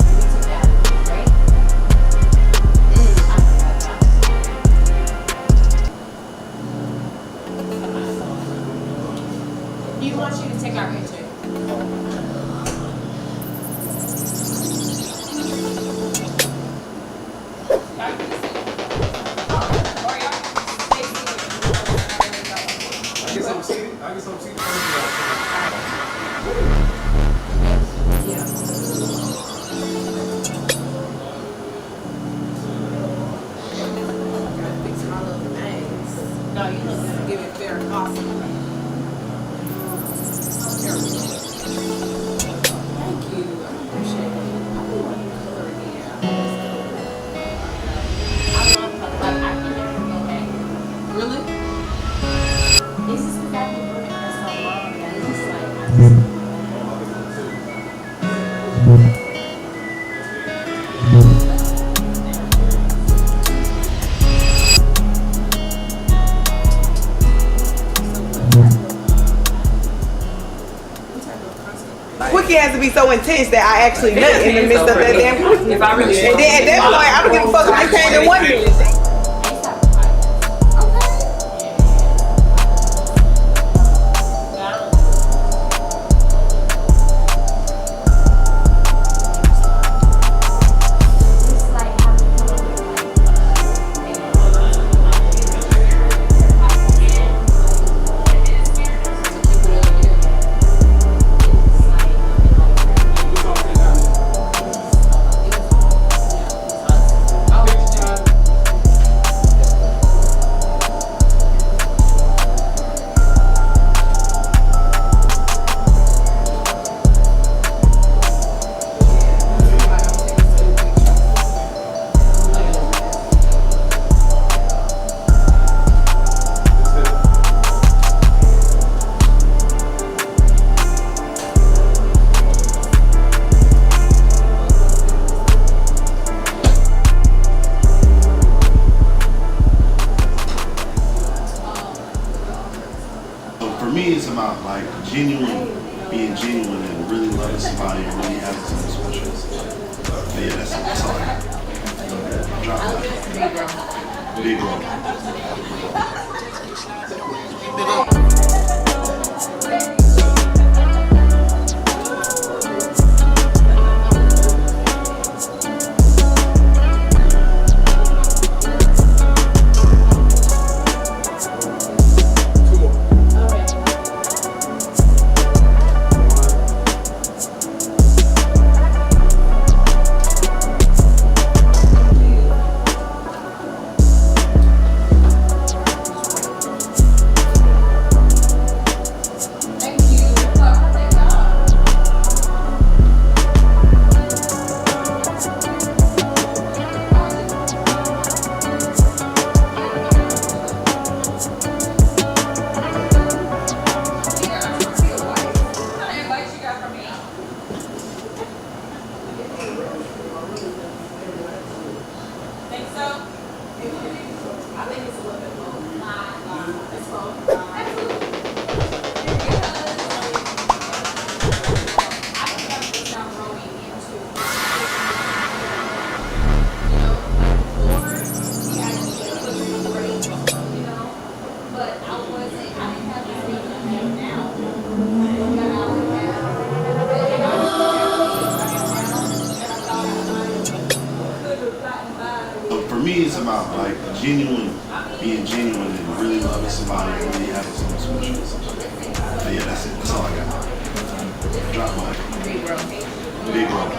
We took that, right? I forgot that. He wants you to take our picture. I get some seated. I get some seated. Fix my little things. No, you look Give it fair and awesome. Thank you. I appreciate it. I really want to color again. I love color. Like, I can never go back. Really? It's just because I've been doing it for so long that it's just like, I just. Quickie has to be so intense that I actually nut in the midst of that damn quickie. If I really And then at that point, I don't give a fuck if you came in 1 minute. For me, it's about like being genuine and really loving somebody and really having something special. But yeah, that's all I got. Drop it. Big roll. For me, it's about like being genuine and really loving somebody and really having something special. But yeah, that's it. That's all I got. drop mic. Big bro.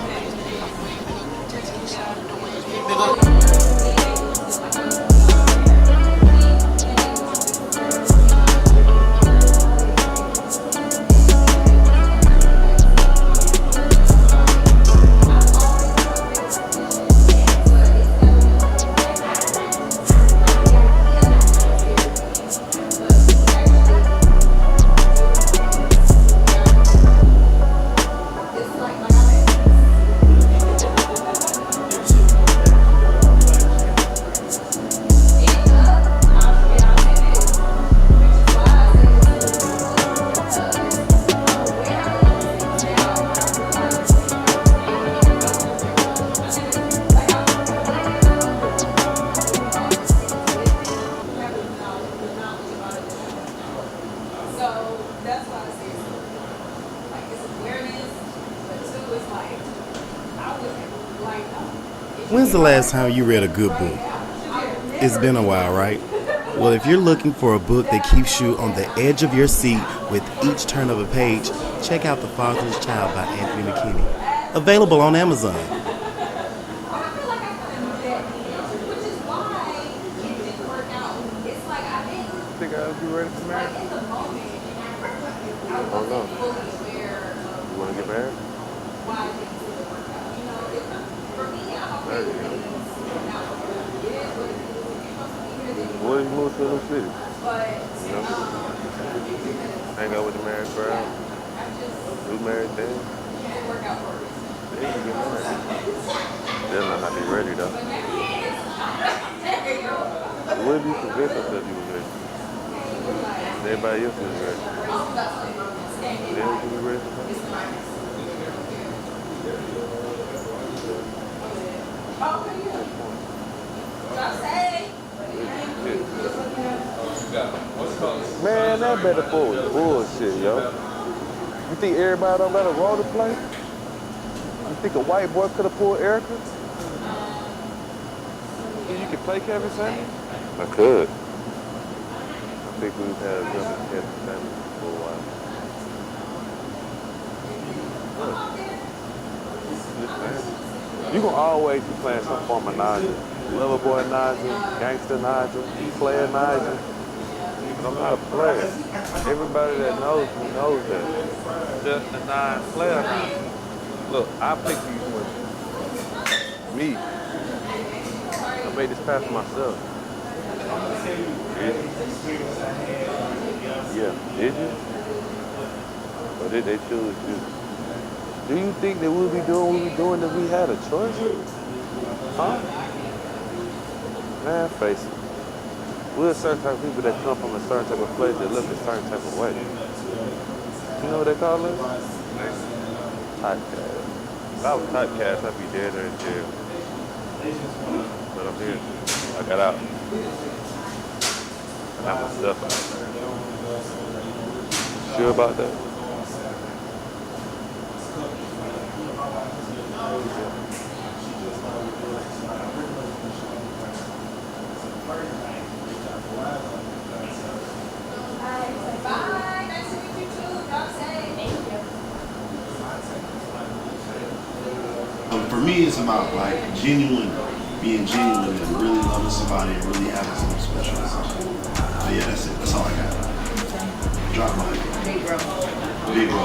When's the last time you read a good book? It's been a while, right? Well, if you're looking for a book that keeps you on the edge of your seat with each turn of a page, check out The Fatherless Child by Anthony McKinney. Available on Amazon. Think I'll be ready for marriage? I don't know. You want to get married? What if you move to a new city? You know? Hang out with the married crowd. Do married things. Then you get married. They'll not have to be ready though. What if you convinced yourself you was ready? Everybody else is ready. Then would you be ready for something? Man, that metaphor was bullshit, yo. You think everybody don't got a role to play? You think a white boy could have pulled Erica? Think you could play Kevin Samuels? I could. I think we've had a good Kevin Samuels for a while. You gonna always be playing some form of Nigel. Lover boy Nigel, gangster Nigel, player Nigel. I'm not a player. Everybody that knows me knows that. Just a non-player Nigel. Look, I picked these women. Me. I made this pass for myself. Yeah, did you? Or did they choose you? Do you think that we'll be doing what we're doing if we had a choice? Huh? Man, face it. We're a certain type of people that come from a certain type of place that look a certain type of way. You know what they call us? Typecast. If I was typecast, I'd be dead or in jail. But I'm here. I got out. I got my stuff out. Sure about that? For me, it's about like being genuine and really loving somebody and really having something special. But yeah, that's it. That's all I got. Drop mic. Big bro. Big bro.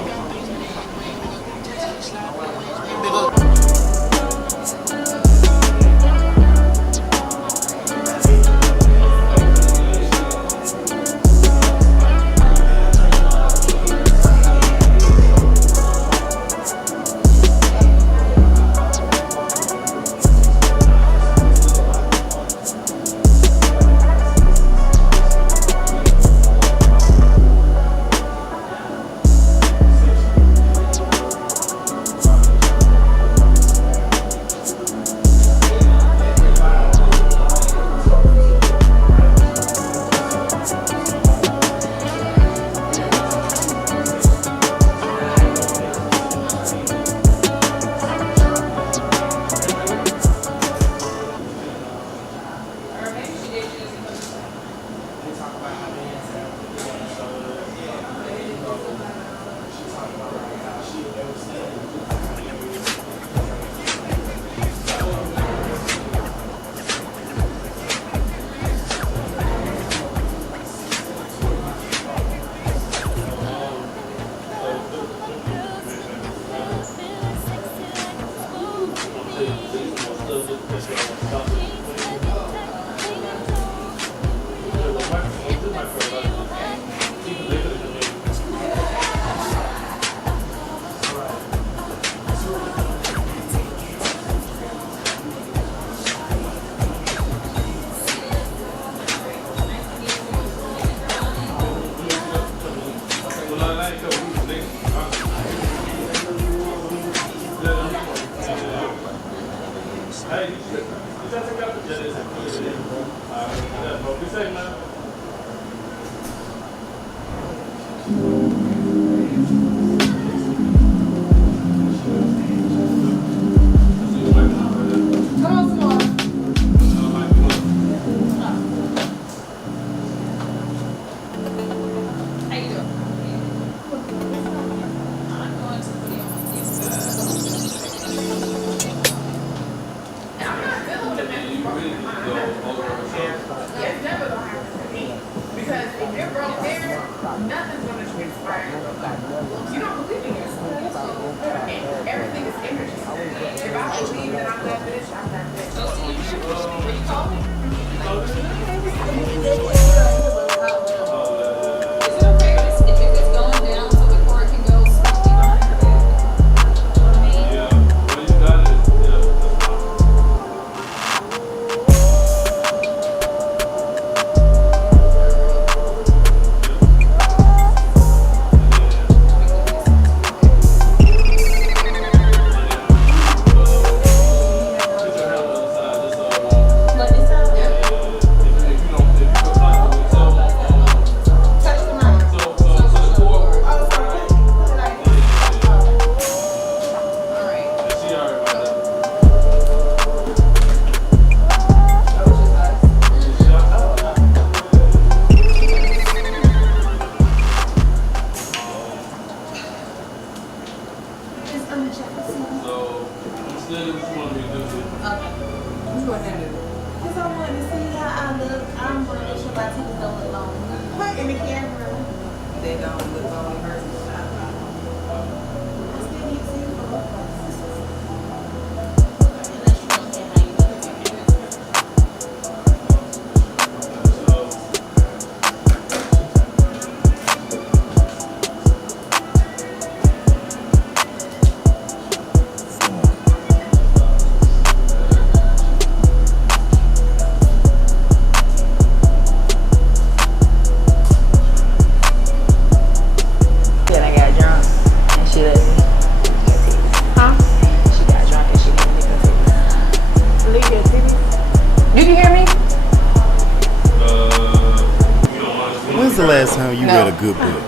When's the last time you read a good book?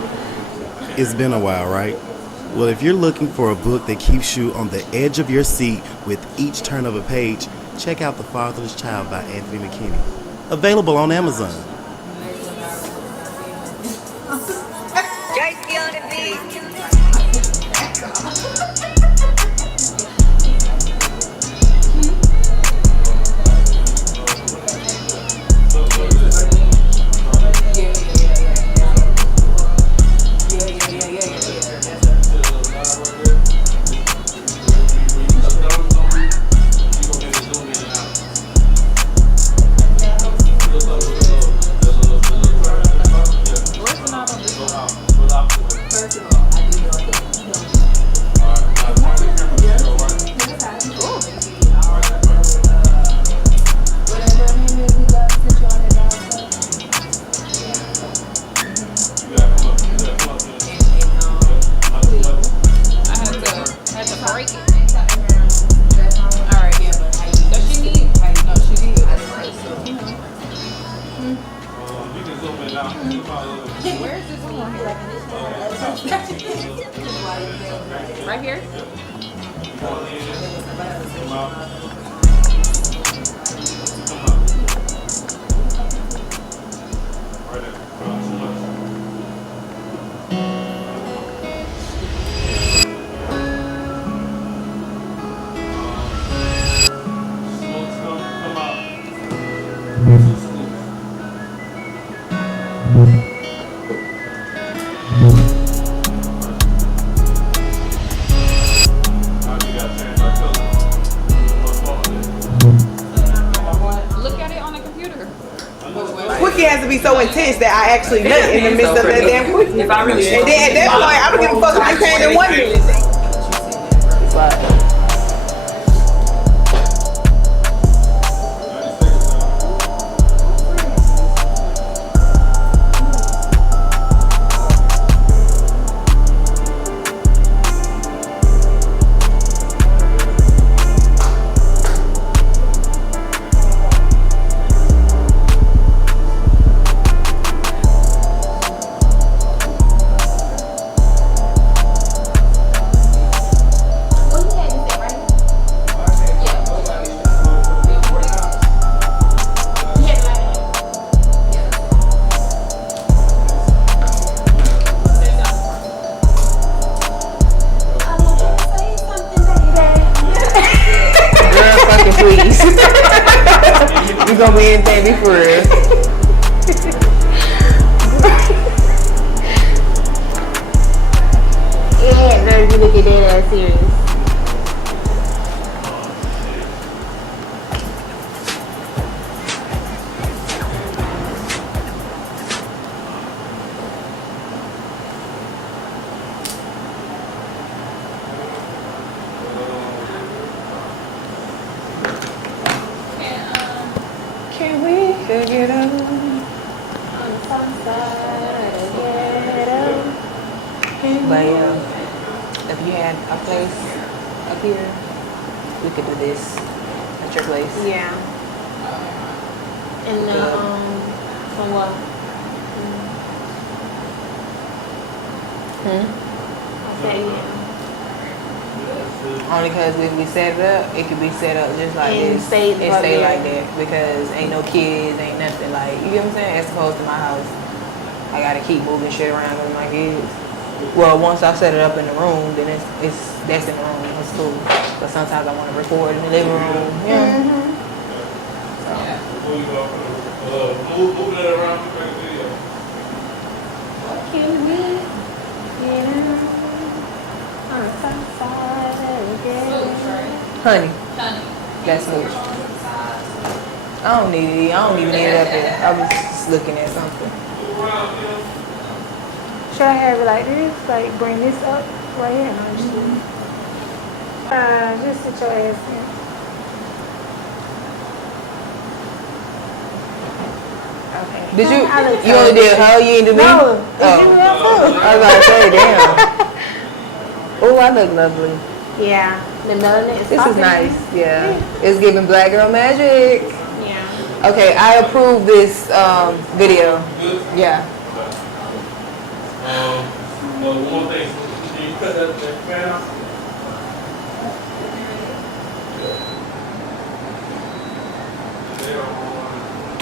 It's been a while, right? Well, if you're looking for a book that keeps you on the edge of your seat with each turn of a page, check out The Fatherless Child by Anthony McKinney. Available on Amazon. Right here? quickie has to be so intense that I actually nut in the midst of that damn quickie. If I really And then at that point, I don't give a fuck if you came in 1 minute. Please. You gonna be anything be for real. Yeah, girl, you look at that ass serious. Can we figure it out? On some side of ghetto. But if you had a place up here, we could do this at your place. Yeah. And from what? I said yeah. Only because if we set it up, it could be set up just like And this. stay It up stay there. like that because ain't no kids, ain't nothing like, you get what I'm saying? As opposed to my house, I gotta keep moving shit around with my kids. Well, once I set it up in the room, then that's in the room. It's cool. But sometimes I want to record in the living room. Yeah. Before you go, move that around. What can we get on some side of ghetto? Honey. That's smooth. I don't need it. I don't even need it up there. I was just looking at something. Should I have it like this? Like bring this up right here? No, just sit your ass in. Okay. Did you? I look You only did her? You ain't do me? No. Oh. I was about to say, damn. Oh, I look lovely. Yeah. The melanin is This is popping. nice. Yeah. It's giving black girl magic. Yeah. Okay, I approve this video. Yeah. One more thing. Can you cut that fan off?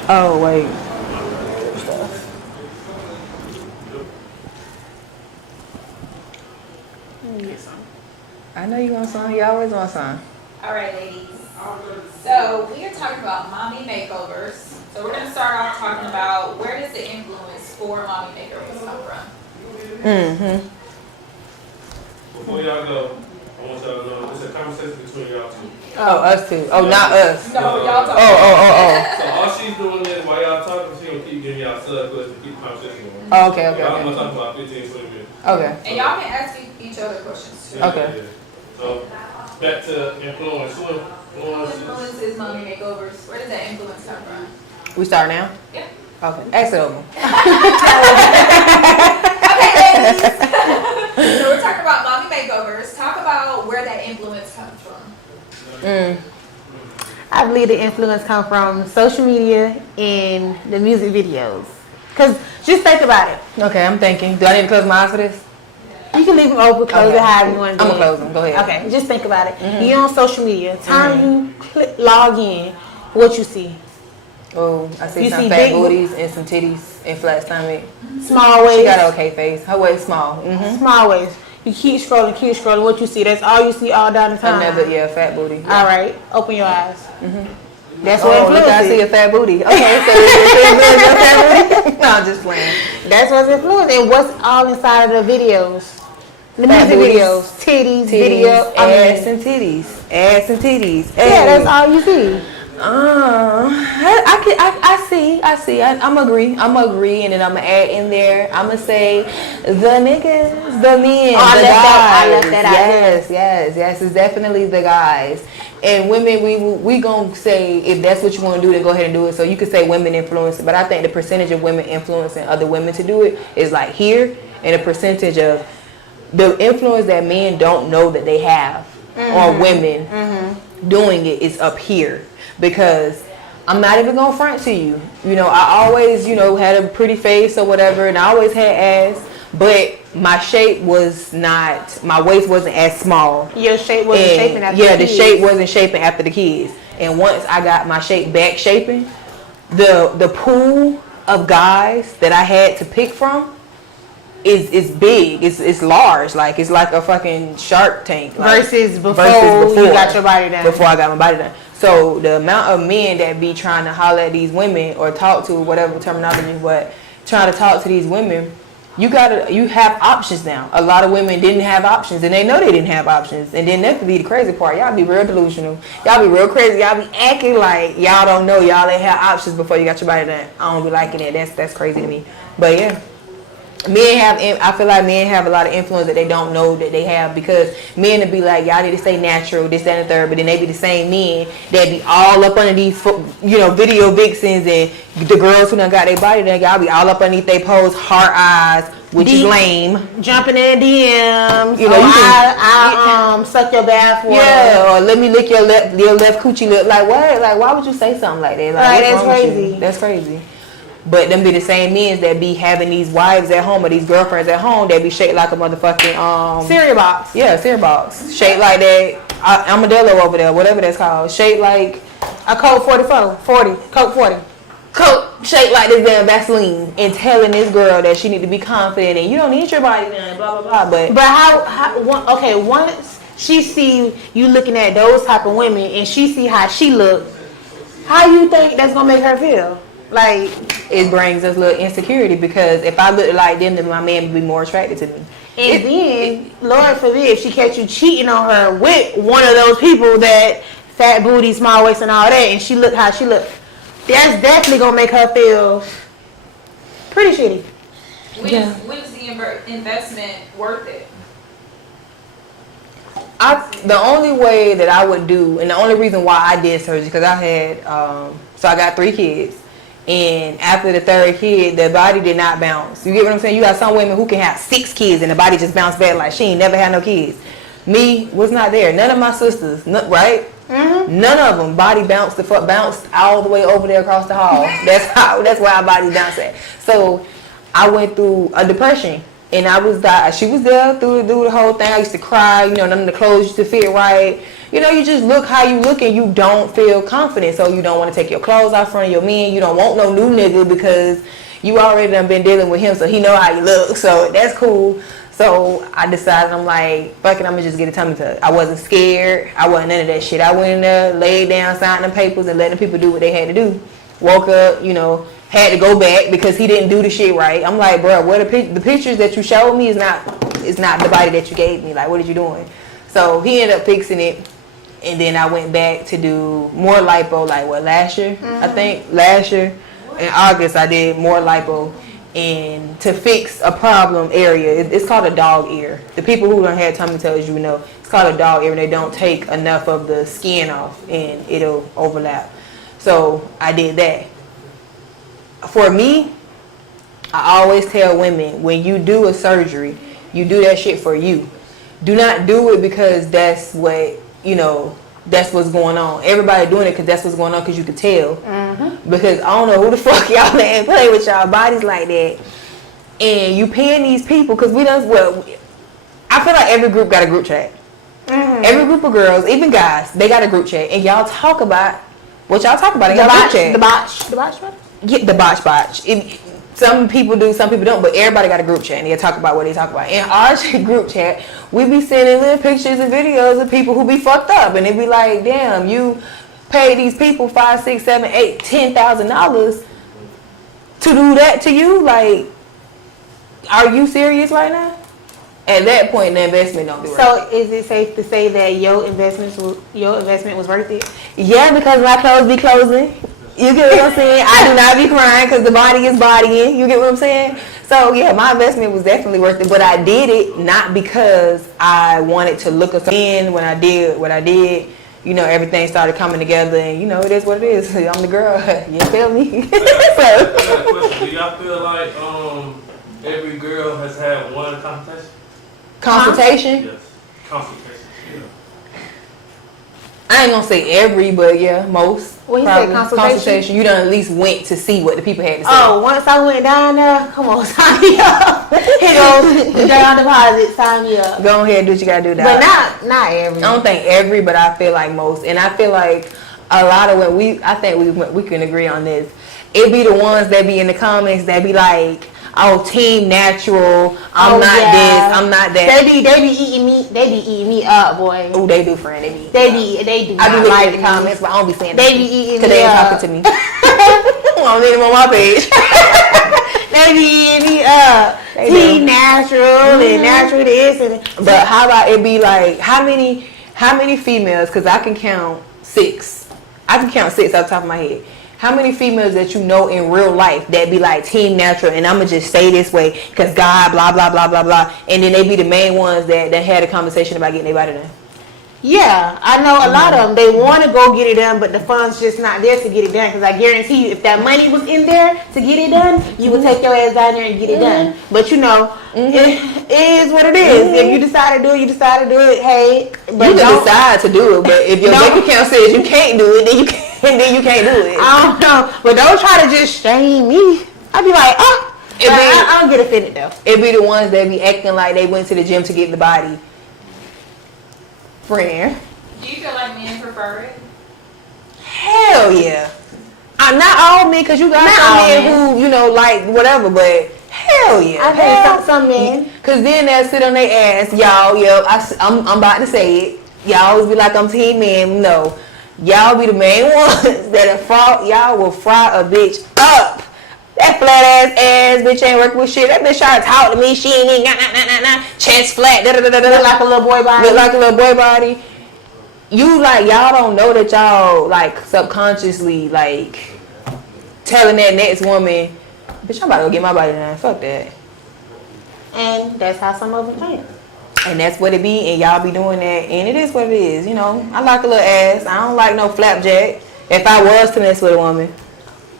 Oh, wait. I know you want some. You always want some. All right, ladies. So we are talking about mommy makeovers. So we're gonna start off talking about where does the influence for mommy makeovers come from? Mm-hmm. Before y'all go, I want y'all to know it's a conversation between y'all two. Oh, us two. Oh, not us. No, y'all talking. So all she's doing is while y'all talking, she gonna keep giving y'all sub questions to keep the conversation going. Oh, okay. Y'all gonna talk about 15, 20 minutes. Okay. And y'all can ask each other questions too. Okay. So back to influence. Who influences mommy makeovers? Where does that influence come from? We start now? Yeah. Okay. Ask it over. Okay, ladies. So we're talking about mommy makeovers. Talk about where that influence comes from. I believe the influence comes from social media and the music videos. Cause just think about it. Okay, I'm thinking. Do I need to close my eyes for this? You can leave them open, close it however you want to do. I'm gonna close them. Go ahead. Okay, just think about it. Mhm. You're on social media. Time you log in, what you see? Oh, I see You some see fat big booties and some titties and flat stomach. Small waist. She got an okay face. Her waist small. Small waist. You keep scrolling. What you see? That's all you see all down the time. Another, fat booty. All right, open your eyes. That's Oh, what look, influences. I see a fat booty. Okay, so is it your fat booty? No, I'm just playing. That's what's influencing. And what's all inside of the videos? The Fat music booties, videos, titties, video, ass and titties, ass and titties. Yeah, that's all you see. I see. I'm agree, and then I'm gonna add in there. I'm gonna say the niggas, the men, I the left guys. that out. Yes. It's definitely the guys. And women, we gonna say if that's what you want to do, then go ahead and do it. So you could say women influencing, but I think the percentage of women influencing other women to do it is like here, and the percentage of the influence that men don't know that they have on women doing it is up here. Because I'm not even gonna front to you. You know, I always, had a pretty face or whatever, and I always had ass, but my shape was not, my waist wasn't as small. Your shape wasn't shaping after the kids. Yeah, the shape wasn't shaping after the kids. And once I got my shape back shaping, the pool of guys that I had to pick from is big. It's large. Like it's like a fucking Shark Tank. Like, versus before you got your body done. Before I got my body done. So the amount of men that be trying to holler at these women or talk to whatever terminology, but trying to talk to these women, you have options now. A lot of women didn't have options, and they know they didn't have options. And then that could be the crazy part. Y'all be real delusional. Y'all be real crazy. Y'all be acting like y'all don't know. Y'all ain't have options before you got your body done. I don't be liking it. That's crazy to me. But yeah. I feel like men have a lot of influence that they don't know that they have, because men would be like, y'all need to stay natural, this, that, and the third, but then they be the same men that be all up under these, video vixens and the girls who done got their body done, y'all be all up underneath they pose, heart eyes, which is lame. Jumping in DMs, you I suck your bath water. Yeah, or let me lick your left coochie lip. Like what? Like why would you say something like that? Like, right, that's crazy. That's crazy. But them be the same men that be having these wives at home or these girlfriends at home that be shaped like a motherfucking cereal box. Yeah, cereal box. Shaped like that armadillo over there, whatever that's called. Shaped like a Coke 40. Coke shaped like this damn Vaseline, and telling this girl that she need to be confident and you don't need your body done, blah blah blah. But once she see you looking at those type of women and she see how she look, how you think that's gonna make her feel? Like, it brings us a little insecurity, because if I look like them, then my man would be more attracted to me. And then, Lord forbid, if she catch you cheating on her with one of those people that fat booty, small waist, and all that, and she look how she look, that's definitely gonna make her feel pretty shitty. When is the investment worth it? The only way that I would do, and the only reason why I did surgery, because I had, so I got 3 kids. And after the 3rd kid, the body did not bounce. You get what I'm saying? You got some women who can have 6 kids and the body just bounced back like she ain't never had no kids. Me was not there. None of my sisters, right? Mm-hmm. None of them. Body bounced all the way over there across the hall. That's where our body bounced at. So I went through a depression. And she was there through the whole thing. I used to cry, none of the clothes used to fit right. You just look how you look and you don't feel confident. So you don't want to take your clothes out front of your men. You don't want no new nigga because you already done been dealing with him, so he know how you look. So that's cool. So I decided, I'm like, fuck it, I'm going to just get a tummy tuck. I wasn't scared. I wasn't none of that shit. I went in there, laid down, signed them papers, and letting people do what they had to do. Woke up, had to go back because he didn't do the shit right. I'm like, bro, the pictures that you showed me is not the body that you gave me. Like, what are you doing? So he ended up fixing it, and then I went back to do more lipo. Like last year? Mm-hmm. I think last year in August I did more lipo, and to fix a problem area. It's called a dog ear. The people who done had tummy tucks, it's called a dog ear, and they don't take enough of the skin off, and it'll overlap. So I did that. For me, I always tell women, when you do a surgery, you do that shit for you. Do not do it because that's what, that's what's going on. Everybody doing it because that's what's going on, because you can tell. Mm-hmm. Because I don't know who the fuck y'all let play with y'all bodies like that. And you paying these people, because I feel like every group got a group chat. Mm-hmm. Every group of girls, even guys, they got a group chat. And y'all talk about what y'all talk about in your group chat. The botch? Yeah, the botch. Some people do, some people don't, but everybody got a group chat and they talk about what they talk about. In our group chat, we be sending little pictures and videos of people who be fucked up, and they be like, damn, you pay these people $5, $6, $7, $8, $10,000 to do that to you? Like, are you serious right now? at that point, the investment don't be worth it. So is it safe to say that your investment was worth it? Yeah, because my clothes be closing. You get what I'm saying? I do not be crying because the body is bodying. You get what I'm saying? So yeah, my investment was definitely worth it, but I did it not because I wanted to look a certain. When I did what I did, you know, everything started coming together, and you know, it is what it is. I'm the girl. You feel me? I got a question. Do y'all feel like every girl has had one consultation? Consultation? Yes. Consultation. Yeah. I ain't gonna say every, but yeah, most. When you say consultation, you done at least went to see what the people had to say. Oh, once I went down there, come on, sign me up. Here goes down deposit, sign me up. Go ahead, do what you gotta do. But not every. I don't think every, but I feel like most, and I feel like a lot of when I think we can agree on this. It be the ones that be in the comments that be like, oh, team natural. I'm not this. I'm not that. They be eating me. They be eating me up, boy. Oh, they do, friend. They do. I be looking at the comments, but I don't be saying. They be eating me up. Because they ain't talking to me. I don't need them on my page. They be eating me up. Team natural and natural this and. But how about it be like how many females? Because I can count 6. I can count 6 off the top of my head. How many females that you know in real life that be like team natural, and I'ma just say this way because God, blah blah blah blah blah, and then they be the main ones that had a conversation about getting their body done. Yeah, I know a lot of them. They want to go get it done, but the funds just not there to get it done. Because I guarantee you, if that money was in there to get it done, you would take your ass down there and get it done. But you know, it is what it is. If you decide to do it, you decide to do it. Hey, but you can decide to do it, but if your bank account says you can't do it, then you can't do it. I don't know, but don't try to just shame me. I'd be like, I don't get offended though. It be the ones that be acting like they went to the gym to get the body. Friend. Do you feel like men prefer it? Hell yeah. Not all men, because you got some men who, you know, like whatever, but hell yeah. I think some men. Because then they'll sit on their ass, y'all, I'm about to say it. Y'all always be like, I'm team man. No. Y'all be the main ones y'all will fry a bitch up. That flat ass bitch ain't working with shit. That bitch trying to talk to me. She ain't chest flat. Look like a little boy body. Look like a little boy body. You like y'all don't know that y'all like subconsciously like telling that next woman, bitch, I'm about to go get my body done. Fuck that. And that's how some of them think. And that's what it be, and y'all be doing that, and it is what it is. You know, I like a little ass. I don't like no flapjack. If I was to mess with a woman.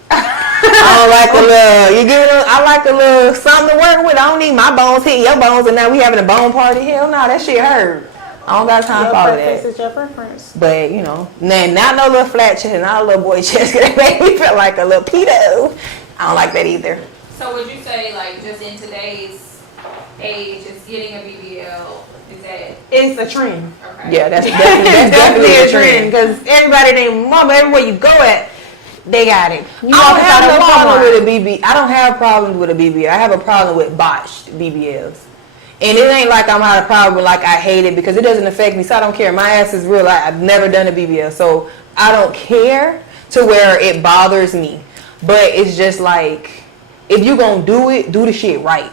I don't like a little, you get it? I like a little something to work with. I don't need my bones hitting your bones and now we having a bone party. Hell no, that shit hurt. I don't got time for all of that. Your preference is your preference. But, you know, not no little flat chest, not a little boy chest, because that make me feel like a little pedo. I don't like that either. So would you say, like, just in today's age, just getting a BBL, is that... It's a trend. Okay. Yeah, that's definitely a trend. Because everybody named mama, everywhere you go at, they got it. I don't have no problem with a BBL. I don't have problems with a BBL. I have a problem with botched BBLs. And it ain't like I'm out of problem, like I hate it, because it doesn't affect me, so I don't care. My ass is real. I've never done a BBL, so I don't care to where it bothers me. But it's just like, if you gonna do it, do the shit right.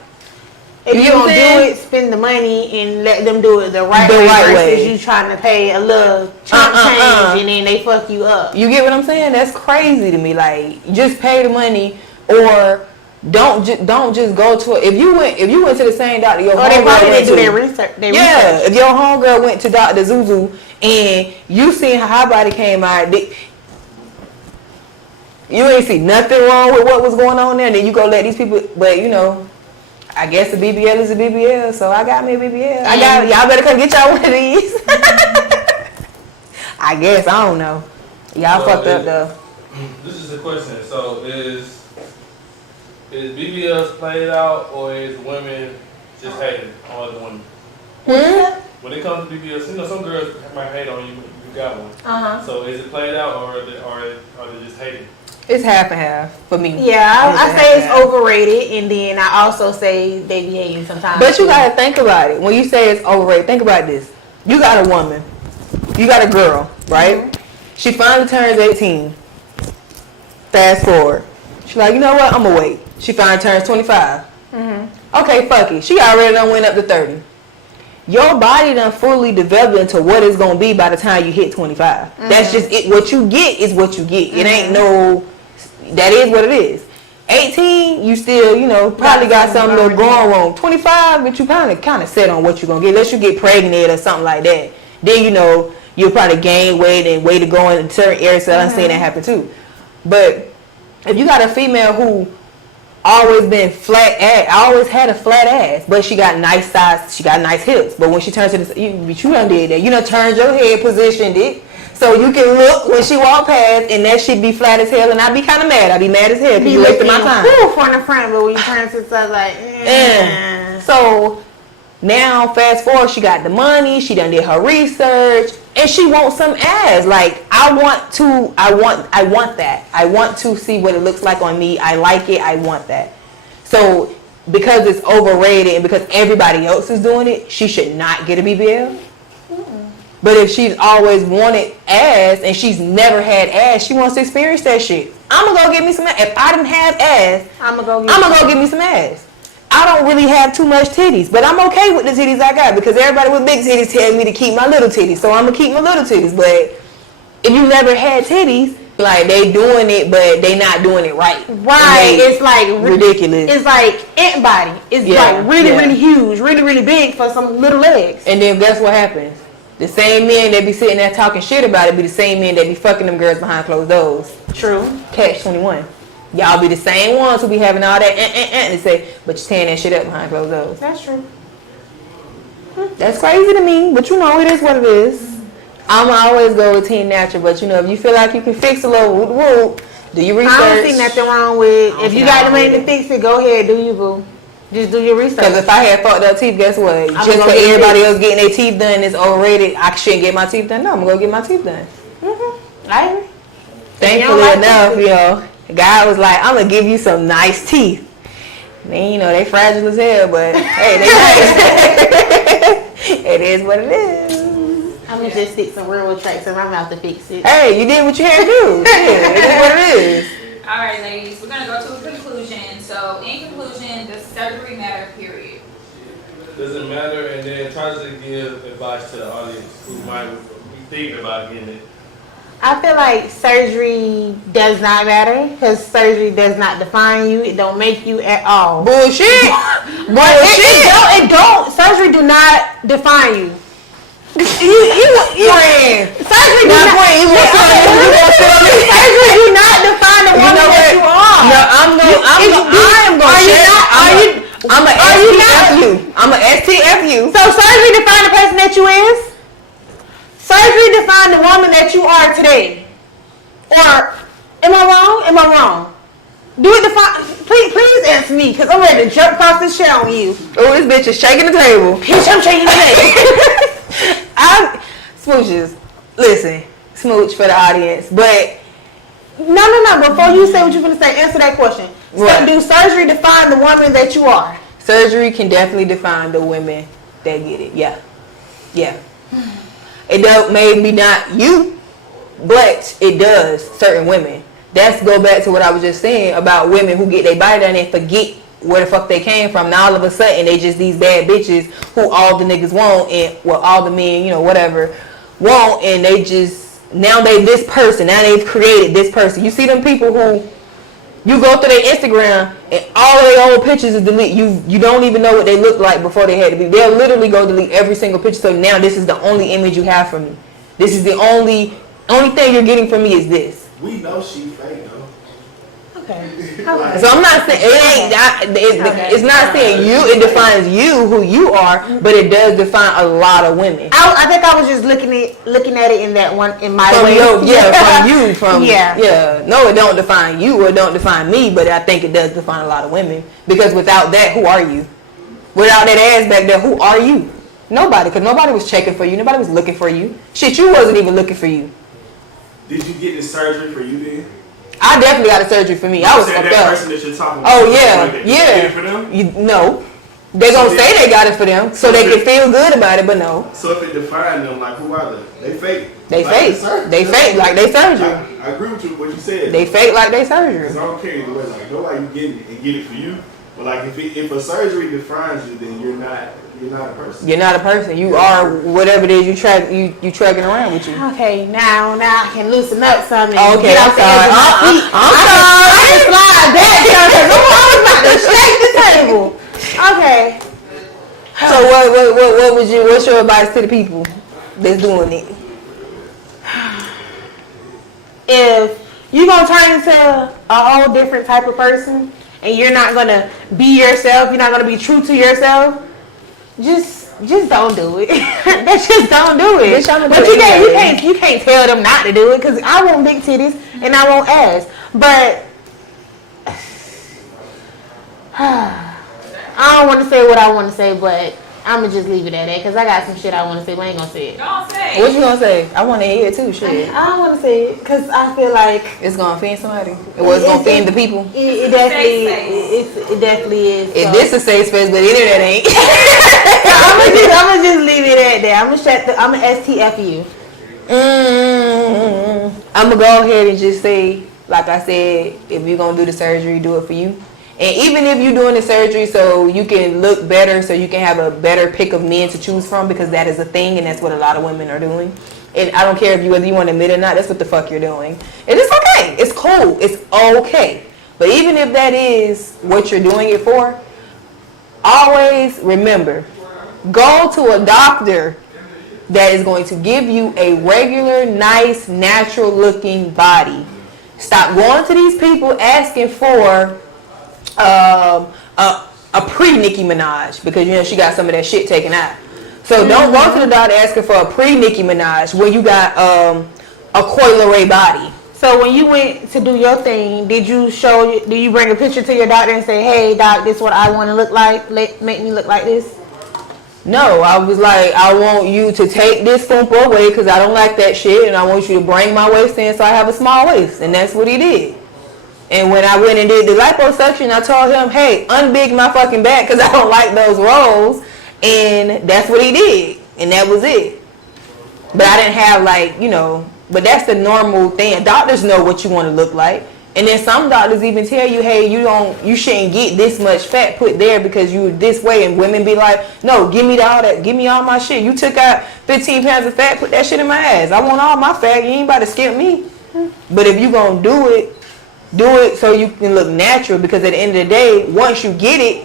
If you gonna do it, spend the money and let them do it the right way versus you trying to pay a little chunk change and then they fuck you up. You get what I'm saying? That's crazy to me. Like, just pay the money, or don't just go to it. If you went to the same doctor your homegirl went to. Do their research. If your homegirl went to Dr. Zuzu and you seen how her body came out, you ain't see nothing wrong with what was going on there. And then you go let these people, but you know, I guess a BBL is a BBL, so I got me a BBL. Y'all better come get y'all one of these. I guess, I don't know. Y'all fucked up though. This is the question. So is BBLs played out, or is women just hating on other women? When it comes to BBLs, you know, some girls might hate on you, you got one. So is it played out, or are they just hating? It's half and half for me. Yeah, I say it's overrated, and then I also say they be hating sometimes. But you gotta think about it. When you say it's overrated, think about this. You got a woman, you got a girl, right? She finally turns 18. Fast forward. She's like, you know what? I'ma wait. She finally turns 25. Okay, fuck it. She already done went up to 30. your body done fully developed into what it's gonna be by the time you hit 25. Mm-hmm. That's just it. What you get is what you get. Mm-hmm. It ain't no. That is what it is. 18, you still, probably got something little going wrong. 25, but you kind of set on what you're gonna get. Unless you get pregnant or something like that, then you'll probably gain weight and way to go in certain areas. So I'm saying that happen too. But if you got a female who always been flat ass, always had a flat ass, but she got nice size, she got nice hips. But when she turns to you done did that. You done turned your head, positioned it. So you can look when she walk past and that shit be flat as hell and I be kind of mad. I be mad as hell because you wasted my time. Front to front, but when you turn to the side, like, So now fast forward, she got the money, she done did her research, and she wants some ass. Like I want that. I want to see what it looks like on me. I like it. I want that. So because it's overrated and because everybody else is doing it, she should not get a BBL. But if she's always wanted ass and she's never had ass, she wants to experience that shit. I'm gonna go get me some ass. If I didn't have ass, I'm gonna go get me some ass. I don't really have too much titties, but I'm okay with the titties I got because everybody with big titties tell me to keep my little titties, so I'm gonna keep my little titties. But if you never had titties, like they doing it, but they not doing it right. Right, it's like ridiculous. It's like ant body. It's like really huge, really big for some little legs. And then guess what happens? The same men that be sitting there talking shit about it be the same men that be fucking them girls behind closed doors. True. Catch 21. Y'all be the same ones who be having all that and say, but you're tearing that shit up behind closed doors. That's true. That's crazy to me, but it is what it is. I'm always go with teen natural, but if you feel like you can fix a little whoop, do your research. I don't see nothing wrong with if you got the money to fix it, go ahead, do you, boo. Just do your research. Because if I had fucked up teeth, guess what? Just because everybody else getting their teeth done is overrated, I shouldn't get my teeth done. No, I'm going to go get my teeth done. Mm-hmm. I agree. Thankfully enough, God was like, I'm going to give you some nice teeth. Then, they fragile as hell, but hey, they nice. It is what it is. I'm going to just stick some railroad tracks in my mouth to fix it. Hey, you did what you had to do. Yeah, it is what it is. All right, ladies, we're going to go to a conclusion. So, in conclusion, does surgery matter, period? Does it matter? And then try to give advice to the audience who might be thinking about getting it. I feel like surgery does not matter because surgery does not define you. It don't make you at all. Bullshit. It don't. Surgery do not define you. You ran. Surgery do not define the woman that you are. No, I'm a STFU. So surgery define the person that you is? Surgery define the woman that you are today. Or am I wrong? Am I wrong? Do it define? Please answer me, because I'm ready to jump across this shit on you. Oh, this bitch is shaking the table. Bitch, I'm shaking the table. Smooches. Listen, smooch for the audience, but no. Before you say what you're gonna say, answer that question. So, do surgery define the woman that you are? Surgery can definitely define the women that get it. Yeah. It does, maybe not you, but it does certain women. That's go back to what I was just saying about women who get their body done and forget where the fuck they came from. Now all of a sudden they just these bad bitches who all the niggas want and all the men, whatever, want, and they just now they this person. Now they've created this person. You see them people who you go through their Instagram and all of their old pictures is delete. You don't even know what they look like before they had to be. They'll literally go delete every single picture. So now this is the only image you have from me. This is the only thing you're getting from me is this. We know she fake though. Okay. So I'm not saying it's not saying you. It defines you who you are, but it does define a lot of women. I think I was just looking at it in that one in my way. From you. No, it don't define you or it don't define me, but I think it does define a lot of women because without that, who are you? Without that ass back there, who are you? Nobody, because nobody was checking for you. Nobody was looking for you. Shit, you wasn't even looking for you. Did you get the surgery for you then? I definitely got a surgery for me. I was fucked up. That person that you're talking about. Oh yeah. Did you get it for them? No. They're gonna say they got it for them, so they can feel good about it, but no. So if it defined them, like who are they? They fake. They fake. They fake like they surgery. I agree with you what you said. They fake like they surgery. Cause I don't care either way. Like nobody getting it and get it for you. But like if a surgery defines you, then you're You're not a person. You're not a person. You are whatever it is you tracking around with you. Okay, now I can loosen up something. Okay, I'm sorry. I'm slide back because I'm about to shake the table. Okay. So what's your advice to the people that's doing it? If you're gonna turn into a whole different type of person and you're not gonna be yourself, you're not gonna be true to yourself, just don't do it. Just don't do it. But you can't tell them not to do it because I want big titties and I want ass. But I don't want to say what I want to say, but I'm gonna just leave it at that because I got some shit I want to say, but I ain't gonna say it. Don't say. What you gonna say? I want to hear it too. Shit. I don't want to say it because I feel like it's gonna offend somebody. It was gonna offend the people. It definitely is. If this is a safe space, but the internet ain't. I'm gonna just leave it at that. I'm gonna STF you. I'm gonna go ahead and just say, like I said, if you're gonna do the surgery, do it for you. And even if you're doing the surgery so you can look better, so you can have a better pick of men to choose from, because that is a thing, and that's what a lot of women are doing. And I don't care whether you want to admit it or not, that's what the fuck you're doing. And it's okay. It's cool. It's okay. But even if that is what you're doing it for, always remember, go to a doctor that is going to give you a regular, nice, natural looking body. Stop going to these people asking for a pre-Nicki Minaj, because she got some of that shit taken out. So don't go to the doctor asking for a pre-Nicki Minaj when you got a Coi Leray body. So when you went to do your thing, did you bring a picture to your doctor and say, hey doc, this is what I want to look like, make me look like this? No, I was like, I want you to take this fupa away because I don't like that shit, and I want you to bring my waist in so I have a small waist. And that's what he did. And when I went and did the liposuction, I told him, hey, unbig my fucking back because I don't like those rolls. And that's what he did. And that was it. But I didn't have but that's the normal thing. Doctors know what you want to look like. And then some doctors even tell you, hey, you shouldn't get this much fat put there because you this way. And women be like, no, give me all my shit. You took out 15 pounds of fat, put that shit in my ass. I want all my fat. You ain't about to skip me. But if you gonna do it so you can look natural, because at the end of the day, once you get it,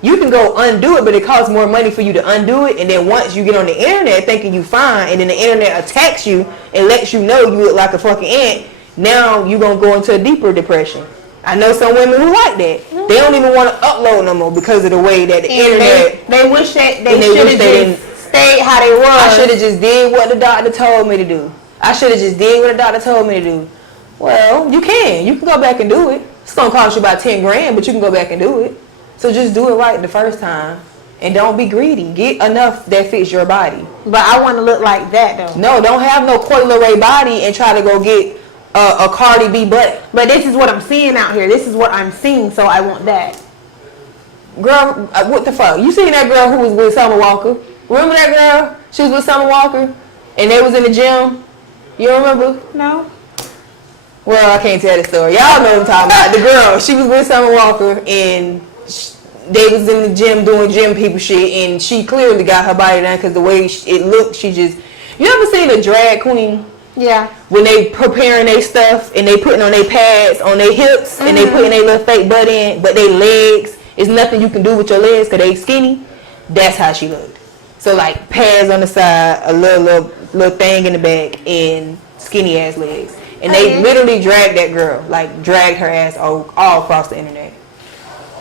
you can go undo it, but it costs more money for you to undo it. And then once you get on the internet thinking you fine, and then the internet attacks you and lets you know you look like a fucking ant, now you're going to go into a deeper depression. I know some women who like that. They don't even want to upload no more because of the way that the internet... They wish that they should have just stayed how they was. I should have just did what the doctor told me to do. Well, you can. You can go back and do it. It's going to cost you about 10 grand, but you can go back and do it. So just do it right the first time. And don't be greedy. Get enough that fits your body. But I want to look like that, though. No, don't have no Coi Leray body and try to go get a Cardi B butt. But this is what I'm seeing out here. This is what I'm seeing, so I want that. Girl, what the fuck? You seen that girl who was with Summer Walker? Remember that girl? She was with Summer Walker, and they was in the gym. You don't remember? No. Well, I can't tell the story. Y'all know what I'm talking about. The girl, she was with Summer Walker, and they was in the gym doing gym people shit, and she clearly got her body down because the way it looked, she just... You ever seen a drag queen? Yeah. When they preparing their stuff, and they putting on their pads on their hips, and they putting their little fake butt in, but their legs, it's nothing you can do with your legs because they skinny. That's how she looked. So like pads on the side, a little thing in the back, and skinny ass legs. And they literally dragged that girl, like dragged her ass all across the internet.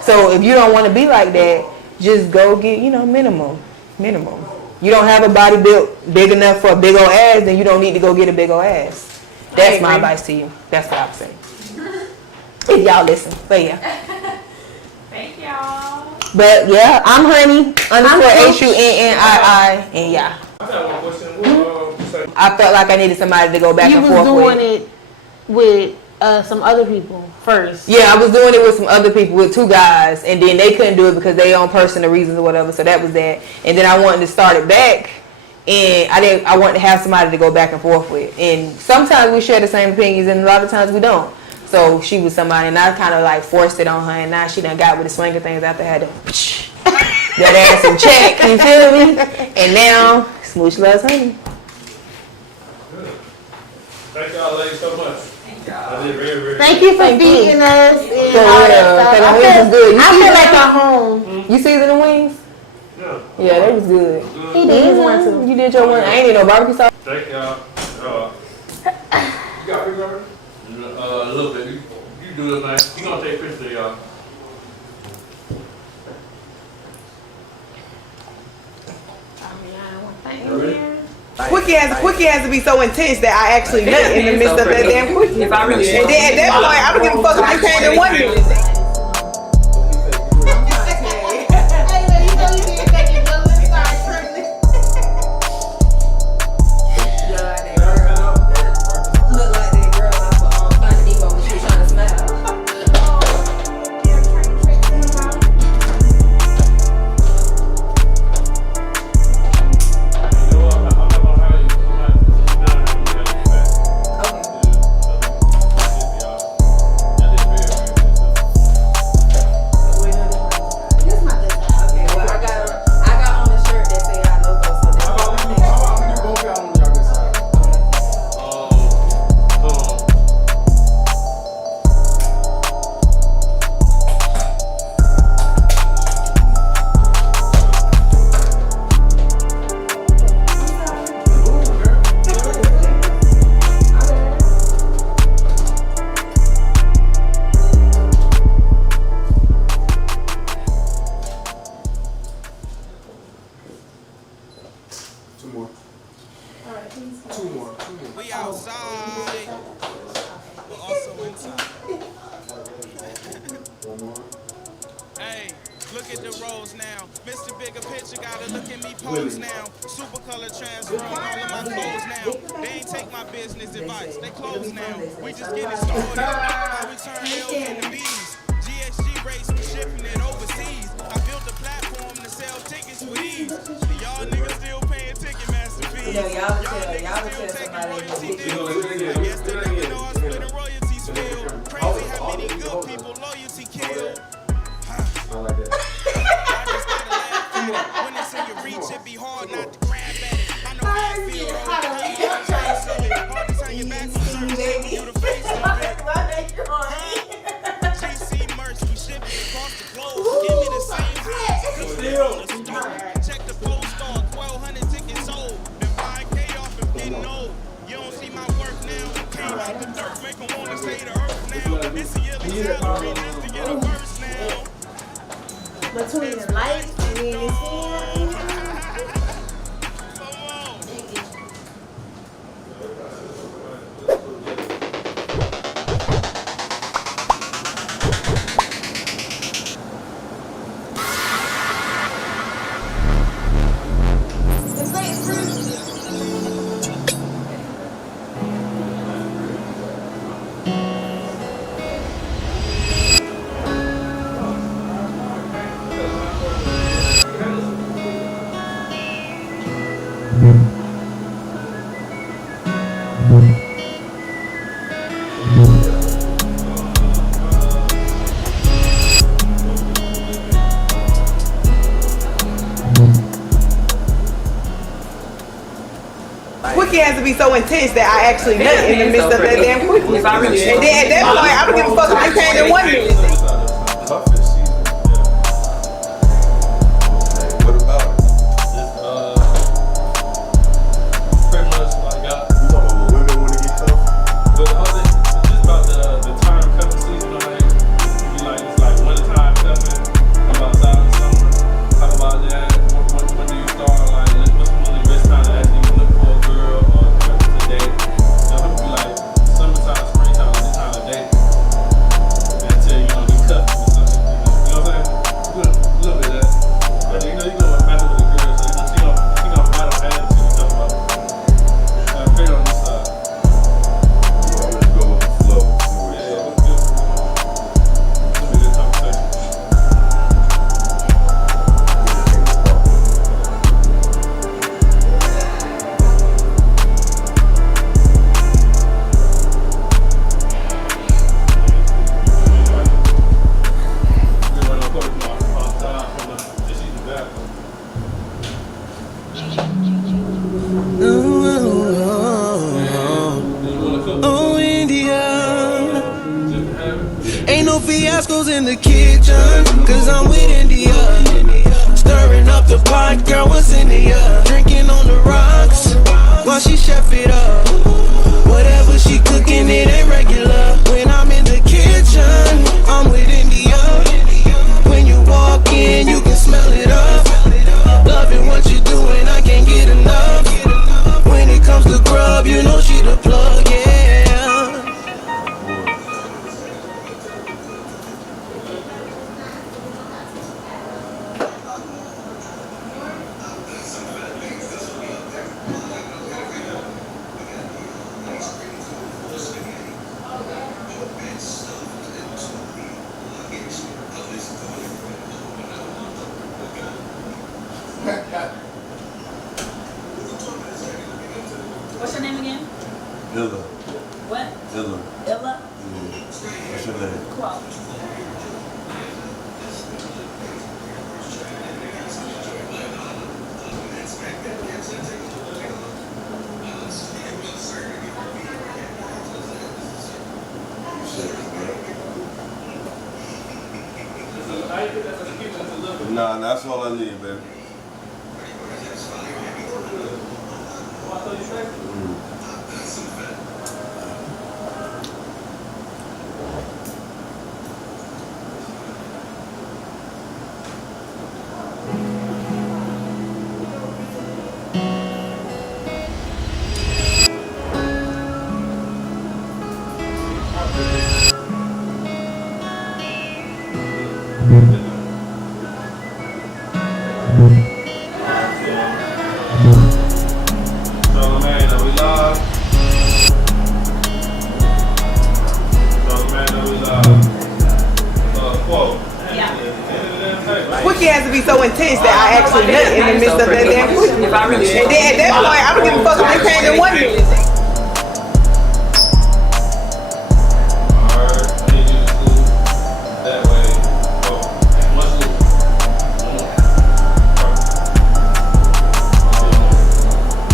So if you don't want to be like that, just go get, minimum. You don't have a body built big enough for a big old ass, then you don't need to go get a big old ass. That's my advice to you. That's what I would say. If y'all listen. But yeah. Thank y'all. But yeah, I'm Honey, _HUNNII, and yeah. I got one question. I felt like I needed somebody to go back and forth with. You was doing it with some other people first. Yeah, I was doing it with some other people, with 2 guys, and then they couldn't do it because they own personal reasons or whatever. So that was that. And then I wanted to start it back, and I wanted to have somebody to go back and forth with. And sometimes we share the same opinions, and a lot of times we don't. So she was somebody, and I kind of like forced it on her, and now she done got with the swinger things after I had to. that ass in check, you feel me? And now, Smooch loves honey. Thank y'all ladies so much. I did very, very Thank you for feeding us. And For all real. that stuff. The wings was good. You I feel seasoned like them? I'm home. You seasoned the wings? Yeah. Yeah, they was good. He did his one too. You did your one. I ain't need no barbecue sauce. Thank y'all. You got pictures already? A little bit. You do this, man. You gonna take pictures of y'all. Quickie has to be so intense that I actually nut in the midst of that damn quickie. And then at that point, I don't give a fuck if you came in 1 minute. We outside, but also inside. Hey, look at the roads now. Mr. Bigger Picture, gotta look at me pose now. Super color transfer on all of my clothes now. They ain't take my business advice, they close now. We just get it started. I return L's into B's. GSG rates, we shipping it overseas. I built a platform to sell tickets with ease. And y'all niggas still paying Ticketmaster fees. Y'all niggas still taking royalty deals. I guess they never know I split in royalty spill. Crazy how many good people loyalty kill. I like that. I just gotta laugh at it. When it's in your reach, it be hard not to grab at it. I know how it feels. Hard to turn your back on certain shit. You the face of it. GC merch, we ship it across the globe. Give me the same highs. Check the post star, 1,200 tickets sold. Been buying K off and getting old. You don't see my work now. Came out the dirt, make them wanna say the earth now. It's a yearly salary just to get a verse now. Between the lights and the Quickie has to be so intense that I actually nut in the midst of that damn quickie. And then at that point, I don't give a fuck if you came in 1 minute. Until you no fiascos in the kitchen, cause I'm with India. Stirring up the pot, girl, what's in the drinking on the rocks, while she chef it up. Whatever she cooking, it ain't regular. When I'm in the kitchen, I'm with India. When you walk in, you can smell it up. Loving what you're doing, I can't get enough. When it comes to grub, you know she the plug, yeah. What's your name again? Illa. What? Illa. Illa? What's your name? Cool. Nah, that's all I need, baby. Quickie has to be so intense that I actually nut in the midst of that damn quickie. And then at that point, I don't give a fuck if they came in 1 minute.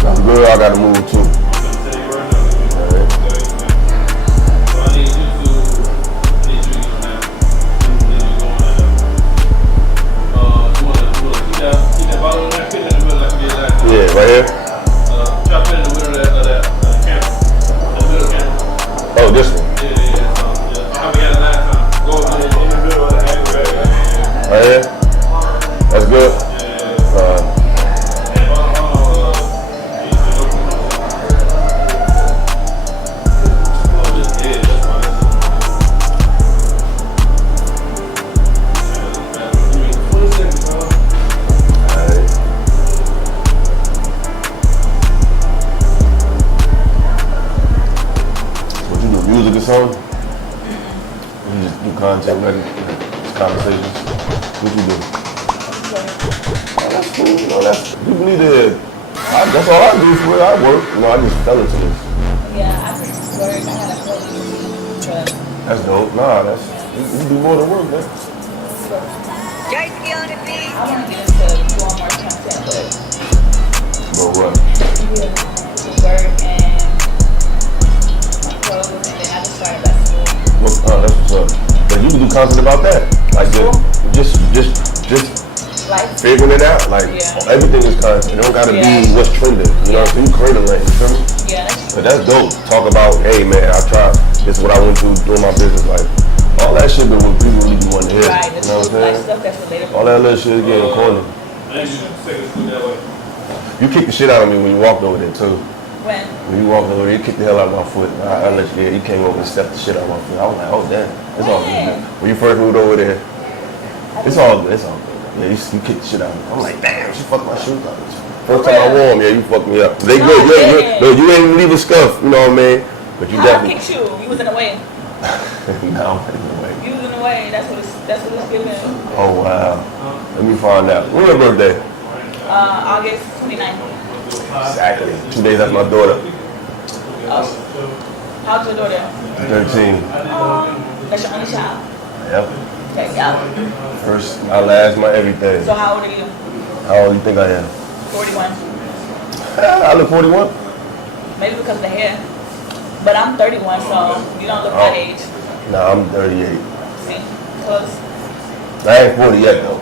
I'm good, I gotta move too. Yeah, right here. Try to put it in the middle of that camera. The middle camera. Oh, this one. Yeah. How we got it last time. Go in the middle of the camera. Right here. That's good. Music or something? You just do content, like conversations. What you do? Oh, that's cool. You know, people need to. That's all I do for real. I work. You know, I just fell into this. Yeah, I just work. I had a whole That's dope. Nah, you do more than work, man. I want to get into doing more content, But what? work and my clothes, and then I just started basketball. Well, that's what's up. But you can do content about that. Like just like figuring it out. Like everything is content. It don't gotta be what's trending. You know, so you create a lane. You feel me? Yeah. But that's dope. Talk about, hey man, I tried. This is what I went through doing my business. Like all that shit, but what people really want to hear. Right. You know what I'm saying? Like stuff that's relatable. All that little shit is getting corny. You kicked the shit out of me when you walked over there too. When? When you walked over there, you kicked the hell out of my foot. I let you, you came over and stepped the shit out of my foot. I was like, oh damn, it's all good. When you first moved over there, it's all good. It's all good. Yeah, you kicked the shit out of me. I'm like, damn, she fucked my shoes up. First time I wore them, yeah, you fucked me up. They good. You ain't leave a scuff. You know what I mean? But you definitely. I kicked you. You was in the way. No, I'm in the way. You was in the way. That's what it's giving. Oh wow. Let me find out. When's your birthday? August 29th. Exactly. 2 days after my daughter. How's your daughter? 13. That's your only child. Yep. Okay, yeah. First, my last, my everything. So how old are you? How old do you think I am? 41. I look 41. Maybe because of the hair. But I'm 31, so you don't look that age. Nah, I'm 38. I ain't 40 yet though.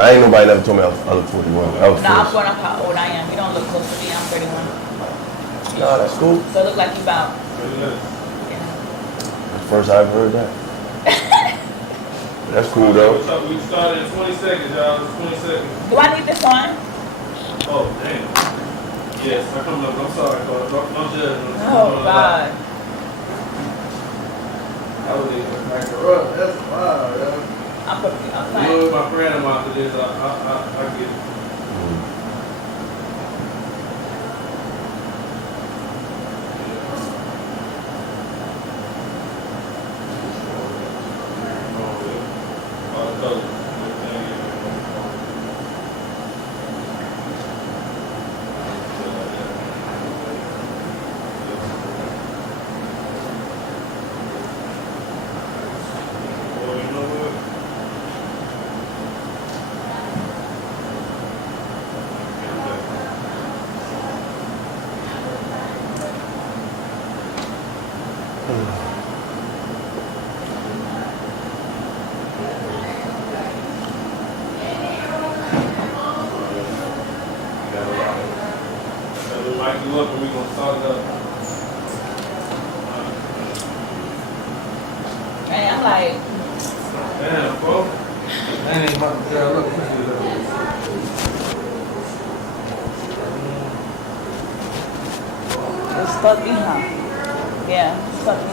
I ain't nobody never told me I look 41. I was Nah, I'm 40. going off how old I am. You don't look close to me. I'm 31. Nah, that's cool. So it look like you about. That's the first I've heard that. That's cool though. We started in 20 seconds, y'all. 20 seconds. Do I need this one? Oh, damn. Yes, I come up. I'm sorry, Carl. Don't judge me. Oh, God. I was even like, that's wild, yo. I'm fine. You know, my friend of mine for this, I get it. Mic you up and we're gonna start it up. And I'm like, damn, bro. That ain't about to tell. Look, it's stuck me, huh? Yeah, stuck me.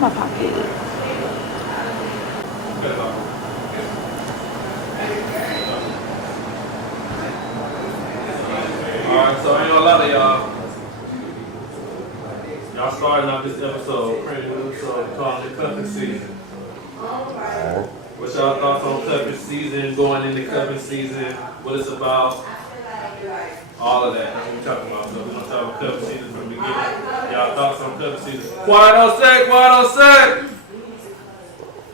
My pocket. Alright, so I ain't gonna lie to y'all. Y'all starting off this episode, pretty new episode, calling it cuffing season. What's y'all thoughts on cuffing season, going into cuffing season, what it's about, all of that. That's what we're talking about. So we're gonna talk about cuffing season from the beginning. Y'all thoughts on cuffing season. Quiet on set.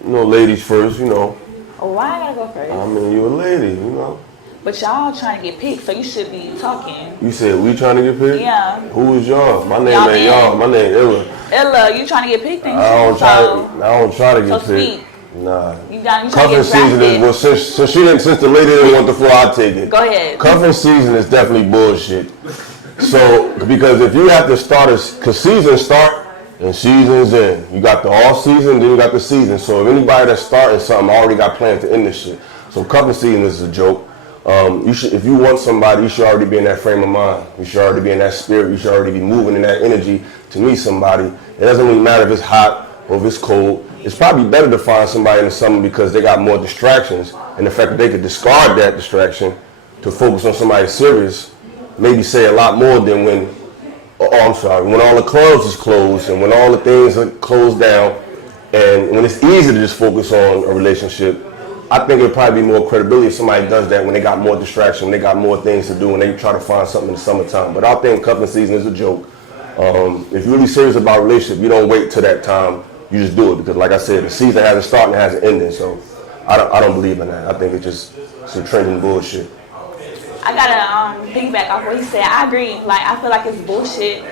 You know, ladies first, you know. Oh, why I gotta go first? I mean, you a lady, you know. But y'all trying to get picked, so you should be talking. You said we trying to get picked? Yeah. Who is y'all? My name Y'all ain't y'all. My name Illa. Illa, you trying to get picked? I don't try to get picked. Nah. You trying to Cuffing get season is well since the lady didn't want the floor, I take it. Go ahead. Cuffing season is definitely bullshit. So because if you have to start because seasons start and seasons end. You got the off season, then you got the season. So if anybody that's starting something already got plans to end this shit. So cuffing season is a joke. If you want somebody, you should already be in that frame of mind. You should already be in that spirit. You should already be moving in that energy to meet somebody. It doesn't really matter if it's hot or if it's cold. It's probably better to find somebody in the summer because they got more distractions, and the fact that they could discard that distraction to focus on somebody serious, maybe say a lot more than when all the clubs is closed and when all the things are closed down, and when it's easy to just focus on a relationship. I think it'd probably be more credibility if somebody does that when they got more distraction, when they got more things to do, and they try to find something in the summertime. But I think cuffing season is a joke. If you're really serious about a relationship, you don't wait till that time. You just do it because, like I said, the season has a start and it has an ending. So I don't believe in that. I think it's just some trending bullshit. I gotta piggyback off what he said. I agree. Like, I feel like it's bullshit.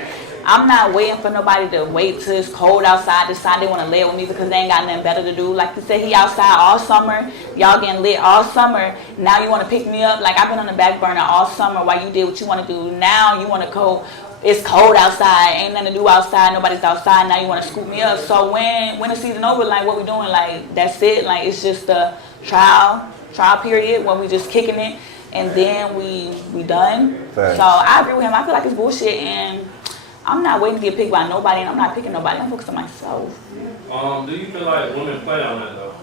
I'm not waiting for nobody to wait till it's cold outside, decide they want to lay with me because they ain't got nothing better to do. Like you said, he outside all summer. Y'all getting lit all summer. Now you want to pick me up. Like, I've been on the back burner all summer while you did what you want to do. Now you want to go. It's cold outside. Ain't nothing to do outside. Nobody's outside. Now you want to scoop me up. So when the season over, like, what we doing? Like, that's it. Like, it's just a trial period when we just kicking it. And then we done. Thanks. So I agree with him. I feel like it's bullshit, and I'm not waiting to get picked by nobody, and I'm not picking nobody. I'm focused on myself. Do you feel like women play on that though?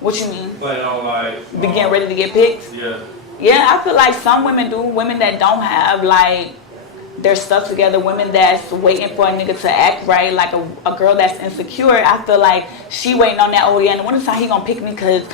What you mean? Play on like getting ready to get picked? Yeah. Yeah, I feel like some women do. Women that don't have like their stuff together. Women that's waiting for a nigga to act right. Like a girl that's insecure. I feel like she waiting on that. Oh yeah, in the wintertime he gonna pick me because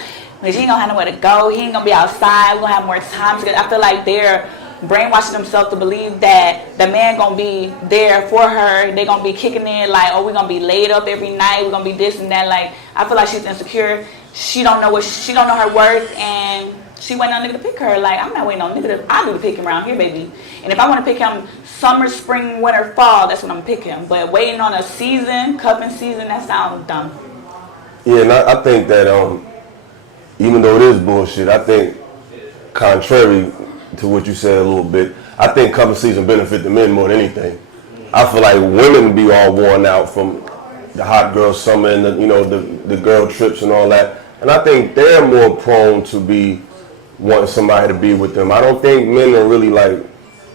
she ain't gonna have nowhere to go. He ain't gonna be outside. We gonna have more time together. I feel like they're brainwashing themselves to believe that the man gonna be there for her. They gonna be kicking in like, oh, we gonna be laid up every night. We gonna be this and that. Like, I feel like she's insecure. She don't know her worth, and she waiting on a nigga to pick her. Like, I'm not waiting on a nigga I do the picking around here, baby. And if I want to pick him summer, spring, winter, fall, that's when I'm picking him. But waiting on a season, cuffing season, that sounds dumb. Yeah, and I think that even though it is bullshit, I think contrary to what you said a little bit, I think cuffing season benefit the men more than anything. I feel like women be all worn out from the hot girl summer and the girl trips and all that. And I think they're more prone to be wanting somebody to be with them. I don't think men are really like,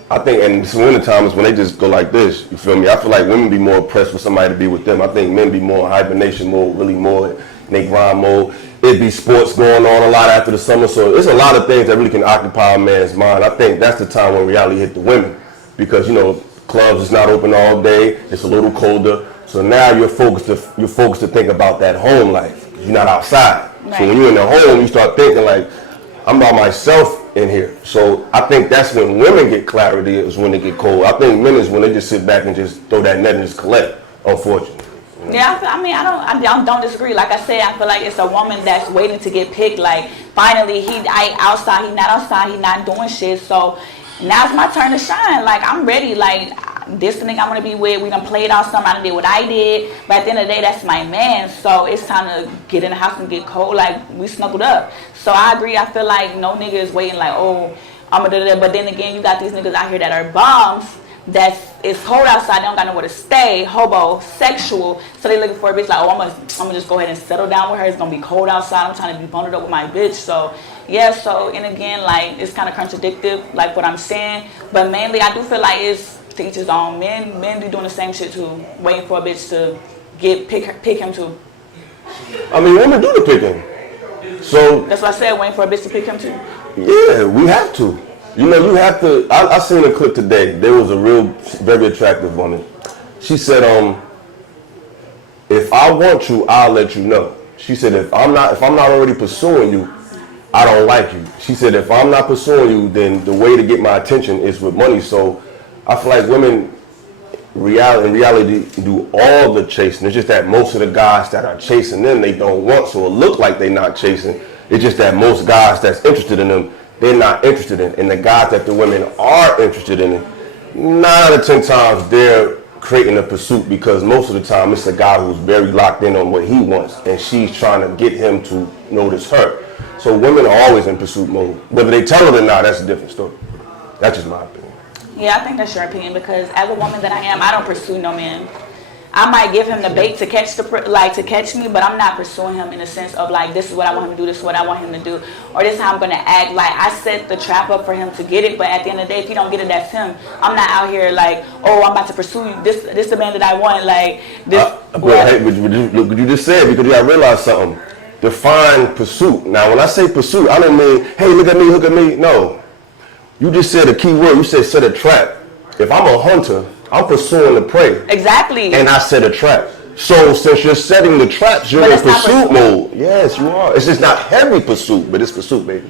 I think, and some winter time is when they just go like this, you feel me? I feel like women be more pressed for somebody to be with them. I think men be more in hibernation mode, really more in they grind mode. It'd be sports going on a lot after the summer, so there's a lot of things that really can occupy a man's mind. I think that's the time when reality hit the women, because clubs is not open all day, it's a little colder, so now you're focused to think about that home life. You're not outside. Right. So when you're in the home, you start thinking like, I'm by myself in here. So I think that's when women get clarity, is when they get cold. I think men is when they just sit back and just throw that net and just collect, unfortunately. Yeah, I don't disagree. Like I said, I feel like it's a woman that's waiting to get picked. Like, finally, he not doing shit. So now it's my turn to shine. Like, I'm ready. Like, this the nigga I want to be with. We done played out something. I done did what I did. But at the end of the day, that's my man. So it's time to get in the house and get cold. Like, we snuggled up. So I agree. I feel like no nigga is waiting like, oh, I'm gonna do that. But then again, you got these niggas out here that are bombs. It's cold outside, they don't got nowhere to stay, hobo, sexual, so they looking for a bitch like, oh, I'm gonna just go ahead and settle down with her. It's gonna be cold outside, I'm trying to be bundled up with my bitch. So yeah, and again, like, it's kind of contradictory, like what I'm saying, but mainly I do feel like it's to each his own. Men be doing the same shit too, waiting for a bitch to pick him too. I mean, women do the picking, so that's what I said, waiting for a bitch to pick him too. Yeah, we have to. You have to. I seen a clip today. There was a very attractive woman. She said, if I want you, I'll let you know. She said, if I'm not already pursuing you, I don't like you. She said, if I'm not pursuing you, then the way to get my attention is with money. So I feel like women in reality do all the chasing. It's just that most of the guys that are chasing them, they don't want. So it look like they're not chasing. It's just that most guys that's interested in them, they're not interested in. And the guys that the women are interested in, 9 out of 10 times they're creating a pursuit, because most of the time it's a guy who's very locked in on what he wants and she's trying to get him to notice her. So women are always in pursuit mode. Whether they tell it or not, that's a different story. That's just my opinion. Yeah, I think that's your opinion, because as a woman that I am, I don't pursue no man. I might give him the bait to catch me, but I'm not pursuing him in the sense of like, this is what I want him to do, this is what I want him to do, or this is how I'm going to act. Like, I set the trap up for him to get it, but at the end of the day, if he don't get it, that's him. I'm not out here like, oh, I'm about to pursue you. This is the man that I want. Like this. But look what you just said, because you got to realize something. Define pursuit. Now, when I say pursuit, I don't mean, hey, look at me. No, you just said a key word. You said set a trap. If I'm a hunter, I'm pursuing the prey. Exactly. And I set a trap. So since you're setting the traps, you're in pursuit mode. Yes, you are. It's just not heavy pursuit, but it's pursuit, baby.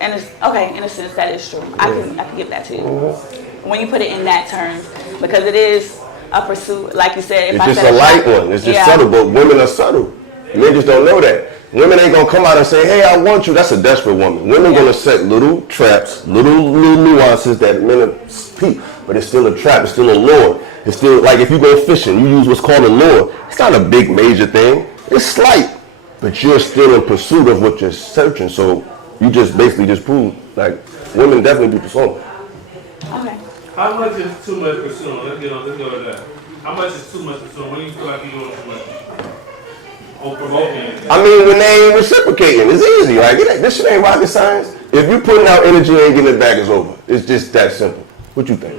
And it's okay, in a sense, that is true. I can give that to you. Mm-hmm. When you put it in that terms, because it is a pursuit, like you said. It's just a light one. It's just subtle, but women are subtle. Men just don't know that. Women ain't gonna come out and say, hey, I want you. That's a desperate woman. Women gonna set little traps, little nuances that men peep. But it's still a trap, it's still a lure. It's still, like if you go fishing, you use what's called a lure. It's not a big major thing. It's slight. But you're still in pursuit of what you're searching. So you just basically just prove, like, women definitely be pursuing. Okay. How much is too much pursuing? Let's go to that. How much is too much pursuing? When do you feel like you're doing too much? Or provoking? I mean, when they ain't reciprocating, it's easy. Like, this shit ain't rocket science. If you putting out energy and ain't getting it back, it's over. It's just that simple. What you think?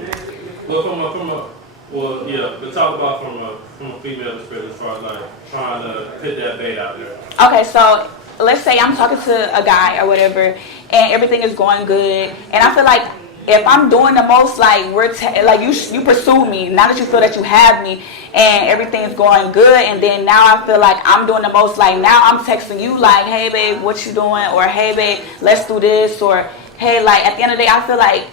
Well, to talk about from a female perspective, as far as like trying to put that bait out there. Okay, so let's say I'm talking to a guy or whatever, and everything is going good, and I feel like if I'm doing the most, like you pursue me, now that you feel that you have me, and everything's going good, and then now I feel like I'm doing the most, like now I'm texting you like, hey babe, what you doing, or hey babe, let's do this, or hey, like at the end of the day, I feel like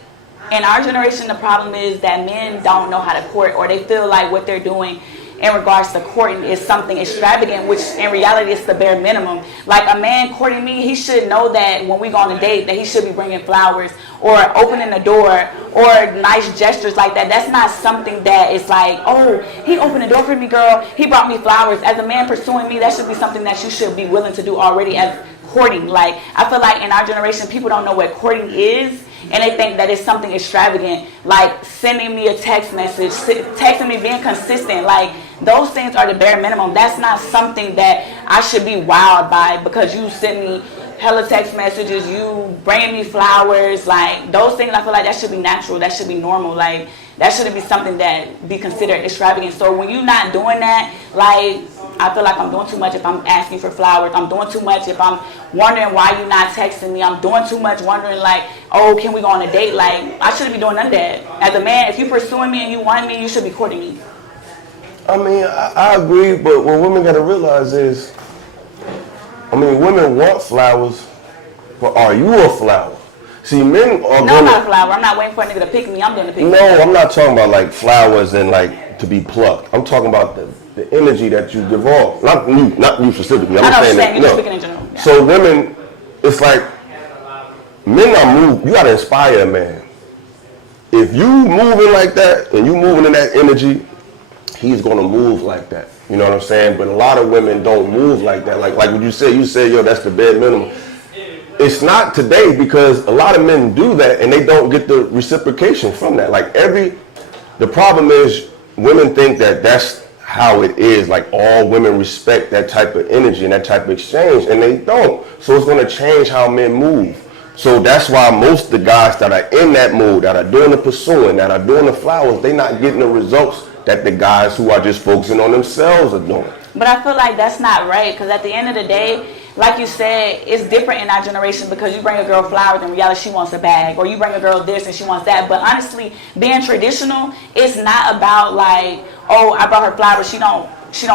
in our generation, the problem is that men don't know how to court, or they feel like what they're doing in regards to courting is something extravagant, which in reality is the bare minimum. Like a man courting me, he should know that when we go on a date that he should be bringing flowers or opening the door or nice gestures like that. That's not something that is like, oh, he opened the door for me, girl, he brought me flowers. As a man pursuing me, that should be something that you should be willing to do already as courting. Like, I feel like in our generation, people don't know what courting is, and they think that it's something extravagant, like sending me a text message, texting me, being consistent. Like, those things are the bare minimum. That's not something that I should be wowed by because you send me hella text messages, you bringing me flowers. Like, those things, I feel like that should be natural, that should be normal. Like, that shouldn't be something that be considered extravagant. So when you're not doing that, like, I feel like I'm doing too much if I'm asking for flowers. I'm doing too much if I'm wondering why you're not texting me. I'm doing too much wondering like, oh, can we go on a date? Like, I shouldn't be doing none of that. As a man, if you're pursuing me and you want me, you should be courting me. I mean, I agree, but what women gotta realize is, I mean, women want flowers, but are you a flower? See, men are No, I'm not a flower. I'm not waiting for a nigga to pick me. I'm doing the picking. No, I'm not talking about like flowers and like to be plucked. I'm talking about the energy that you give off. Not you specifically. I'm I know saying what you're that, saying. You're speaking in general. Yeah. So women, it's like men are moved. You gotta inspire a man. If you moving like that and you moving in that energy, he's gonna move like that. You know what I'm saying? But a lot of women don't move like that. Like what you said, yo, that's the bare minimum. It's not today because a lot of men do that and they don't get the reciprocation from that. Like the problem is women think that that's how it is. Like all women respect that type of energy and that type of exchange, and they don't. So it's going to change how men move. So that's why most of the guys that are in that mood, that are doing the pursuing, that are doing the flowers, they not getting the results that the guys who are just focusing on themselves are doing. But I feel like that's not right, because at the end of the day, like you said, it's different in our generation because you bring a girl flowers and in reality she wants a bag, or you bring a girl this and she wants that. But honestly, being traditional, it's not about like, oh, I brought her flowers, she don't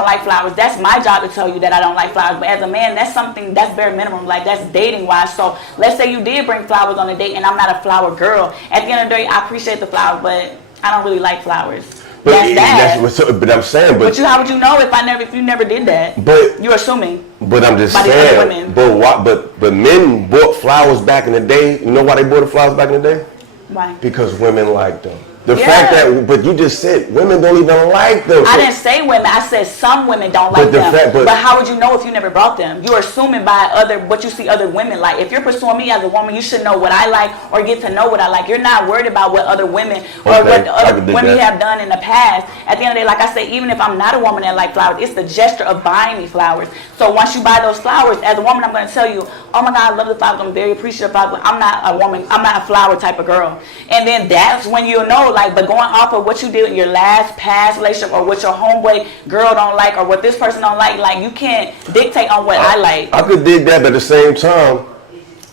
like flowers. That's my job to tell you that I don't like flowers. But as a man, that's something that's bare minimum. Like, that's dating wise. So let's say you did bring flowers on a date and I'm not a flower girl. At the end of the day, I appreciate the flowers, but I don't really like flowers. But I'm saying, but how would you know if you never did that? But you're assuming. But I'm just saying. But men bought flowers back in the day. You know why they bought the flowers back in the day? Why? Because women liked them. The fact that, but you just said women don't even like them. I didn't say women. I said some women don't like them. But how would you know if you never brought them? You're assuming by what you see other women like. If you're pursuing me as a woman, you should know what I like or get to know what I like. You're not worried about what other women or what other women have done in the past. At the end of the day, like I say, even if I'm not a woman that like flowers, it's the gesture of buying me flowers. So once you buy those flowers, as a woman, I'm going to tell you, oh my God, I love the flowers. I'm very appreciative of flowers. I'm not a woman. I'm not a flower type of girl. And then that's when you'll know, like, but going off of what you did in your past relationship or what your homeboy girl don't like or what this person don't like you can't dictate on what I like. I could dig that, but at the same time,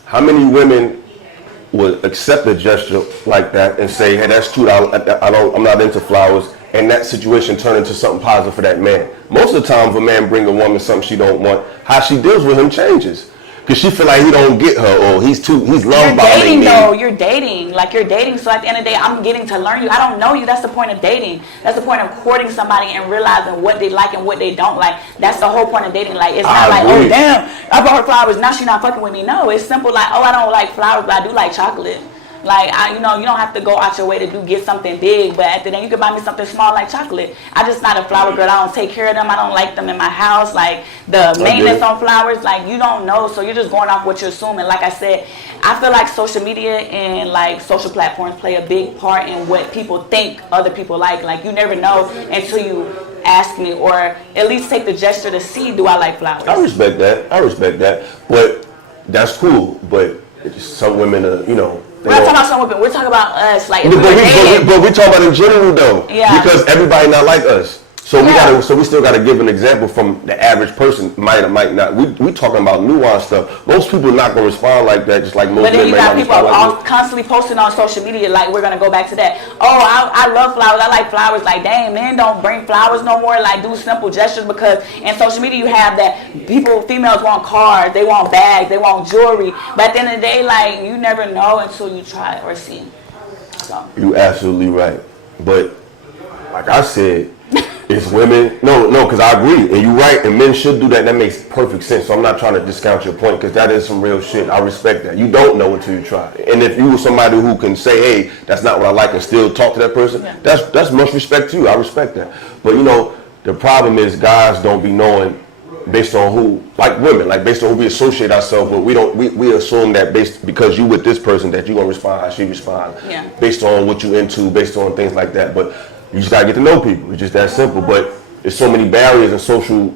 how many women would accept a gesture like that and say, hey, that's cute, I'm not into flowers, and that situation turn into something positive for that man? Most of the time, if a man bring a woman something she don't want, how she deals with him changes. Because she feel like he don't get her, or he's love bombing me. You're dating. Like, you're dating, so at the end of the day, I'm getting to learn you. I don't know you. That's the point of dating. That's the point of courting somebody and realizing what they like and what they don't like. That's the whole point of dating. Like, it's not like, oh, damn, I bought her flowers, now she's not fucking with me. No, it's simple like, oh, I don't like flowers, but I do like chocolate. Like, you don't have to go out your way to get something big, but at the end, you can buy me something small like chocolate. I'm just not a flower girl. I don't take care of them. I don't like them in my house. Like, the maintenance on flowers, like, you don't know, so you're just going off what you're assuming. Like I said, I feel like social media and, like, social platforms play a big part in what people think other people like. Like, you never know until you ask me, or at least take the gesture to see, do I like flowers? I respect that. But that's cool. But some women, we're not talking about some women. We're talking about us. Like, but we talk about in general though. Yeah. Because everybody not like us. So we still gotta give an example from the average person. Might or might not. We talking about nuanced stuff. Most people are not gonna respond like that. Just like most. But then you got people constantly posting on social media. Like, we're gonna go back to that. Oh, I love flowers. I like flowers. Like, dang, men don't bring flowers no more. Like, do simple gestures, because in social media you have that females want cars, they want bags, they want jewelry. But at the end of the day, like, you never know until you try or see. So. You absolutely right. But like I said. It's women. No, because I agree. And you're right. And men should do that. That makes perfect sense. So I'm not trying to discount your point because that is some real shit. I respect that. You don't know until you try. And if you were somebody who can say, hey, that's not what I like and still talk to that person, that's much respect to you. I respect that. But, you know, the problem is guys don't be knowing based on who, like women, like based on who we associate ourselves with. We assume that because you with this person that you're going to respond how she respond. Yeah. Based on what you into, based on things like that. But you just gotta get to know people. It's just that simple. But there's so many barriers and social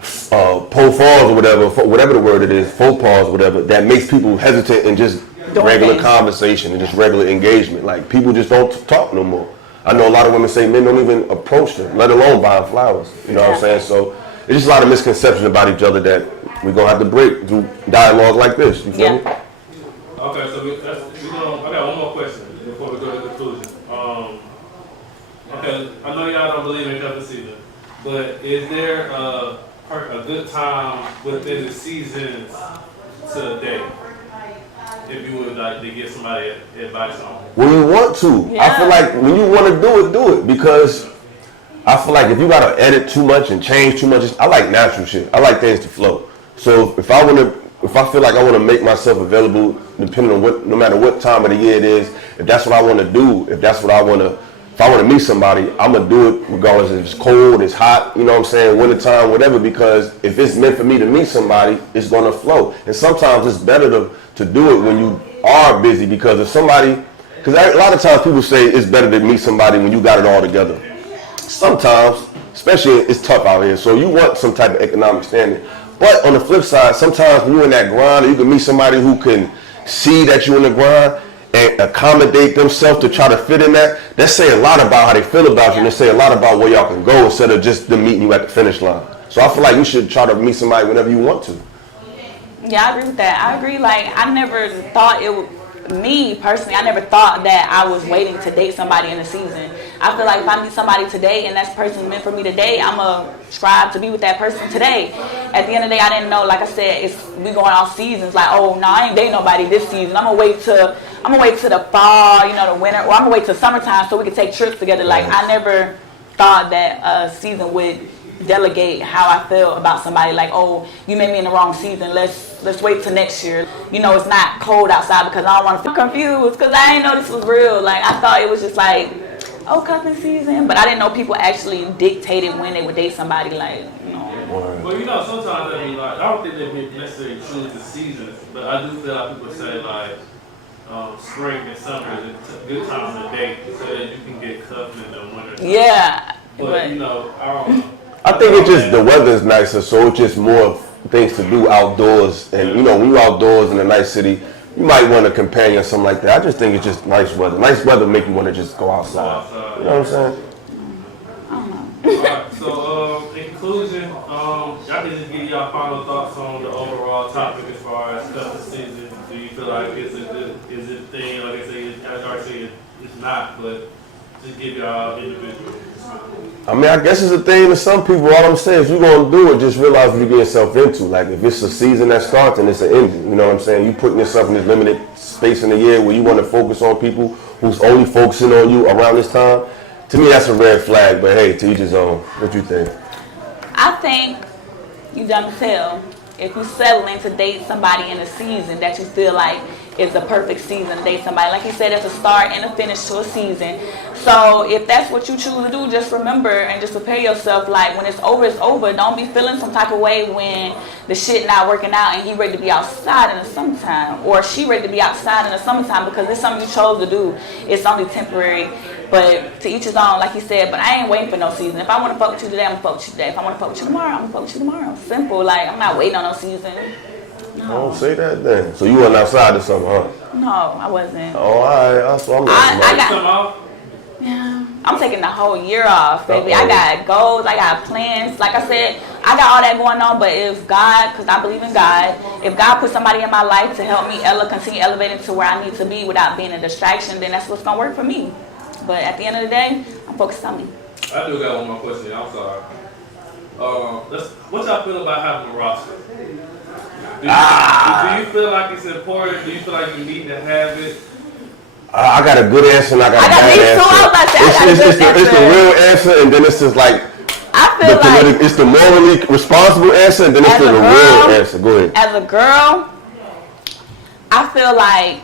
pitfalls or whatever the word it is, faux pas or whatever, that makes people hesitant in just regular conversation and just regular engagement. Like people just don't talk no more. I know a lot of women say men don't even approach them, let alone buying flowers. You know what I'm saying? So it's just a lot of misconceptions about each other that we're gonna have to break through dialogue like this. You feel me? Okay, so I got one more question before we go to the conclusion. Okay, I know y'all don't believe in cuffing season, but is there a good time within the seasons to date? If you would like to give somebody advice on it. When you want to. Yeah. I feel like when you want to do it. Because I feel like if you got to edit too much and change too much, I like natural shit. I like things to flow. So if I feel like I want to make myself available, depending on no matter what time of the year it is, if that's what I want to do, if I want to meet somebody, I'm going to do it regardless if it's cold, it's hot, you know what I'm saying, wintertime, whatever, because if it's meant for me to meet somebody, it's going to flow. And sometimes it's better to do it when you are busy because a lot of times people say it's better to meet somebody when you got it all together. Sometimes, especially it's tough out here, so you want some type of economic standing. But on the flip side, sometimes when you're in that grind, you can meet somebody who can see that you're in the grind and accommodate themselves to try to fit in that say a lot about how they feel about you, and they say a lot about where y'all can go instead of just them meeting you at the finish line. So I feel like you should try to meet somebody whenever you want to. Yeah, I agree with that. I agree, like, I never thought it would, me personally, I never thought that I was waiting to date somebody in the season. I feel like if I meet somebody today and that person meant for me today, I'm going to strive to be with that person today. At the end of the day, I didn't know, like I said, we going off seasons, like, oh, no, I ain't dating nobody this season. I'm going to wait to the fall, you know, the winter, or I'm going to wait till summertime so we can take trips together. Like, I never thought that a season would delegate how I feel about somebody. Like, oh, you made me in the wrong season. Let's wait till next year. You know, it's not cold outside because I don't want to feel confused because I didn't know this was real. Like, I thought it was just like, oh, cuffing season. But I didn't know people actually dictated when they would date somebody. Like, you know. Well, you know, sometimes I mean, like, I don't think they necessarily choose the seasons, but I do feel like people say like spring and summer is a good time to date so that you can get cuffed in the winter. Yeah. But you know, I don't know. I think it's just the weather's nicer, so it's just more things to do outdoors. And you know, when you're outdoors in a nice city, you might want a companion or something like that. I just think it's just nice weather. Nice weather make you want to just go outside. You know what I'm saying? Alright, so in conclusion, y'all can just give y'all final thoughts on the overall topic as far as cuffing season. Do you feel like it's a thing? Like I say, it's not, but just give y'all individual. I mean, I guess it's a thing to some people. All I'm saying is you're going to do it, just realize what you're getting yourself into. Like, if it's a season that starts and it's an ending, you know what I'm saying? You putting yourself in this limited space in the year where you want to focus on people who's only focusing on you around this time. To me, that's a red flag, but hey, to each his own. What you think? I think you done tell. If you settling to date somebody in a season that you feel like is the perfect season to date somebody. Like he said, it's a start and a finish to a season. So if that's what you choose to do, just remember and just prepare yourself. Like, when it's over, it's over. Don't be feeling some type of way when the shit not working out and he ready to be outside in the summertime, or she ready to be outside in the summertime, because it's something you chose to do. It's only temporary. But to each his own, like he said. But I ain't waiting for no season. If I want to fuck with you today, I'm gonna fuck with you today. If I want to fuck with you tomorrow, I'm gonna fuck with you tomorrow. Simple. Like, I'm not waiting on no season. No. Don't say that then. So you went outside or something, huh? No, I wasn't. Oh, all right. That's what I'm taking the whole year off, baby. I got goals. I got plans. Like I said, I got all that going on. But if God, because I believe in God, if God put somebody in my life to help me continue elevating to where I need to be without being a distraction, then that's what's gonna work for me. But at the end of the day, I'm focused on me. I do got one more question. I'm sorry. What y'all feel about having a roster? Do you feel like it's important? Do you feel like you need to have it? I got a good answer and I got a bad answer. it's the real answer, and then it's just like it's the morally responsible answer, and then it's the real answer. Go ahead. As a girl, I feel like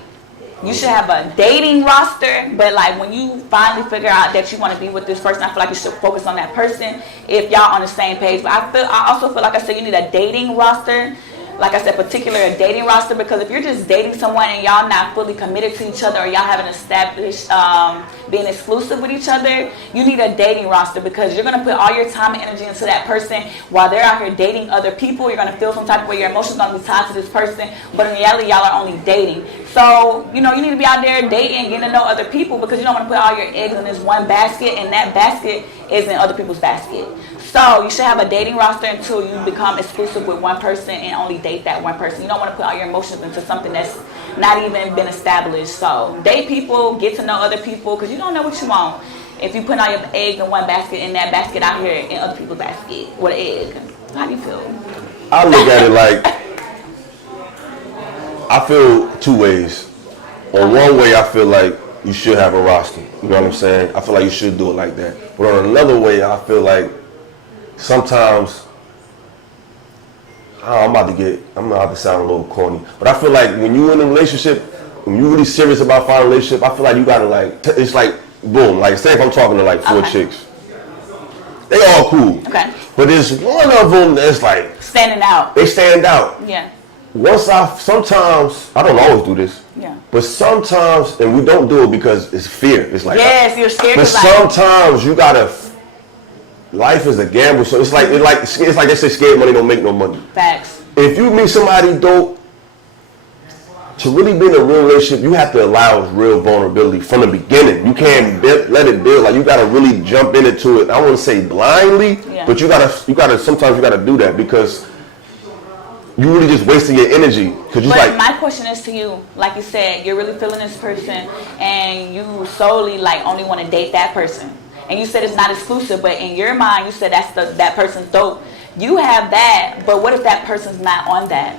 you should have a dating roster, but like when you finally figure out that you want to be with this person, I feel like you should focus on that person if y'all on the same page. But I also feel like I said you need a dating roster. Like I said, particular a dating roster, because if you're just dating someone and y'all not fully committed to each other, or y'all haven't established being exclusive with each other, you need a dating roster, because you're going to put all your time and energy into that person while they're out here dating other people. You're going to feel some type of way. Your emotions are going to be tied to this person, but in reality, y'all are only dating. So, you need to be out there dating, getting to know other people, because you don't want to put all your eggs in this one basket, and that basket is in other people's basket. So you should have a dating roster until you become exclusive with one person and only date that one person. You don't want to put all your emotions into something that's not even been established. So date people, get to know other people, because you don't know what you want if you put all your eggs in one basket, and that basket out here in other people's basket with an egg. How do you feel? I look at it like, I feel two ways. On one way, I feel like you should have a roster. You know what I'm saying? I feel like you should do it like that. But on another way, I feel like sometimes, I'm about to sound a little corny, but I feel like when you're in a relationship, when you're really serious about finding a relationship, I feel like you gotta it's like, boom, like say if I'm talking to like 4 chicks, they all cool. Okay. But there's one of them that's like standing out. They stand out. Yeah. Sometimes, I don't always do this. Yeah. But sometimes, and we don't do it because it's fear. It's like, yes, you're scared. But sometimes you gotta. Life is a gamble, so it's like they say, scared money don't make no money. Facts. If you meet somebody dope, to really be in a real relationship, you have to allow real vulnerability from the beginning. You can't let it build. Like you gotta really jump into it. I wouldn't say blindly, but you gotta sometimes you gotta do that, because you really just wasting your energy. But my question is to you, like you said, you're really feeling this person, and you solely only want to date that person. And you said it's not exclusive, but in your mind, you said that person's dope. You have that, but what if that person's not on that?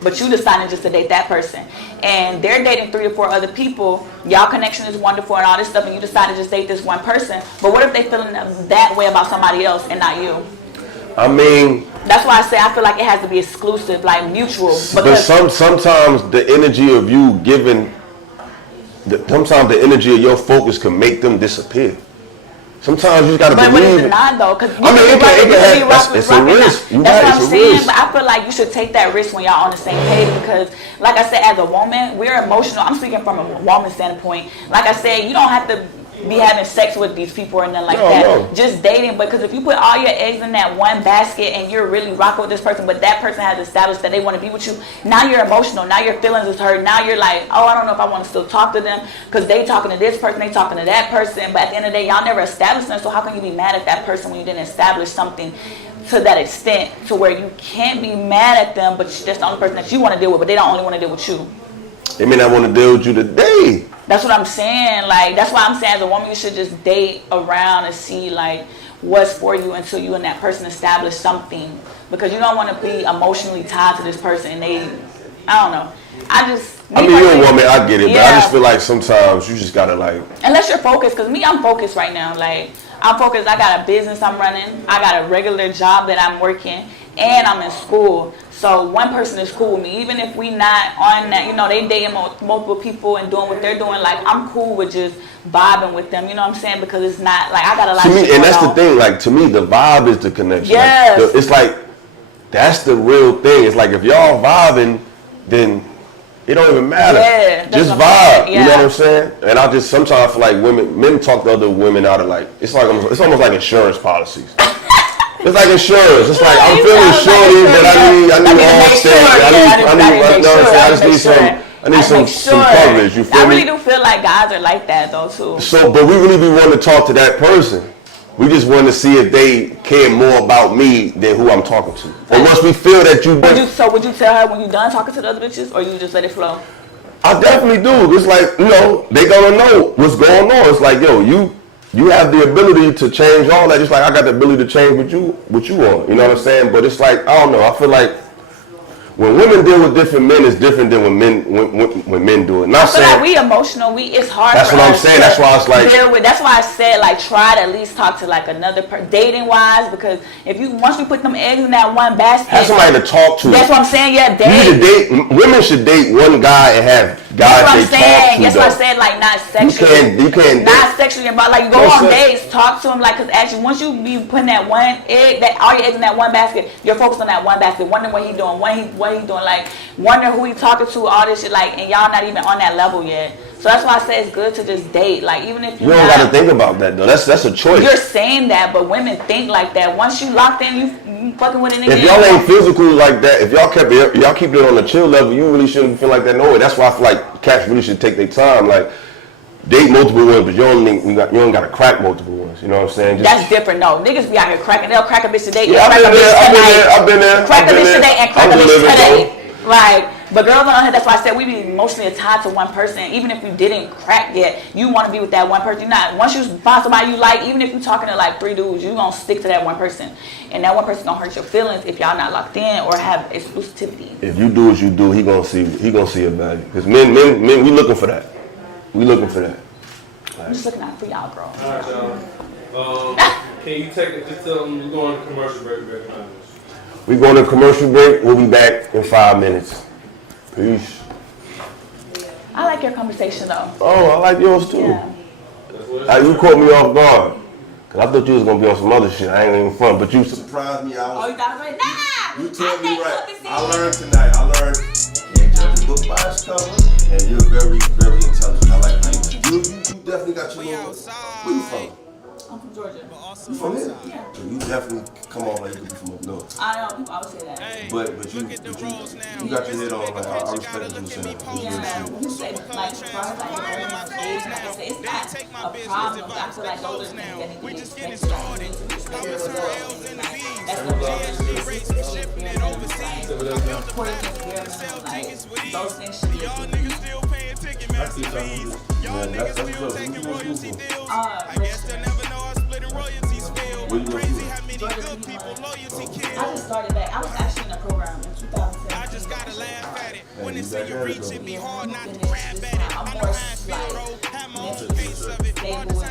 But you decided just to date that person. And they're dating 3 or 4 other people. Y'all connection is wonderful and all this stuff, and you decided to just date this one person. But what if they feeling that way about somebody else and not you? I mean... That's why I say I feel like it has to be exclusive, like mutual. But sometimes the energy of you giving... Sometimes the energy of your focus can make them disappear. Sometimes you just gotta believe it. But what is it not though? Because it's a risk. That's what I'm saying. But I feel like you should take that risk when y'all on the same page, because, like I said, as a woman, we're emotional. I'm speaking from a woman's standpoint. Like I said, you don't have to be having sex with these people or nothing like that. No. Just dating. Because if you put all your eggs in that one basket and you're really rocking with this person, but that person has established that they want to be with you, now you're emotional. Now your feelings is hurt. Now you're like, oh, I don't know if I want to still talk to them, because they talking to this person, they talking to that person. But at the end of the day, y'all never established them. So how can you be mad at that person when you didn't establish something to that extent to where you can't be mad at them, but that's the only person that you want to deal with, but they don't only want to deal with you? They may not want to deal with you today. That's what I'm saying. Like, that's why I'm saying as a woman, you should just date around and see what's for you until you and that person establish something, because you don't want to be emotionally tied to this person. And I don't know. You're a woman, I get it, but I just feel like sometimes you just gotta unless you're focused, because I'm focused right now. I'm focused. I got a business I'm running. I got a regular job that I'm working, and I'm in school. So one person is cool with me, even if we not on that. They dating multiple people and doing what they're doing. I'm cool with just vibing with them. You know what I'm saying? Because it's not I got a lot. To me, and that's the thing. To me, the vibe is the connection. Yes. It's that's the real thing. It's if y'all vibing, then it don't even matter. Yeah, just vibe. You know what I'm saying? And I just sometimes feel like men talk to other women out of it's almost like insurance policies. It's like insurance. It's I'm feeling shorty, but I need all state. I need some coverage. You feel me? I really do feel like guys are like that though too. So, but we really be wanting to talk to that person. We just want to see if they care more about me than who I'm talking to. And once we feel that would you tell her when you're done talking to the other bitches, or you just let it flow? I definitely do. It's they gonna know what's going on. It's you have the ability to change all that, just like I got the ability to change what you are. You know what I'm saying? But it's I don't know. I feel like when women deal with different men, it's different than when men do it. Not I feel saying like we emotional. It's hard. That's for what I'm us saying. to That's why it's like deal with. That's why I said like try to at least talk to like another dating wise, because if you once you put them eggs in that one basket, have somebody to talk to. That's what I'm saying. Yeah, you need to date. Women should date one guy and have guys they talk to. That's what I said. Like not sexually. You can't. Not sexually involved. Like you go on dates, talk to him. Like because actually once you be putting that one egg, that all your eggs in that one basket, you're focused on that one basket. Wondering what he doing, what he doing. Like wondering who he talking to, all this shit. Like and y'all not even on that level yet. So that's why I say it's good to just date. Like even if you don't got to think about that though. That's a choice. You're saying that, but women think like that. Once you locked in, you fucking with a nigga. If y'all ain't physical like that, if y'all keep it on the chill level, you really shouldn't feel like that no way. That's why I feel like cats really should take their time. Like date multiple ones, but you don't got to crack multiple ones. You know what I'm saying? That's different. No, niggas be out here cracking. They'll crack a bitch today. Yeah, I've been there. Crack a bitch today and crack a bitch today. Like. But girls on here, that's why I said we be emotionally attached to one person. Even if you didn't crack yet, you want to be with that one person. You're not. Once you find somebody you like, even if you're talking to like 3 dudes, you're going to stick to that one person. And that one person going to hurt your feelings if y'all not locked in or have exclusivity. If you do what you do, he going to see a value. Because men, we looking for that. We looking for that. I'm just looking out for y'all, bro. All right, y'all. Can you take it? Just tell them we're going to commercial break. We're going to commercial break. We'll be back in 5 minutes. Peace. I like your conversation though. Oh, I like yours too. Yeah. You caught me off guard. Cause I thought you was gonna be on some other shit. I ain't even fun, but you surprised me. You thought it was nah. You told me right. I learned tonight. I learned you can't judge a book by its cover, and you're very, very intelligent. I like how you definitely got your little. Where you from? I'm from Georgia. You from here? Yeah. So you definitely come off like you could be from up north. I know people always say that. But you got your head on. Like I respect you saying that. Yeah, you say like far as like the age, like I say, it's not a problem. I feel like those are things that need to be expected. That's the like those things should be. I see something. Man, that's what you want to do. Where you going to? I just started back. I was actually in a program in 2017. I just gotta laugh at it. When it's in your reach, it be hard not to grab at it. I'm more like mentally stable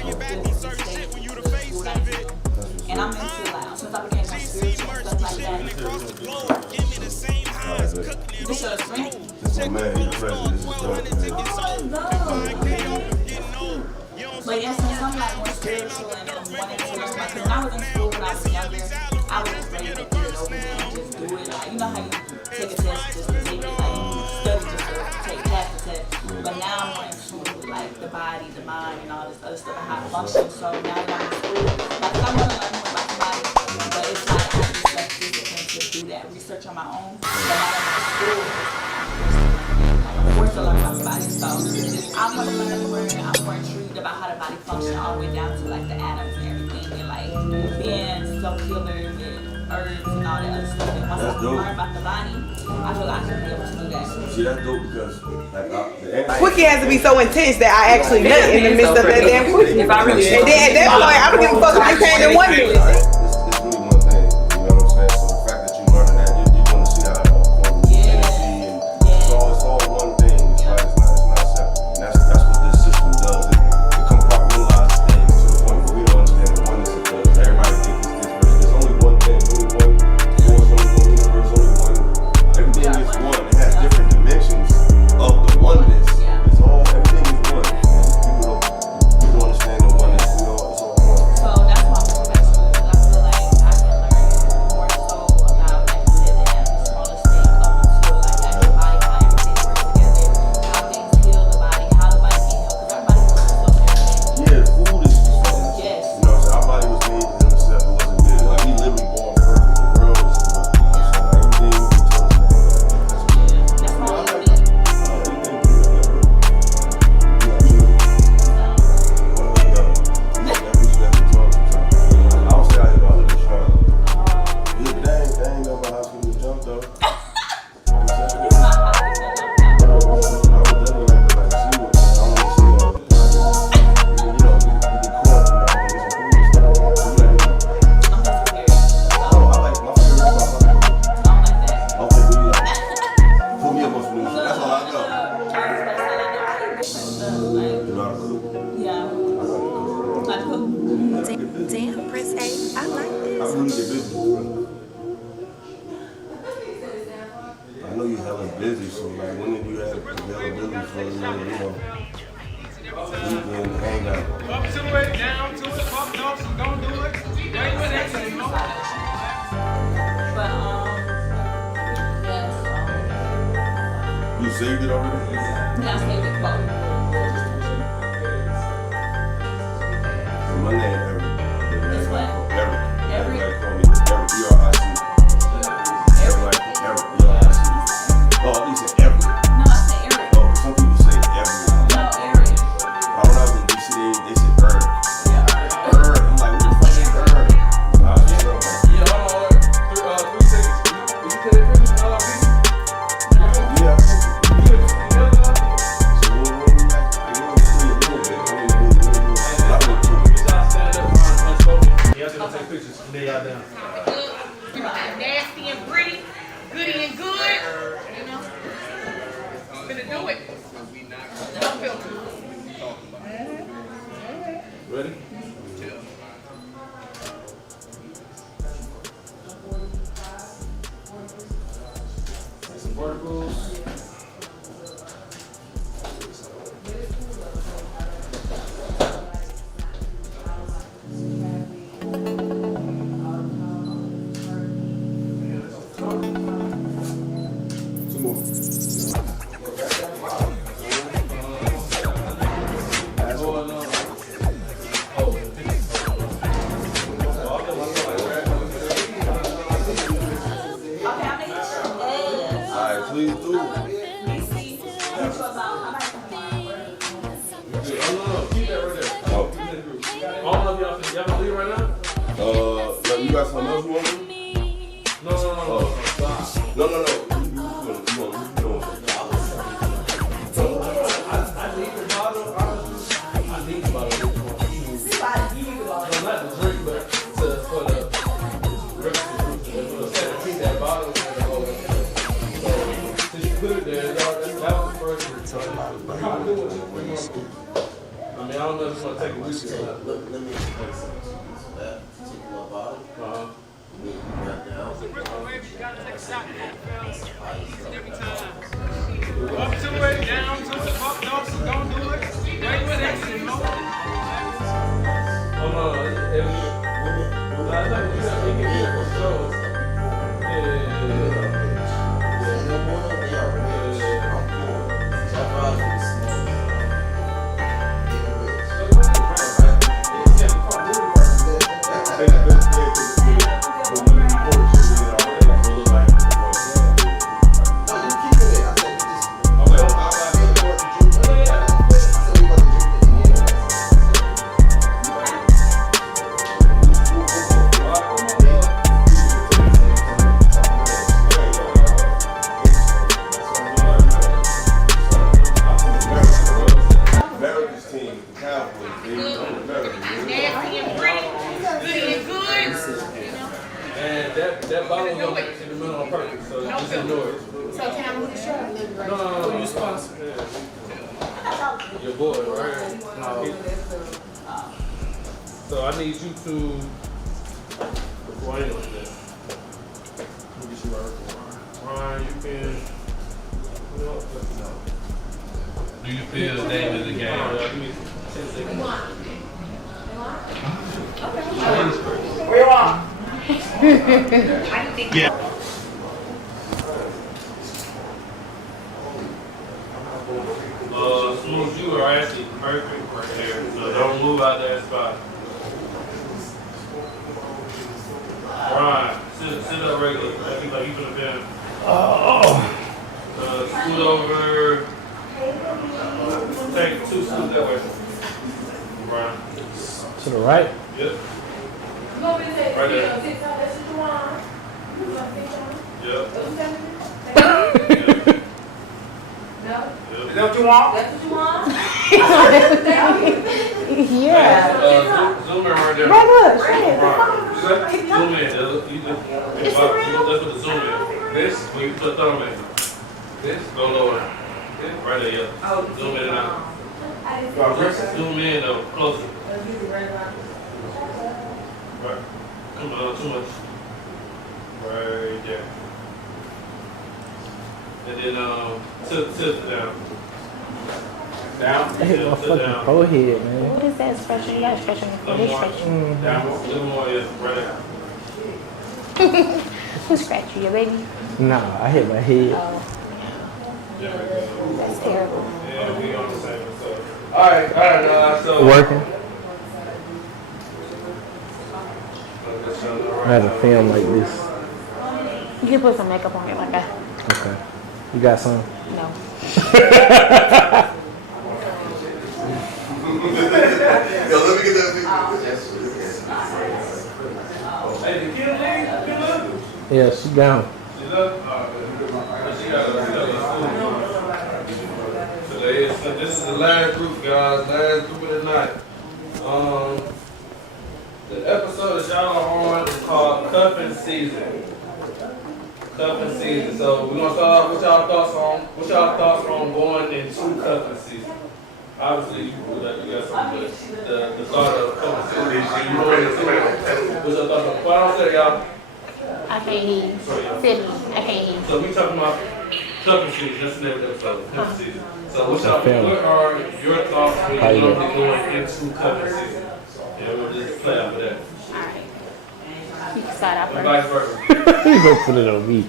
and I'm into like since I became more spiritual and stuff like that. This your screen? This is my man. He's the president. This is But yeah, since I'm like more spiritual and wanting to learn, like when I was in school when I was younger, I was just ready to get it over and just do it. Like you know how you take a test just to take it, like you study just to take pass the test. But now I'm more in tune with like the body, the mind, and all this other stuff and how it functions. So now that I'm in school, like I want to learn more about the body, but it's like I just left discipline to do that research on my own. But now that I'm in school, I'm forced to learn about the body. So I want to learn more. I'm more intrigued about how the body functions all the way down to like the atoms and everything, and like being so healers and herbs and all that other stuff. And once I learn about the body, I feel like I can be able to do that. See, that's dope because like Quickie has to be so intense that I actually nut in the midst of that damn quickie. And then at that point, I don't give a fuck if you came in 1 minute. It's really one thing, you know what I'm saying? So the fact that you're learning that, you're going to see how it all forms. And it's all one thing. It's not separate. And that's what this system does. It compartmentalizes things to the point where we don't understand the oneness it does. Everybody thinks it's this, but there's only one thing, only one force, only one universe, only one. Everything is one. It has different dimensions of the oneness. It's all, everything is one. And people don't understand the oneness. It's all one. So that's why I'm so passionate. Damn, Prince A, I like I this. really get busy, bro. I know you hella busy, so like when did you have availability for a little, weekend hangout? Up to it, down to it, fuck off, so don't do it. Wait for that, you know? You saved it already? Yeah, I saved it both. My name Eric. It's what? Eric. Eric? Everybody call me Eric. E-R-I-C. Everybody, Eric. E-R-I-C. Oh, at least say Everett. No, I said Eric. Oh, some people say Everett. No, Eric. When I was in DC, they said Eric. Eric. I'm like, what the fuck is Eric? Yeah, hold on. 3 seconds. Will you tell the previous Yeah. Y'all gonna take pictures. Lay y'all down. Nasty and pretty, goody and good. You know, finna do it. No filter. Ready? Some verticals. Alright, please do. Keep that right there. Oh. All of y'all gonna leave right now? You got something else you want to do? No. No. I need the bottle. I need the bottle. No, not the drink, but for the keep that bottle in the hole. So since you put it there, that was the first one. I mean, I don't know if you want to take a whiskey or not. Let me explain something to you. So that particular bottle, Up to it, down to it, fuck off, so don't do it. Wait for that, you know? Oh no, I thought you said we can do it for shows. America's team, the Cowboys, baby. Nasty and pretty, goody and good. You know, And that bottle was in the middle on purpose, so just ignore it. so can I move the shirt? No. You sponsor. Your boy, right? No. So I need you to. Before I like that. Let me get you right for Ryan, you can. Do you feel the name of the game? Give me 10 seconds. Where you are? Yeah. Smooth, you are actually perfect right there. So don't move out that spot. Ryan, sit up regular. Like you could have been. Scoot over. Take 2 scoots that way. Ryan. To the right? Yep. Right there. Yep. Is that what you want? That's what you want? Yeah. Zoom in right there. Right, look. Right. Zoom in. That's what the zoom in. This, when you put thumb in. This, go lower. Right there, yeah. Zoom in and out. Zoom in though, closer. too much. Right there. And then tilt it down. Down. I hit my fucking forehead, man. What is that stretching? You gotta stretch on your forehead. Stretching. Down. A little more, yes, right. Who scratched you, your baby? Nah, I hit my head. That's terrible. Yeah, we on the same. So, all right, so Working. I had a film like this. You can put some makeup on it like that. Okay. You got some? No. Yo, let me get that hey, the kid Yeah, she gone. she's up. She got so this is the last group, guys. Last group of the night. The episode that y'all are on is called Cuffing Season. Cuffing Season. So we're gonna start off with y'all thoughts on going into cuffing season. Obviously, you got something, but the thought of cuffing season. What's your thoughts on? Well, I don't say y'all. I can't hear you. Sydney, I can't hear you. So we talking about cuffing season. That's the name of the episode. Cuffing season. So what are your thoughts when you're normally going into cuffing season? Yeah, we'll just play off of that. Alright. You can start out And first. vice versa. You go put it on me.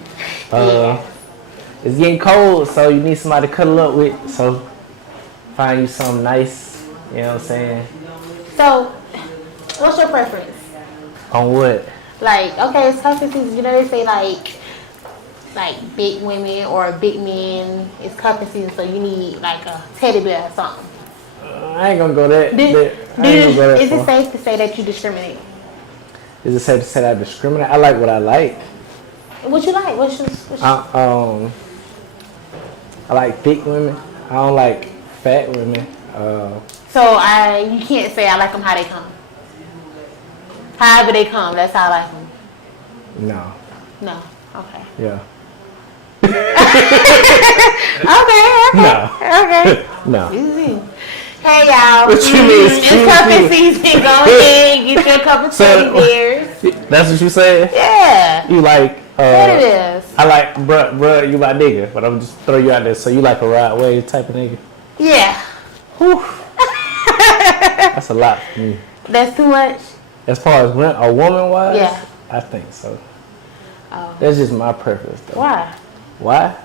It's getting cold, so you need somebody to cuddle up with. So find you something nice. You know what I'm saying? So, what's your preference? On what? Like, okay, it's cuffing season. You know they say like big women or big men. It's cuffing season, so you need like a teddy bear or something. I ain't gonna go that. Is it safe to say that you discriminate? Is it safe to say that I discriminate? I like what I like. What you like? What's your I like thick women. I don't like fat women. So you can't say I like them how they come. However they come, that's how I like them. No. No. Okay. Yeah. Okay. No. Easy. Hey y'all. What you mean? It's cuffing season. Go ahead, get your cup of teddy bears. That's what you said? Yeah. You like Teddy bears. I like bruh, you my nigga, but I'm just throw you out there. So you like a ride wave type of nigga? Yeah. That's a lot for me. That's too much? As far as a woman wise? Yeah. I think so. Oh. That's just my preference though. Why? Why?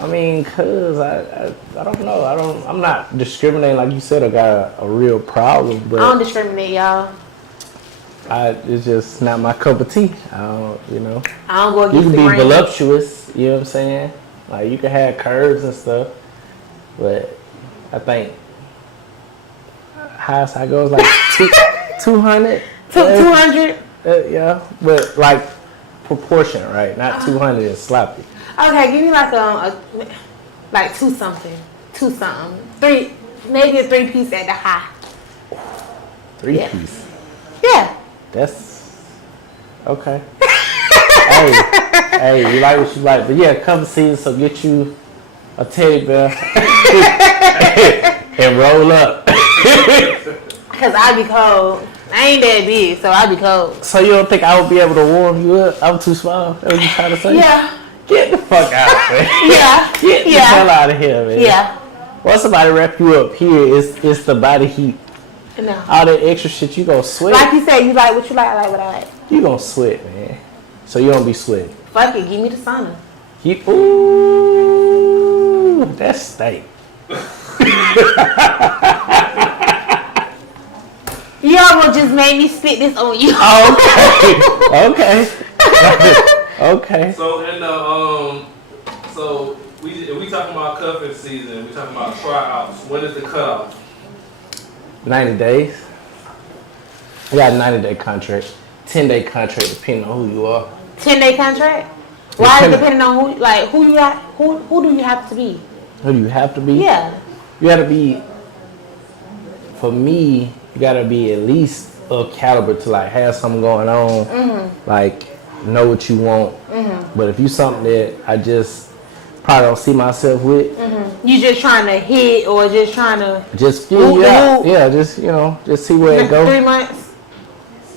I mean, cause I don't know. I'm not discriminating like you said. I got a real problem, but I don't discriminate, y'all. It's just not my cup of tea. I don't go You against can the be grain. voluptuous. You know what I'm saying? Like you can have curves and stuff, but I think highest I go is like 200. 200. Yeah, but like proportion, right? Not 200 is sloppy. Okay, give me like like two something, three, maybe a 3-piece at the high. 3-piece. Yeah. That's okay. hey, you like what you like, but yeah, come season, so get you a teddy bear and roll up. Cause I be cold. I ain't that big, so I be cold. So you don't think I would be able to warm you up? I'm too small. That's what you trying to say? Yeah. Get the fuck out, man. Yeah. Get the hell out of here, man. Yeah. Once somebody wrap you up here, it's the body heat. No. All that extra shit, you gonna sweat. Like you said, you like what you like, I like what I like. You gonna sweat, man. So you don't be sweating. Fuck it, give me the sauna. Ooh, that's steak. You almost just made me spit this on you. Okay. Okay. So so if we talking about cuffing season, we talking about tryouts. When is the cutoff? 90 days. I got a 90-day contract, 10-day contract, depending on who you are. 10-day contract? Why? Depending on who you got, who do you have to be? Who do you have to be? Yeah. You gotta be. For me, you gotta be at least of caliber to like have something going on, like know what you want. But if you something that I just probably don't see myself with, You just trying to hit or just trying to just feel you out. Yeah, just just see where it goes. 3 months.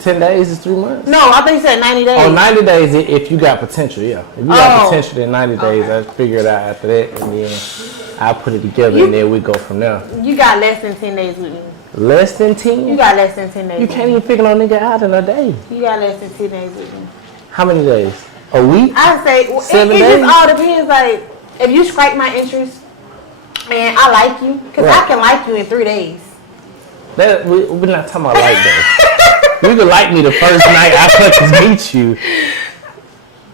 10 days is 3 months? No, I think you said 90 days. Oh, 90 days if you got potential, yeah. If you got potential, then 90 days. I figure it out after that, and then I put it together, and then we go from there. You got less than 10 days with me. Less than 10? You got less than 10 days. You can't even figure no nigga out in a day. You got less than 10 days with me. How many days? A week? I say it 7 days? just all depends. Like if you strike my interest, and I like you, because I can like you in 3 days. That we're not talking about like that. You can like me the first night I fucking meet you.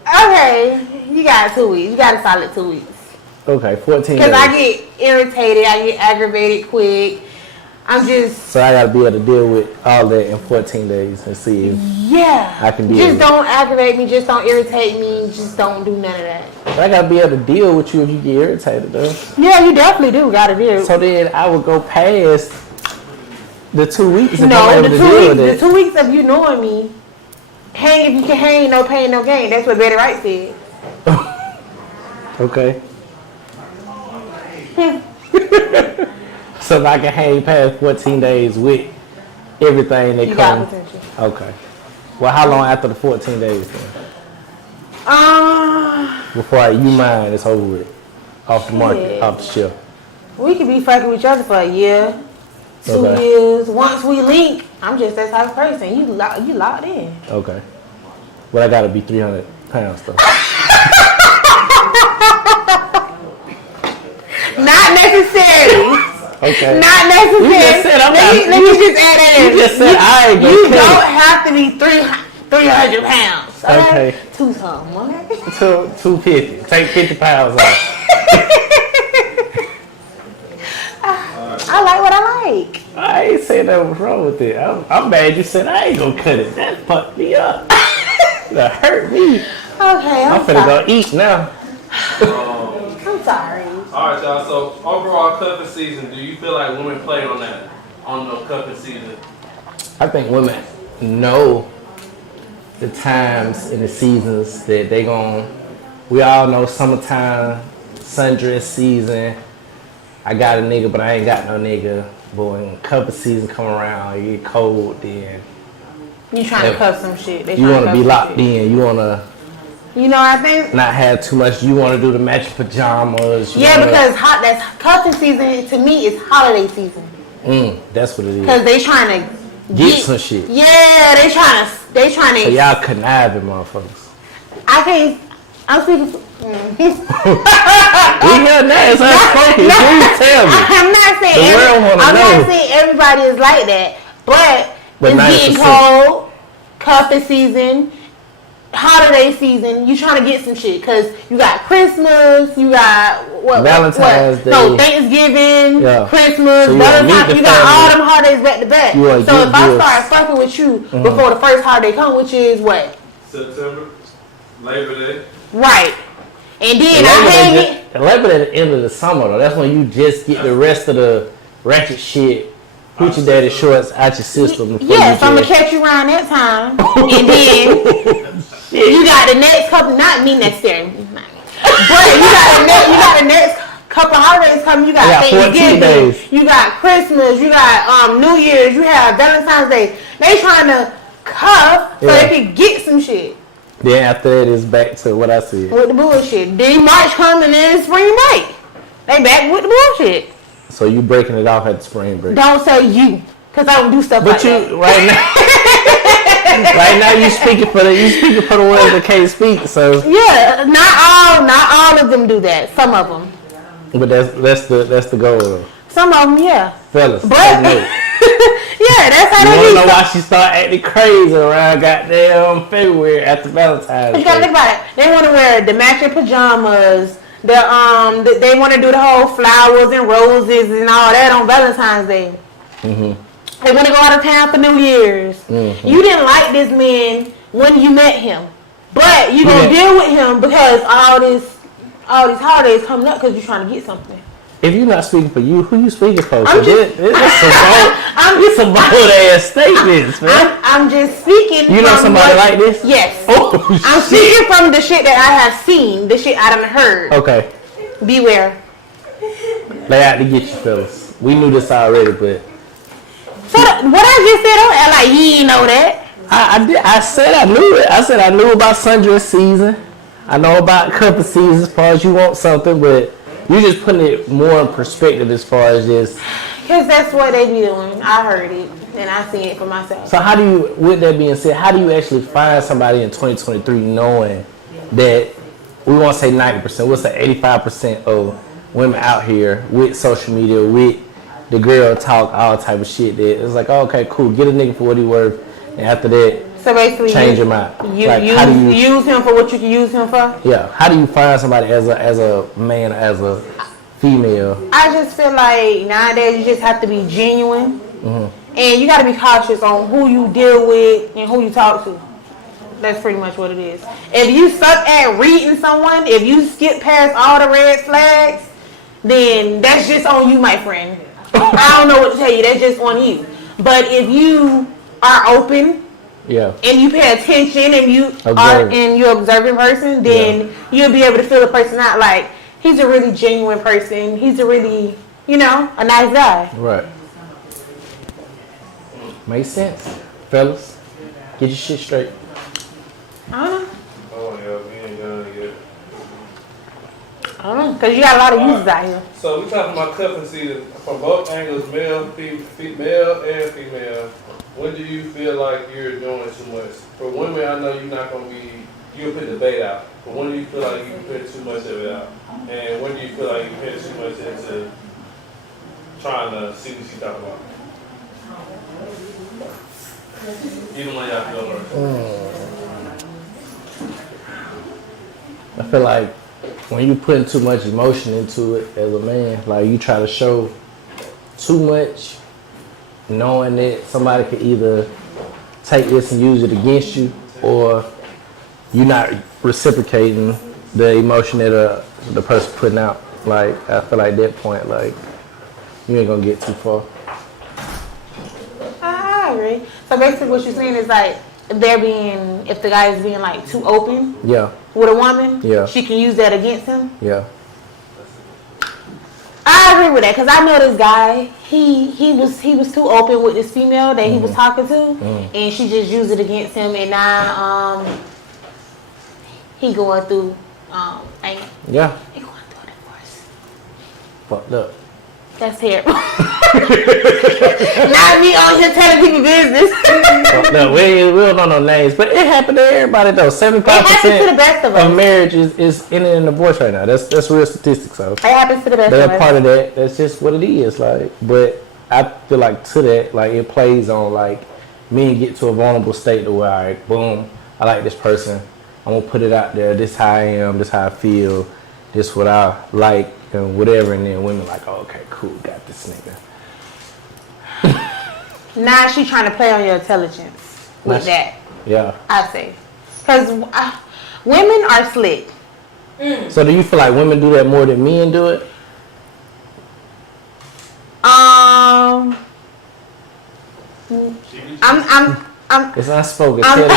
Okay, you got 2 weeks. You got a solid 2 weeks. Okay, 14 days. Because I get irritated, I get aggravated quick. I'm just... So I gotta be able to deal with all that in 14 days and see if I can deal with it. Just don't aggravate me, just don't irritate me, just don't do none of that. But I gotta be able to deal with you if you get irritated though. Yeah, you definitely do gotta deal. So then I would go past the 2 weeks if No, I'm able to deal with the it. 2 weeks of you knowing me, hang if you can hang, no pain, no gain. That's what Betty Wright said. Okay. So if I can hang past 14 days with everything that You comes. got potential. Okay. Well, how long after the 14 days then? Before you mine, it's over with. Off the market, Shit. off the shelf. We could be fucking with each other for a year, 2 Okay. years. Once we link, I'm just that type of person. You locked in. Okay. But I gotta be 300 pounds though. Not necessarily. Okay. Not necessarily. You just said I'm let not- me just add that in. You just said I ain't gonna You cut don't it. have to be 300 pounds. Okay. 2 something, okay? 250. Take 50 pounds off. I like what I like. I ain't saying that was wrong with it. I'm mad you said I ain't gonna cut it. That fucked me up. That hurt me. Okay, I'm finna go eat now. I'm sorry. Alright, y'all. So overall cuffing season, do you feel like women play on that? On the cuffing season? I think women know the times and the seasons that they gon'. We all know summertime, sundress season. I got a nigga, but I ain't got no nigga. But when cuffing season come around, it get cold then. You trying to cuff some shit. They You trying to wanna be cuff locked some shit. in. You wanna You know, I think. not have too much. You wanna do the matching pajamas. You Yeah, wanna- because that's cuffing season to me is holiday season. That's what it is. Because they trying to Get some shit. Yeah, they trying to. So y'all conniving motherfuckers. I can't. I'm speaking. We here now. It's unspoken. Please tell me. I'm not saying. The world wanna I'm know. not saying everybody is like that, but it's 90%. getting cold, cuffing season, holiday season. You trying to get some shit because you got Christmas, you got Valentine's Day. No, Thanksgiving, Yeah. Christmas, So you wanna meet Valentine's. the You got all family. them holidays back to back. You wanna So get if I gifts. start fucking with you Mhm. before the first holiday come, which is what? September, Labor Day. Right. And then I hang it. Labor Day at the end of the summer though. That's when you just get the rest of the ratchet shit, hoochie daddy shorts out your system. before Yes, you I'm gonna just- catch you around that time, and then you got the next couple. Not me necessarily, but you got the next couple holidays coming. You got I got 14 Thanksgiving, days. you got Christmas, you got New Year's, you have Valentine's Day. They trying to cuff so Yeah. they can get some shit Then after that, it's back to what I said. with the bullshit. Then March come and then spring break. They back with the bullshit. So you breaking it off at the spring break. Don't say you, cause I don't do stuff But like you that. right now, right now you speaking for the ones that can't speak. So Yeah, not all of them do that. Some of them. but that's the goal though. Some of them, yeah. Fellas, But take note. yeah, that's how You they wanna be. know why she start acting crazy around goddamn February after Valentine's You gotta think Day? about it. They want to wear the matching pajamas. They want to do the whole flowers and roses and all that on Valentine's Day. Mm-hmm. They want to go out of town for New Year's. Mm-hmm. You didn't like this man when you met him, but you gonna Yeah. deal with him because all these holidays coming up because you're trying to get something. If you're not speaking for you, who you speaking for? I'm 'Cause just- it's some bold ass statements, man. I'm just speaking. You know from somebody what- like this? Yes. Oh, I'm shit. speaking from the shit that I have seen, the shit I done heard. Okay, Beware. they out to get you, fellas. We knew this already, but So what I just said, don't act like you ain't know that. I did. I said I knew it. I said I knew about sundress season. I know about cup seasons as far as you want something, but you just putting it more in perspective as far as just. Because that's what they be doing. I heard it and I seen it for myself. So how do you, with that being said, how do you actually find somebody in 2023 knowing that we won't say 90%, we'll say 85% of women out here with social media, with the girl talk, all type of shit that it's like, oh, okay, cool, get a nigga for what he worth, and after that, so basically, change him out. How do you use him for what you can use him for? Yeah. How do you find somebody as a man, as a female? I just feel like nowadays you just have to be genuine, and you got to be cautious on who you deal with and who you talk to. That's pretty much what it is. If you suck at reading someone, if you skip past all the red flags, then that's just on you, my friend. I don't know what to tell you. That's just on you. But if you are open, and you pay attention, and you're observing person, then you'll be able to feel the person out. Like, he's a really genuine person. He's a really, a nice guy. Right. Makes sense, fellas. Get your shit straight. I don't know. Oh yeah, we ain't done yet. I don't know, because you got a lot of users out here. So we talking about cuffing season from both angles, male and female. When do you feel like you're doing too much? For women, I know you're not gonna be. You'll put the bait out. But when do you feel like you put too much of it out? And when do you feel like you put too much into trying to see what she's talking about? Either one y'all feel first. I feel like when you putting too much emotion into it as a man, like you try to show too much, knowing that somebody could either take this and use it against you, or you're not reciprocating the emotion that the person putting out. Like, I feel like at that point, like, you ain't gonna get too far. I agree. So basically what you're saying is like, if the guy is being like too open with a woman, she can use that against him. Yeah. I agree with that, because I know this guy, he was too open with this female that he was talking to, and she just used it against him, and now he going through anger. Yeah. He going through a divorce. Fucked up. That's terrible. Not me on here telling people business. No, we don't know no names, but it happened to everybody though. 75% it happens to the best of us. Of marriages is ending in divorce right now. That's real statistics. So it happens to the best of us. They're part of that. That's just what it is. Like, but I feel like to that, like it plays on like men get to a vulnerable state to where, all right, boom, I like this person. I'm gonna put it out there. This how I am. This how I feel. This what I like and whatever. And then women like, oh, okay, cool, got this nigga. Now she trying to play on your intelligence with that. Yeah. I say, because women are slick. So do you feel like women do that more than men do it? I'm It's unspoken. Tell the truth.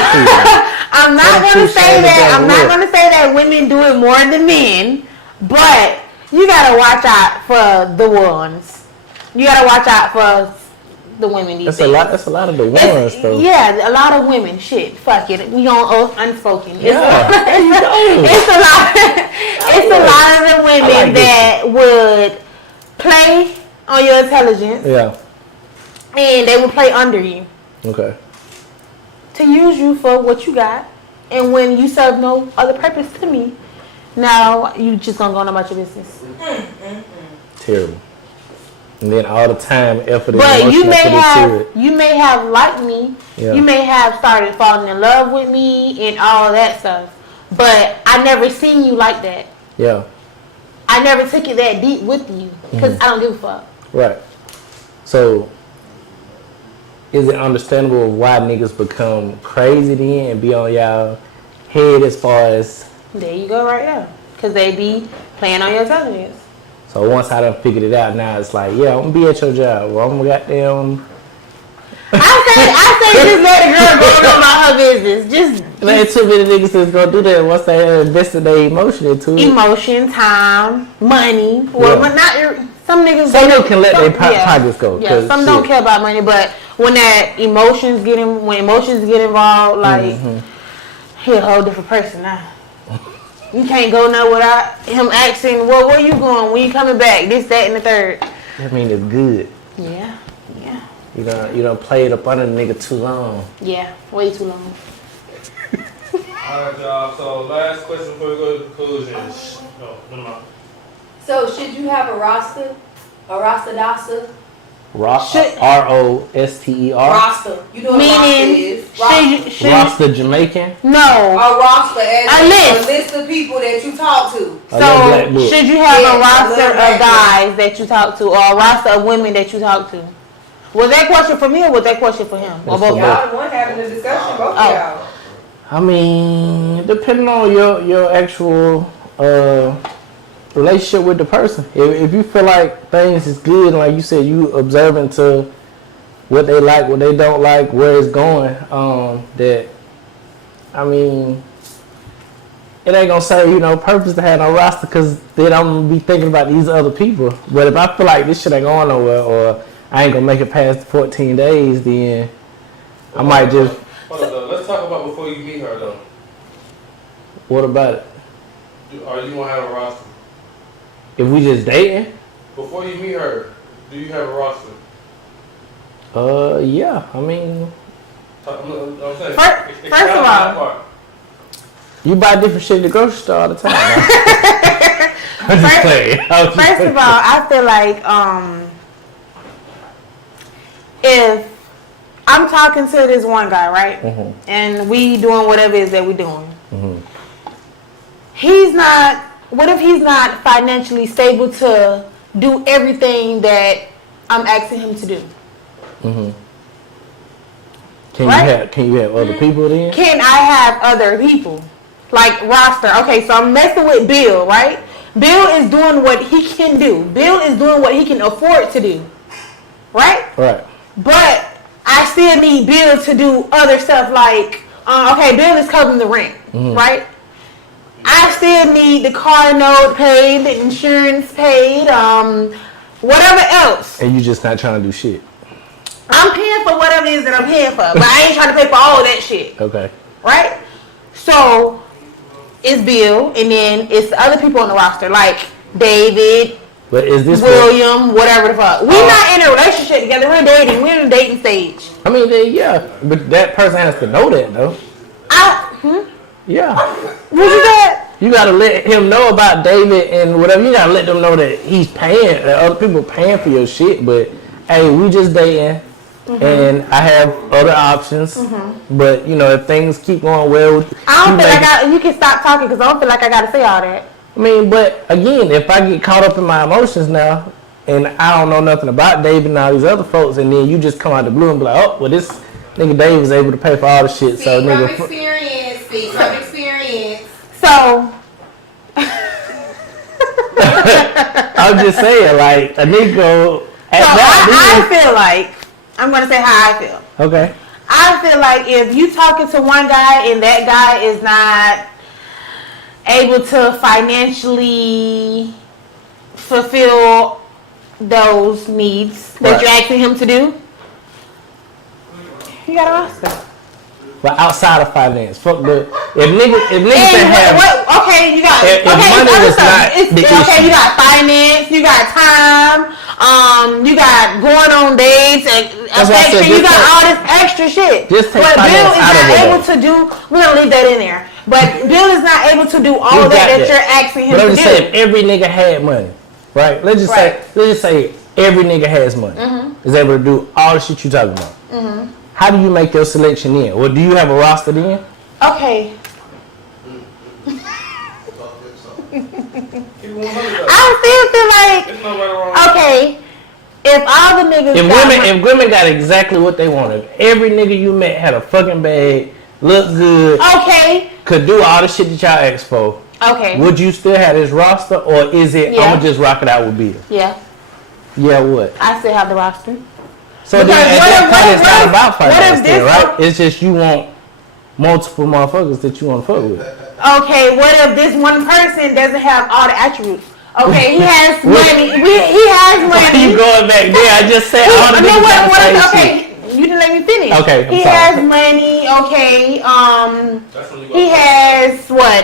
I'm not going to say that. I'm not going to say that women do it more than men, but you got to watch out for the ones. You got to watch out for the women these days. That's a lot of the ones, though. Yeah, a lot of women. Shit, fuck it. We on Unspoken. It's a lot of the women that would play on your intelligence. Yeah. And they would play under you. Okay. To use you for what you got, and when you serve no other purpose to me, now you just gonna go on about your business. Terrible. And then all the time, effort, and but emotion you may have liked me. Yeah. You may have started falling in love with me and all that stuff. But I never seen you like that. Yeah. I never took it that deep with you because I don't give a fuck. Right. So, is it understandable why niggas become crazy then and be on y'all head as far as... There you go right there. Because they be playing on your intelligence. So once I done figured it out, now it's like, yeah, I'm gonna be at your job. Well, I'm goddamn... I say just let a girl go on about her business. Just ain't too many niggas that's gonna do that once they have invested their emotion into it. Emotion, time, money. Well, but not some niggas can let their pockets go. Yeah, some don't care about money, but when emotions get involved, like he a whole different person now. You can't go nowhere without him asking, well, where you going? When you coming back? This, that, and the third. I mean, it's good. Yeah. You don't play it up under the nigga too long. Yeah, way too long. Alright, y'all. So last question before we go to conclusions. So should you have a roster? A rastadasa? R-O-S-T-E-R? Roster. You know what a roster is? Roster Jamaican? No. A roster as a list of people that you talk to. So should you have a roster of guys that you talk to, or a roster of women that you talk to? Was that question for me or was that question for him? Or both? Y'all the one having the discussion, both of y'all. I mean, depending on your actual relationship with the person. If you feel like things is good, like you said, you observing to what they like, what they don't like, where it's going, that, I mean, it ain't gonna say, purpose to have no roster, because then I'm gonna be thinking about these other people. But if I feel like this shit ain't going nowhere, or I ain't gonna make it past the 14 days, then I might just... Hold on, though. Let's talk about before you meet her, though. What about it? Are you gonna have a roster? If we just dating? Before you meet her, do you have a roster? Yeah. I mean... I'm saying, first of all... You buy different shit at the grocery store all the time. I'm just playing. First of all, I feel like if I'm talking to this one guy, right? And we doing whatever it is that we doing. What if he's not financially stable to do everything that I'm asking him to do? Can you have other people then? Can I have other people? Like roster. Okay, so I'm messing with Bill, right? Bill is doing what he can do. Bill is doing what he can afford to do. Right? Right. But I still need Bill to do other stuff like, okay, Bill is covering the rent, right? I still need the car note paid, the insurance paid, whatever else. And you just not trying to do shit. I'm paying for whatever it is that I'm paying for, but I ain't trying to pay for all of that shit. Okay. Right? So, it's Bill, and then it's the other people on the roster, like David, but is this William, whatever the fuck. We're not in a relationship together. We're dating. We're in the dating stage. I mean, yeah, but that person has to know that, though. Yeah. What you said? You gotta let him know about David and whatever. You gotta let them know that he's paying, that other people paying for your shit. But hey, we just dating, and I have other options. But if things keep going well, I don't feel like you can stop talking because I don't feel like I gotta say all that. I mean, but again, if I get caught up in my emotions now, and I don't know nothing about David and all these other folks, and then you just come out the blue and be like, oh, well, this nigga Dave was able to pay for all the shit. Speak from experience. So, I'm just saying, like, a nigga. I feel like, I'm going to say how I feel. Okay. I feel like if you talking to one guy and that guy is not able to financially fulfill those needs that you're asking him to do, you got a roster. But outside of finance, fuck the if niggas can have okay, you got if money was not the issue. You got finance, you got time, you got going on dates and affection, you got all this extra shit. Just take but Bill is out not of able to do. We're gonna leave that in there. But Bill is not able to do all that you're asking him to do. But I'm just saying, if every nigga had money, right? Let's just say every nigga has money, is able to do all the shit you talking about. How do you make your selection then? Or do you have a roster then? Okay. I still feel like, okay, if all the niggas if women got exactly what they wanted, every nigga you met had a fucking bag, looked good, could do all the shit that y'all asked for, would you still have this roster, or is it I'ma just rock it out with Bill? Yeah, what? I still have the roster. So then at that point, it's not about finance then, right? It's just you want multiple motherfuckers that you want to fuck with. Okay, what if this one person doesn't have all the attributes? Okay, he has money. He has money. You going back there? I just said all the niggas got the same shit. Okay, you didn't let me finish. Okay, I'm he sorry. has money. Okay, he has what?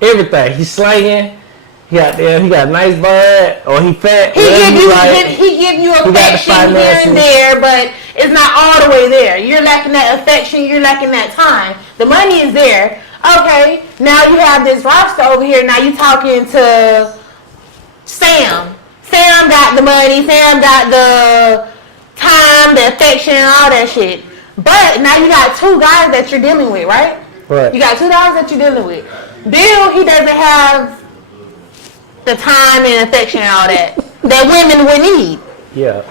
Everything. He's slanging. He got a nice butt, or he fat. He give you affection here and there, but it's not all the way there. You're lacking that affection. You're lacking that time. The money is there. Okay, now you have this roster over here. Now you talking to Sam. Sam got the money. Sam got the time, the affection, and all that shit. But now you got two guys that you're dealing with, right? Right. You got two guys that you're dealing with. Bill, he doesn't have the time and affection and all that women would need. Yeah.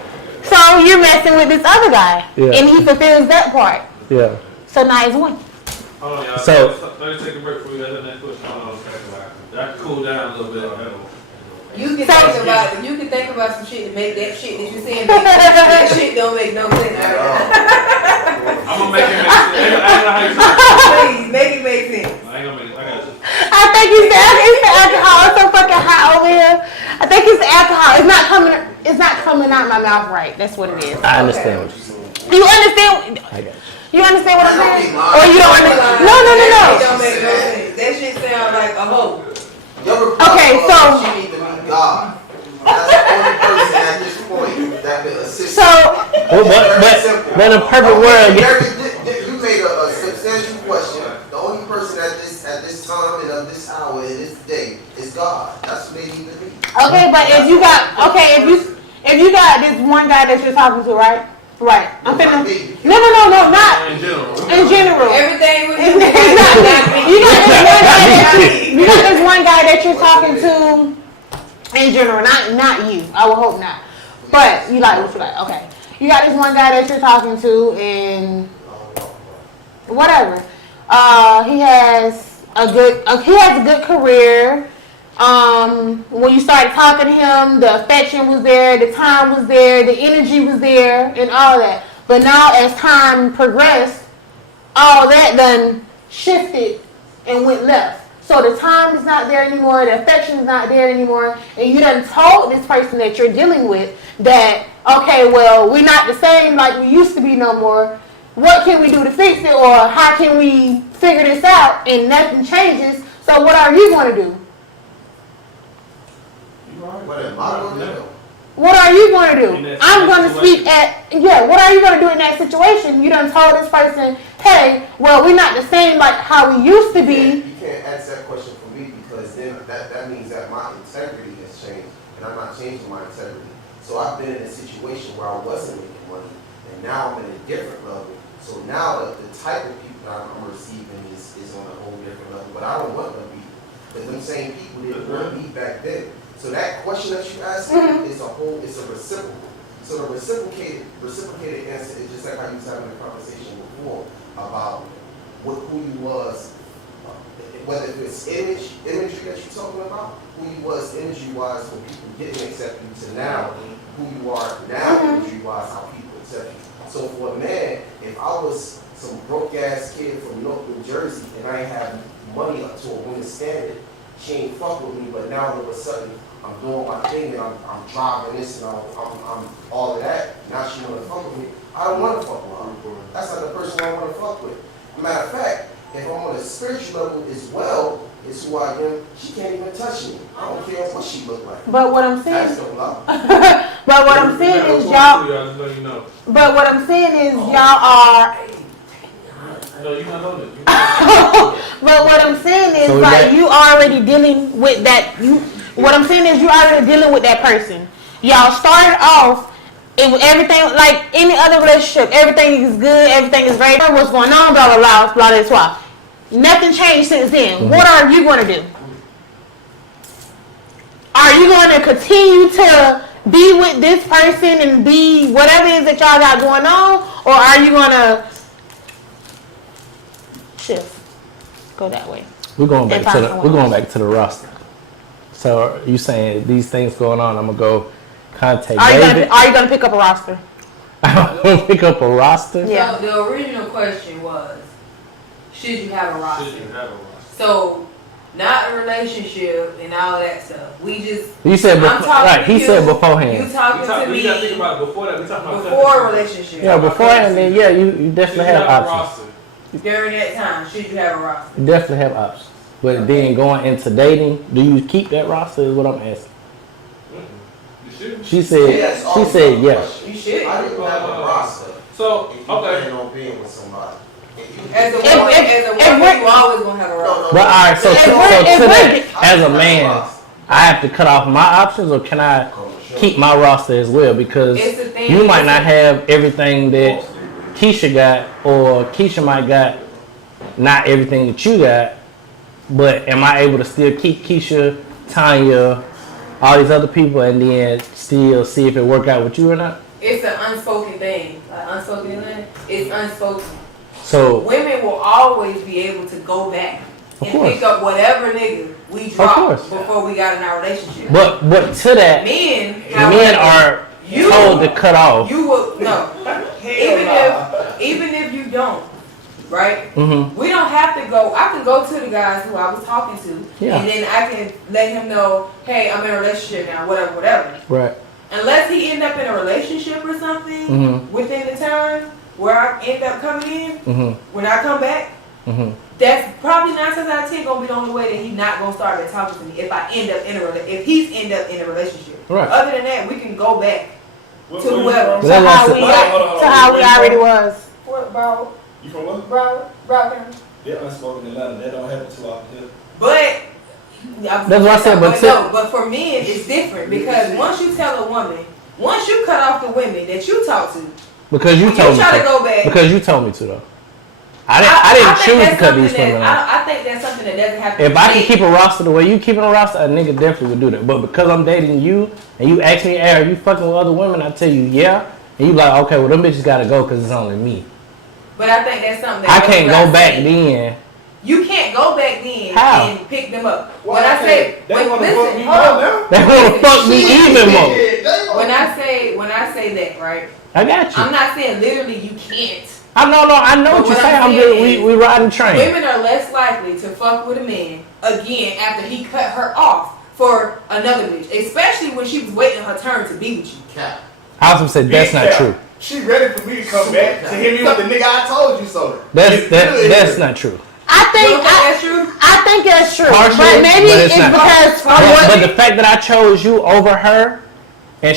So you're messing with this other guy, and he fulfills that part. Yeah. So now it's one. Hold on, y'all. So let's take a break before we get to the next question. Hold on. Y'all can cool down a little bit. You can think about some shit to make that shit that you saying that shit don't make no sense. I'm gonna make it make sense. Please make it make sense. I ain't gonna make it. I got you. I think it's the alcohol. It's so fucking hot over here. I think it's the alcohol. It's not coming out my mouth right. That's what it is. I understand what you're saying. You understand? I got you. You understand what I'm saying? Or you don't understand? No. It don't make no sense. That shit sound like a hoe. Okay, so she need to meet God. That's the only person at this point that will assist. So, but in a perfect world, you made a substantial question. The only person at this time and of this hour and this day is God. That's what they need to be. okay, but if you got this one guy that you're talking to, right? Right. I'm finna. No, not in general. Everything with You got this one guy that you're talking to in general, not you. I would hope not. But you like what you like. Okay. You got this one guy that you're talking to and whatever. He has a good career. When you started talking to him, the affection was there, the time was there, the energy was there, and all that. But now, as time progressed, all that done shifted and went left. So the time is not there anymore, the affection is not there anymore, and you done told this person that you're dealing with that, okay, well, we're not the same like we used to be no more. What can we do to fix it, or how can we figure this out? And nothing changes. So what are you going to do? What are you going to do? I'm going to speak what are you going to do in that situation? You done told this person, hey, well, we're not the same like how we used to be. You can't answer that question for me because then that means that my integrity has changed and I'm not changing my integrity. So I've been in a situation where I wasn't making money and now I'm at a different level. So now the type of people that I'm receiving is on a whole different level. But I don't want them to be. Because them same people didn't want me back then. So that question that you asked is it's a reciprocal. So the reciprocated answer is just like how you was having a conversation before about who you was, whether it's imagery that you're talking about, who you was imagery-wise when people didn't accept you to now who you are now imagery-wise, how people accept you. So for a man, if I was some broke-ass kid from North New Jersey and I ain't have money up to a woman's standard, she ain't fuck with me, but now all of a sudden I'm doing my thing and I'm driving this and I'm all of that. Now she wanna fuck with me. I don't wanna fuck with her. That's not the person I wanna fuck with. Matter of fact, if I'm on a spiritual level as well, is who I am, she can't even touch me. I don't care what she look like. But what I'm saying That's no love. But what I'm saying is y'all But what I'm saying is y'all are No, you not know that. But what I'm saying is like you already dealing with that what I'm saying is you already dealing with that person. Y'all started off everything like any other relationship, everything is good, everything is great. What's going on, blah blah blah, blah blah blah. Nothing changed since then. What are you gonna do? Are you gonna continue to be with this person and be whatever it is that y'all got going on? Or are you gonna shift? Go that way. We're going back to the roster. So you saying these things going on? I'm gonna go contact David. Are you gonna pick up a roster? I'm gonna pick up a roster. Yeah. So the original question was, should you have a roster? So not a relationship and all that stuff. We just. You said I'm before, talking right? to He you, said beforehand. You talking to We me gotta think about it before that. We talking about before a relationship. Yeah, beforehand, then yeah, you definitely have options. During that time, should you have a roster? You definitely have options. But then going into dating, do you keep that roster? Is what I'm asking. She said. Yes, She said yes. You should. I didn't have a roster. So if you plan on being with somebody. As a woman, you always gonna have a roster. But all right, so to that, as a man, I have to cut off my options, or can I keep my roster as well? Because you might not have everything that Keisha got, or Keisha might got not everything that you got. But am I able to still keep Keisha, Tanya, all these other people, and then still see if it work out with you or not? It's an unspoken thing. Like unspoken thing. It's unspoken. So women will always be able to go back and pick up whatever nigga we dropped before we got in our relationship. But to that, men are told to cut off. You will even if you don't, right? Mm-hmm. We don't have to go. I can go to the guys who I was talking to, and then I can let him know, hey, I'm in a relationship now, whatever. Right. Unless he end up in a relationship or something within the time where I end up coming in, when I come back, that's probably 9 times out of 10 gonna be the only way that he's not gonna start talking to me if I end up in if he's end up in a relationship. Right. Other than that, we can go back to whoever. To how we already was. What, bro? You from what? Bro, Yeah, Unspoken Atlanta. That don't happen too often here. But that's what I said. But for men, it's different because once you tell a woman, once you cut off the women that you talk to, because you told me try to. To go back, because you told me to though. I didn't choose to cut these women off. I think that's something that doesn't happen. If I can keep a roster the way you keeping a roster, a nigga definitely would do that. But because I'm dating you and you ask me, hey, are you fucking with other women? I tell you, yeah. And you like, okay, well, them bitches gotta go because it's only me. But I think that's something that I can't go back then. You can't go back then and pick them up. Well, when I say, they want to fuck me hold on. They want to fuck me even more. When I say that, right? I got you. I'm not saying literally you can't. I know what you're saying. I'm good. We riding train. Women are less likely to fuck with a man again after he cut her off for another bitch, especially when she was waiting her turn to be with you. I was gonna say that's not true. She ready for me to come back to hit me with the nigga I told you so. That's not true. I think that's true. Partially, but maybe it's not. because But the fact that I chose you over her, and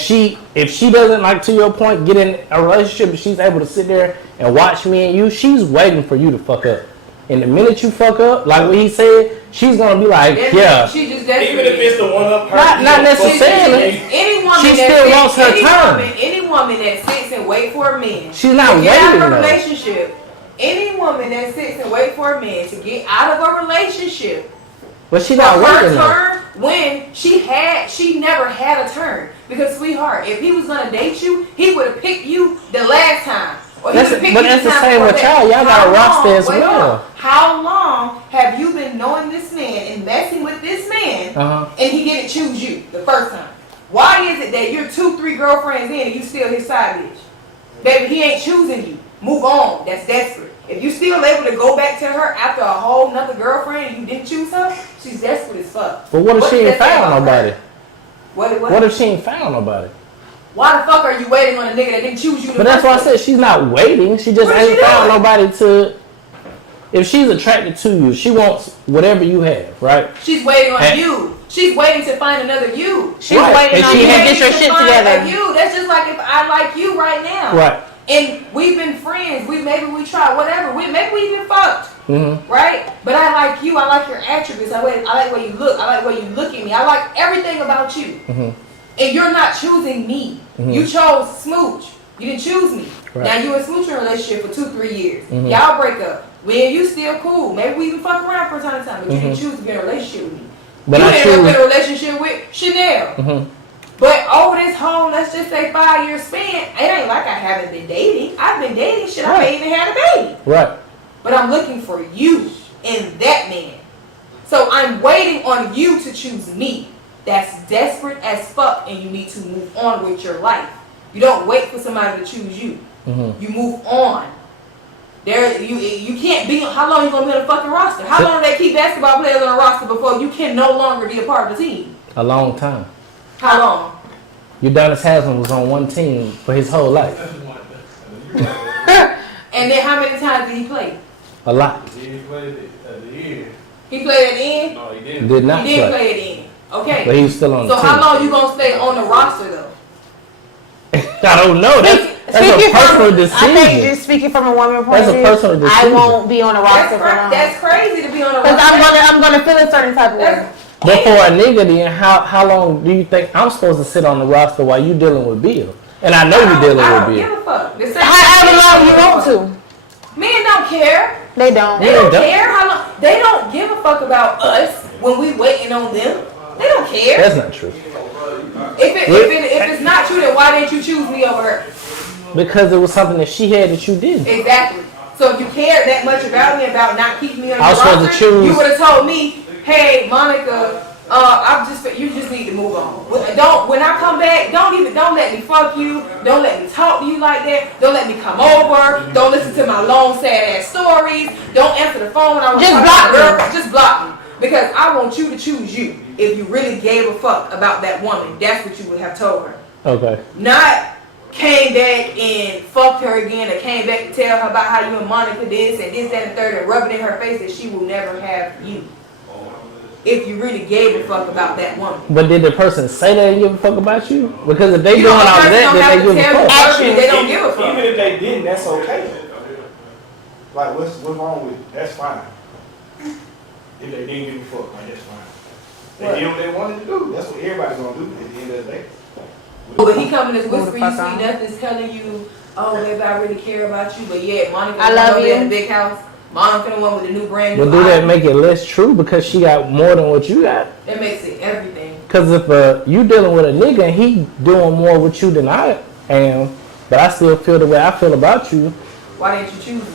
if she doesn't, like, to your point, get in a relationship, and she's able to sit there and watch me and you, she's waiting for you to fuck up. And the minute you fuck up, like what he said, she's gonna be like, yeah. She just even if it's the one up her. Not necessarily. Any woman she still wants her turn. Any woman that sits and wait for a man. She's not to get waiting out of a though. relationship. Any woman that sits and wait for a man to get out of a relationship. But she's not waiting though. Turn when she never had a turn. Because sweetheart, if he was gonna date you, he would have picked you the last time. But that's the same with y'all. Y'all got a roster as well. How long have you been knowing this man and messing with this man, and he didn't choose you the first time? Why is it that you're 2-3 girlfriends in and you still his side bitch? Baby, he ain't choosing you. Move on. That's desperate. If you still able to go back to her after a whole nother girlfriend and you didn't choose her, she's desperate as fuck. But what if she ain't found nobody? What if she ain't found nobody? Why the fuck are you waiting on a nigga that didn't choose you? But that's why I said she's not waiting. She just ain't found nobody to. If she's attracted to you, she wants whatever you have, right? She's waiting on you. She's waiting to find another you. She's waiting on you to get your shit together. You. That's just like if I like you right now. Right. And we've been friends. Maybe we tried whatever. Maybe we even fucked. Right? But I like you. I like your attributes. I like the way you look. I like the way you look at me. I like everything about you. And you're not choosing me. You chose Smooch. You didn't choose me. Right. Now you in a smooching relationship for 2-3 years. Y'all break up. Me and you still cool. Maybe we even fuck around for a time, but you didn't choose to be in a relationship with me. But you ended up in a relationship with Chanel. But over this whole, let's just say 5-year span, it ain't like I haven't been dating. I've been dating. Shit, I may even had a baby. Right. But I'm looking for you and that man. So I'm waiting on you to choose me. That's desperate as fuck, and you need to move on with your life. You don't wait for somebody to choose you. You move on. You can't be. How long you gonna be on the fucking roster? How long do they keep basketball players on the roster before you can no longer be a part of the team? A long time. How long? Udonis Haslam was on one team for his whole life. And then how many times did he play? A lot. He played at the end. He played at the end? No, he didn't. Did not He did play. play at the end. Okay. But he was still on the So team. how long you gonna stay on the roster though? I don't know. That's a personal decision. I think just speaking from a woman point That's of a view, personal I decision. won't be on the roster for long. That's crazy to be on the roster. Because I'm gonna feel a certain type of way. But for a nigga, then how long do you think I'm supposed to sit on the roster while you dealing with Bill? And I know you're dealing with Bill. Give a fuck. However long you want to. Men don't care. They don't. They don't care how long. They don't give a fuck about us when we waiting on them. They don't care. That's not true. If it's not true, then why didn't you choose me over her? Because it was something that she had that you didn't. Exactly. So if you cared that much about me, about not keeping me on your I was supposed to roster, choose- you would have told me, "Hey, Monica, you just need to move on. When I come back, don't let me fuck you. Don't let me talk to you like that. Don't let me come over. Don't listen to my long sad ass stories. Don't answer the phone when I want to talk to her. Just block me. Because I want you to choose you. If you really gave a fuck about that woman, that's what you would have told her. Okay. Not came back and fucked her again, or came back to tell her about how you and Monica this, and that, and the third, and rub it in her face that she will never have you. If you really gave a fuck about that woman. But did the person say they didn't give a fuck about you? Because if they You doing know, all a of person that, don't then have they to give a tell fuck. the person they don't give a fuck. Even if they didn't, that's okay. Like, what's wrong with it? That's fine. If they didn't give a fuck, like, that's fine. They did what they wanted to do. That's what everybody's gonna do at the end of the day. But he coming as whisper, you see nothing's telling you, oh, baby, I really care about you. But yeah, Monica, I love you. In the big house. Monica, the one with the new brand new. But do that make it less true because she got more than what you got? That makes it everything. Because if you dealing with a nigga and he doing more with you than I am, but I still feel the way I feel about you. Why didn't you choose me?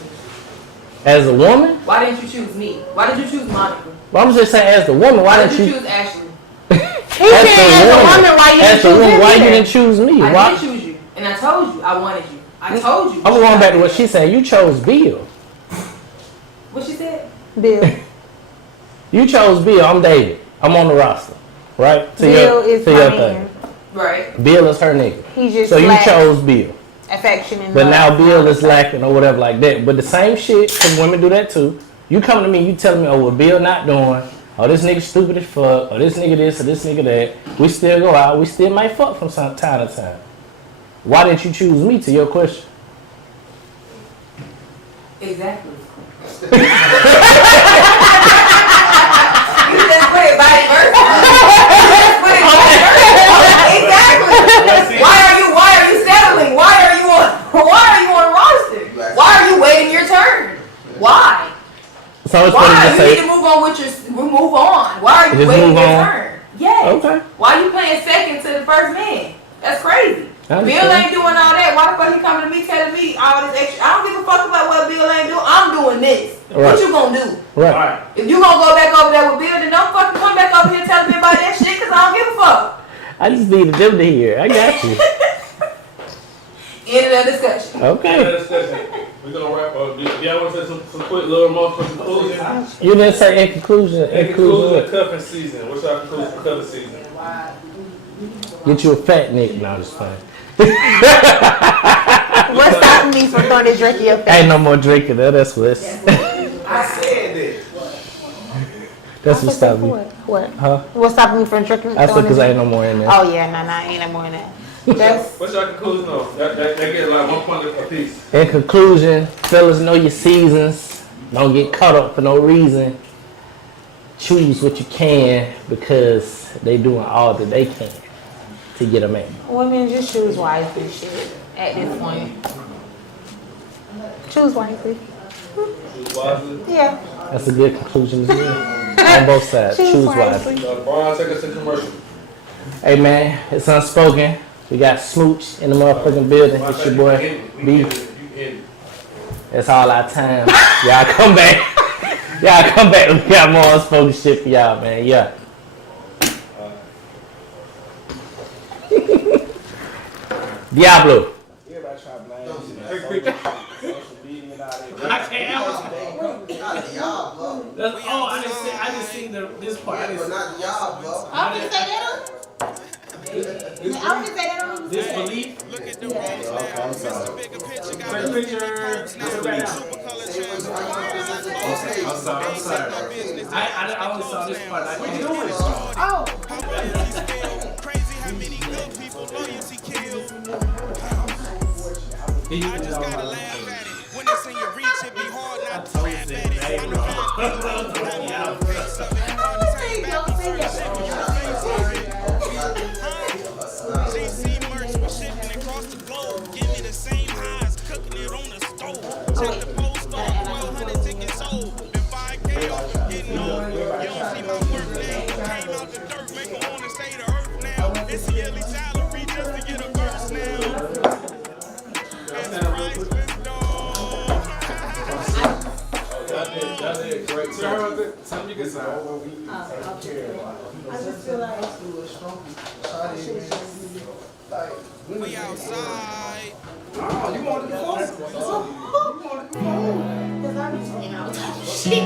As a woman? Why didn't you choose me? Why did you choose Monica? Well, I'm just saying, as the woman, why didn't you choose Ashley? He said as a woman, why you didn't choose me? Why you didn't choose me? I Why? did choose you, and I told you I wanted you. I told you. I'm going back to what she said. You chose Bill. What she said? Bill. You chose Bill. I'm David. I'm on the roster, right? Bill is to my your man. thing. Right. Bill is her nigga. He just so you lacks chose Bill. affection and But love. now Bill is lacking or whatever like that. But the same shit, because women do that too. You come to me, you telling me, oh, what Bill not doing, oh, this nigga stupid as fuck, or this nigga this, or this nigga that. We still go out, we still might fuck from time to time. Why didn't you choose me, to your question? Exactly. You just put it vice versa. Exactly. Why are you settling? Why are you on roster? Why are you waiting your turn? Why? So it's Why? funny to You say. need to move on with your move on. Why are you Just waiting move your on. turn? Yes. Okay. Why are you playing second to the first man? That's crazy. I Bill understand. ain't doing all that. Why the fuck he coming to me telling me all this extra? I don't give a fuck about what Bill ain't doing. I'm doing this. Right. What you gonna do? Right. If you gonna go back over there with Bill, then don't fucking come back over here telling me about that shit, cause I don't give a fuck. I just needed them to hear. I got you. End of the discussion. Okay. We're gonna wrap up. Do y'all want to say some quick little remarks for conclusion? You didn't say in conclusion. In conclusion of cuffing season. What's our conclusion for cuffing season? Get you a fat nigga. No, I'm just playing. What's stopping me from throwing this drink in your face? Ain't no more drinking. That's what's. I said that. That's what's stopping me. What? Huh? What's stopping me from drinking? I said because ain't no more in there. Oh yeah, ain't no more in that. That's What's your conclusion though? That get like 1 point a piece. In conclusion, fellas, know your seasons. Don't get caught up for no reason. Choose what you can because they doing all that they can to get a man. women just choose wisely. Shit. At this point, choose wisely. Yeah. That's a good conclusion as well. On both sides. Choose wisely. Brian, take us to commercial. Hey man, it's Unspoken. We got Smooch in the motherfucking building. It's your boy B. That's all our time. Y'all come back. Y'all come back. We got more Unspoken shit for y'all, man. Yeah. Diablo. Everybody try to blame social media and all that. I just seen this part. I didn't. Not y'all, bro. I was gonna say that on. I was gonna say that on. Disbelief. Okay, I'm sorry. Take a picture. Right now. I'm sorry. I only saw this part. What you doing? Oh. I just gotta laugh at it. When it's in your reach, it be hard not to laugh at it. GC merch, we're shipping across the globe. Give me the same highs, cooking it on the stove. Check the post on 1,200 tickets sold. Been 5K off, getting old. You don't see my work now. Came out the dirt, make them wanna stay to earth now. It's a yearly salary just to get a verse now. Great. Tell me you can say. I just feel like We outside. Oh, you want to go? because I was shit.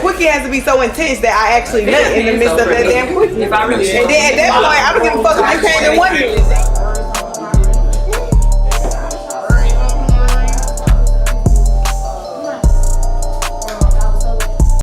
Quickie has to be so intense that I actually nut in the midst of that damn quickie. And then at that point, I don't give a fuck if you came to 1 minute.